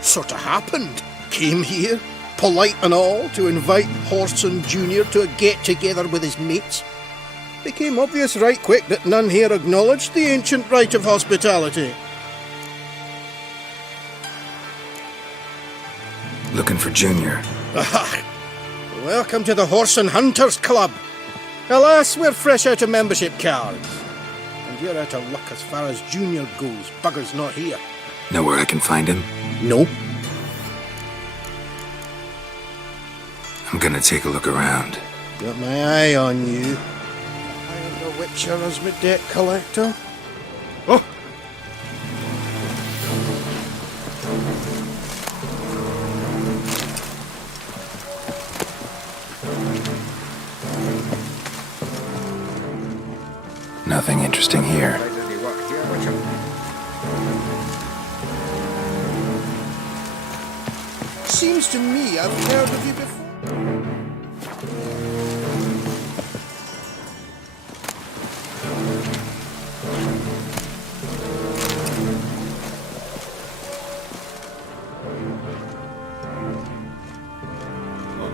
sort of happened. Came here, polite and all, to invite Horson Jr. to a get-together with his mates. Became obvious right quick that none here acknowledged the ancient right of hospitality. Looking for Junior. Ah, welcome to the Horse and Hunters Club. Alas, we're fresh out of membership cards. And you're out of luck as far as Junior goes. Bugger's not here. Know where I can find him? No. I'm gonna take a look around. Got my eye on you. I am the Witcher as my debt collector. Oh! Nothing interesting here. Seems to me I've heard of you before.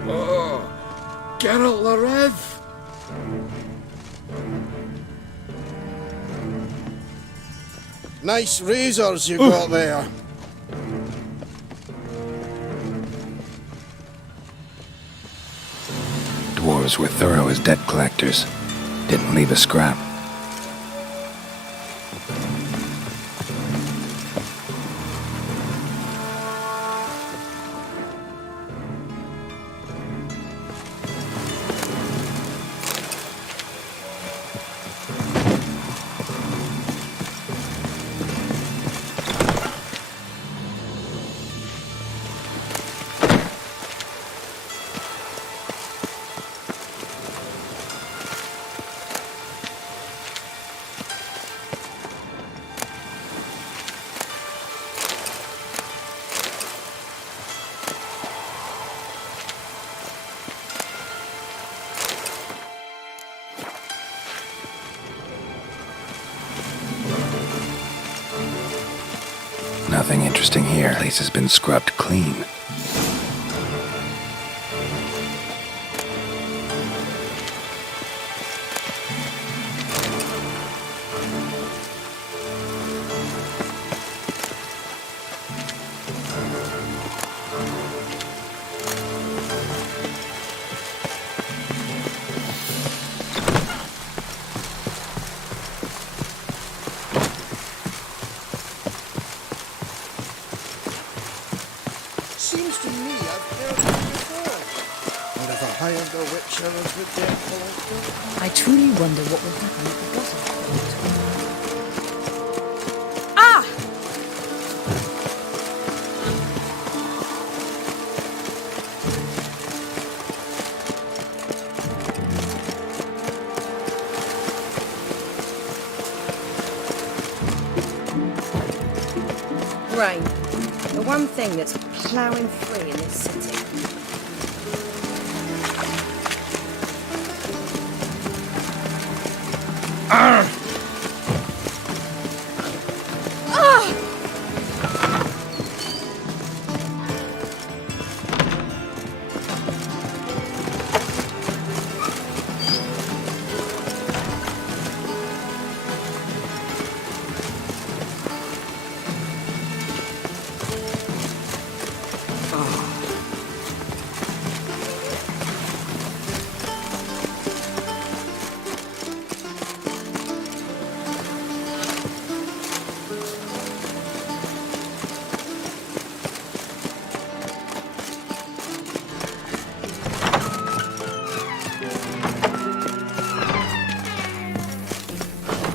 Oh, Geralt the Rev. Nice razors you got there. Dwarves were thorough as debt collectors. Didn't leave a scrap. Nothing interesting here. The place has been scrubbed clean. Seems to me I've heard it before. Or have I hired a witcher as the debt collector? I truly wonder what will happen at the bottom. Ah! Rain. The one thing that's ploughing free in this city. Ah!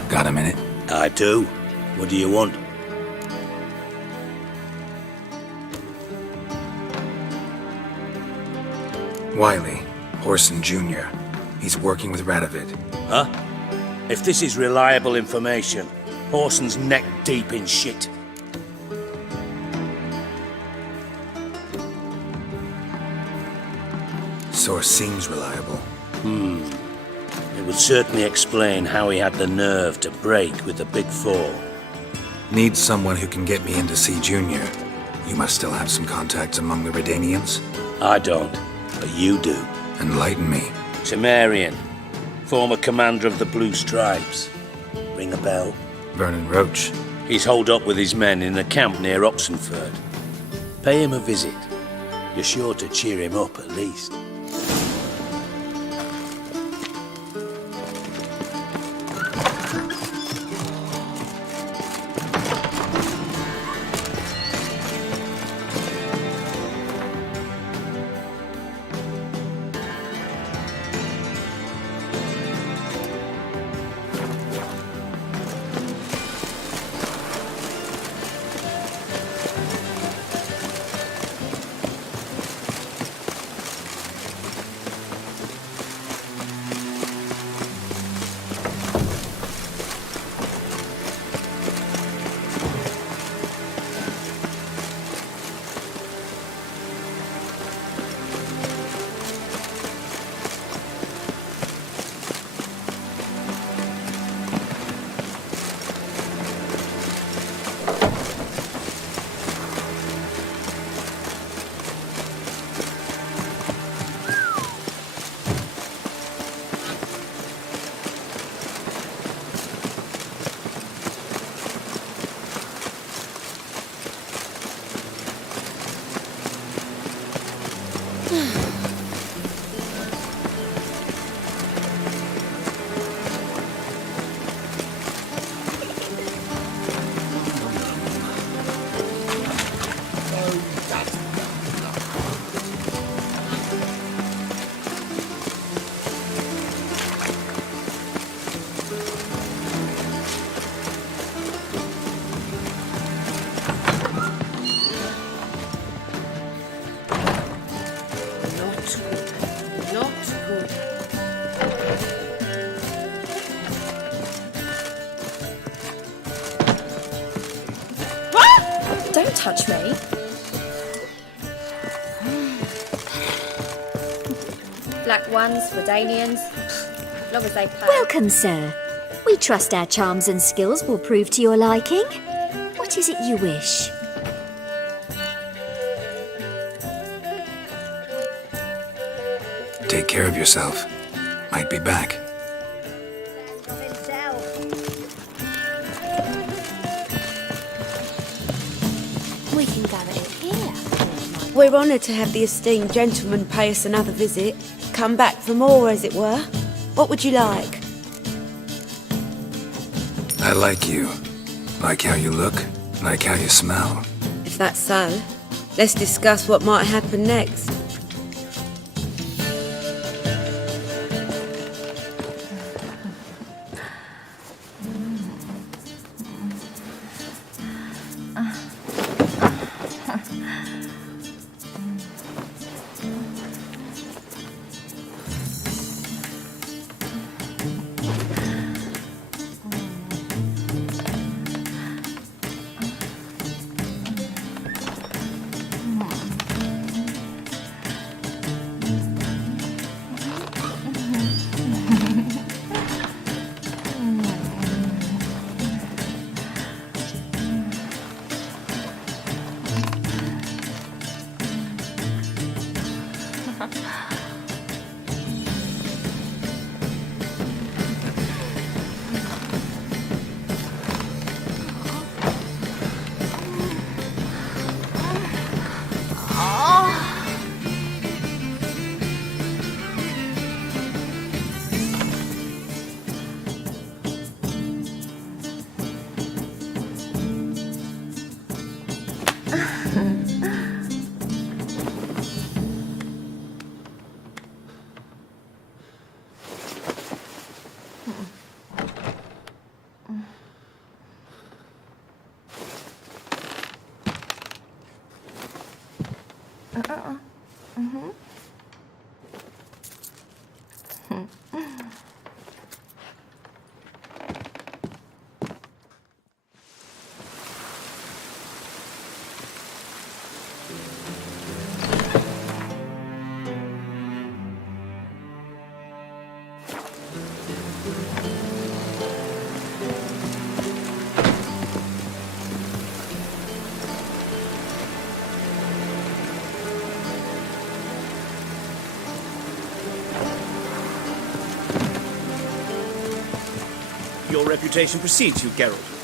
Got a minute? I do. What do you want? Wiley, Horson Jr. He's working with Radovid. Huh? If this is reliable information, Horson's neck deep in shit. Source seems reliable. It would certainly explain how he had the nerve to break with the Big Four. Need someone who can get me in to see Junior. You must still have some contacts among the Redanians. I don't, but you do. Enlighten me. Temerian, former commander of the Blue Stripes. Ring a bell? Vernon Roach. He's holed up with his men in a camp near Oxenford. Pay him a visit. You're sure to cheer him up at least. Don't touch me. Black ones, Redanians, long as they pay. Welcome, sir. We trust our charms and skills will prove to your liking. What is it you wish? Take care of yourself. Might be back. We can go at it here. We're honoured to have the esteemed gentleman pay us another visit. Come back for more, as it were. What would you like? I like you. Like how you look. Like how you smell. If that's so, let's discuss what might happen next. Your reputation precedes you, Geralt.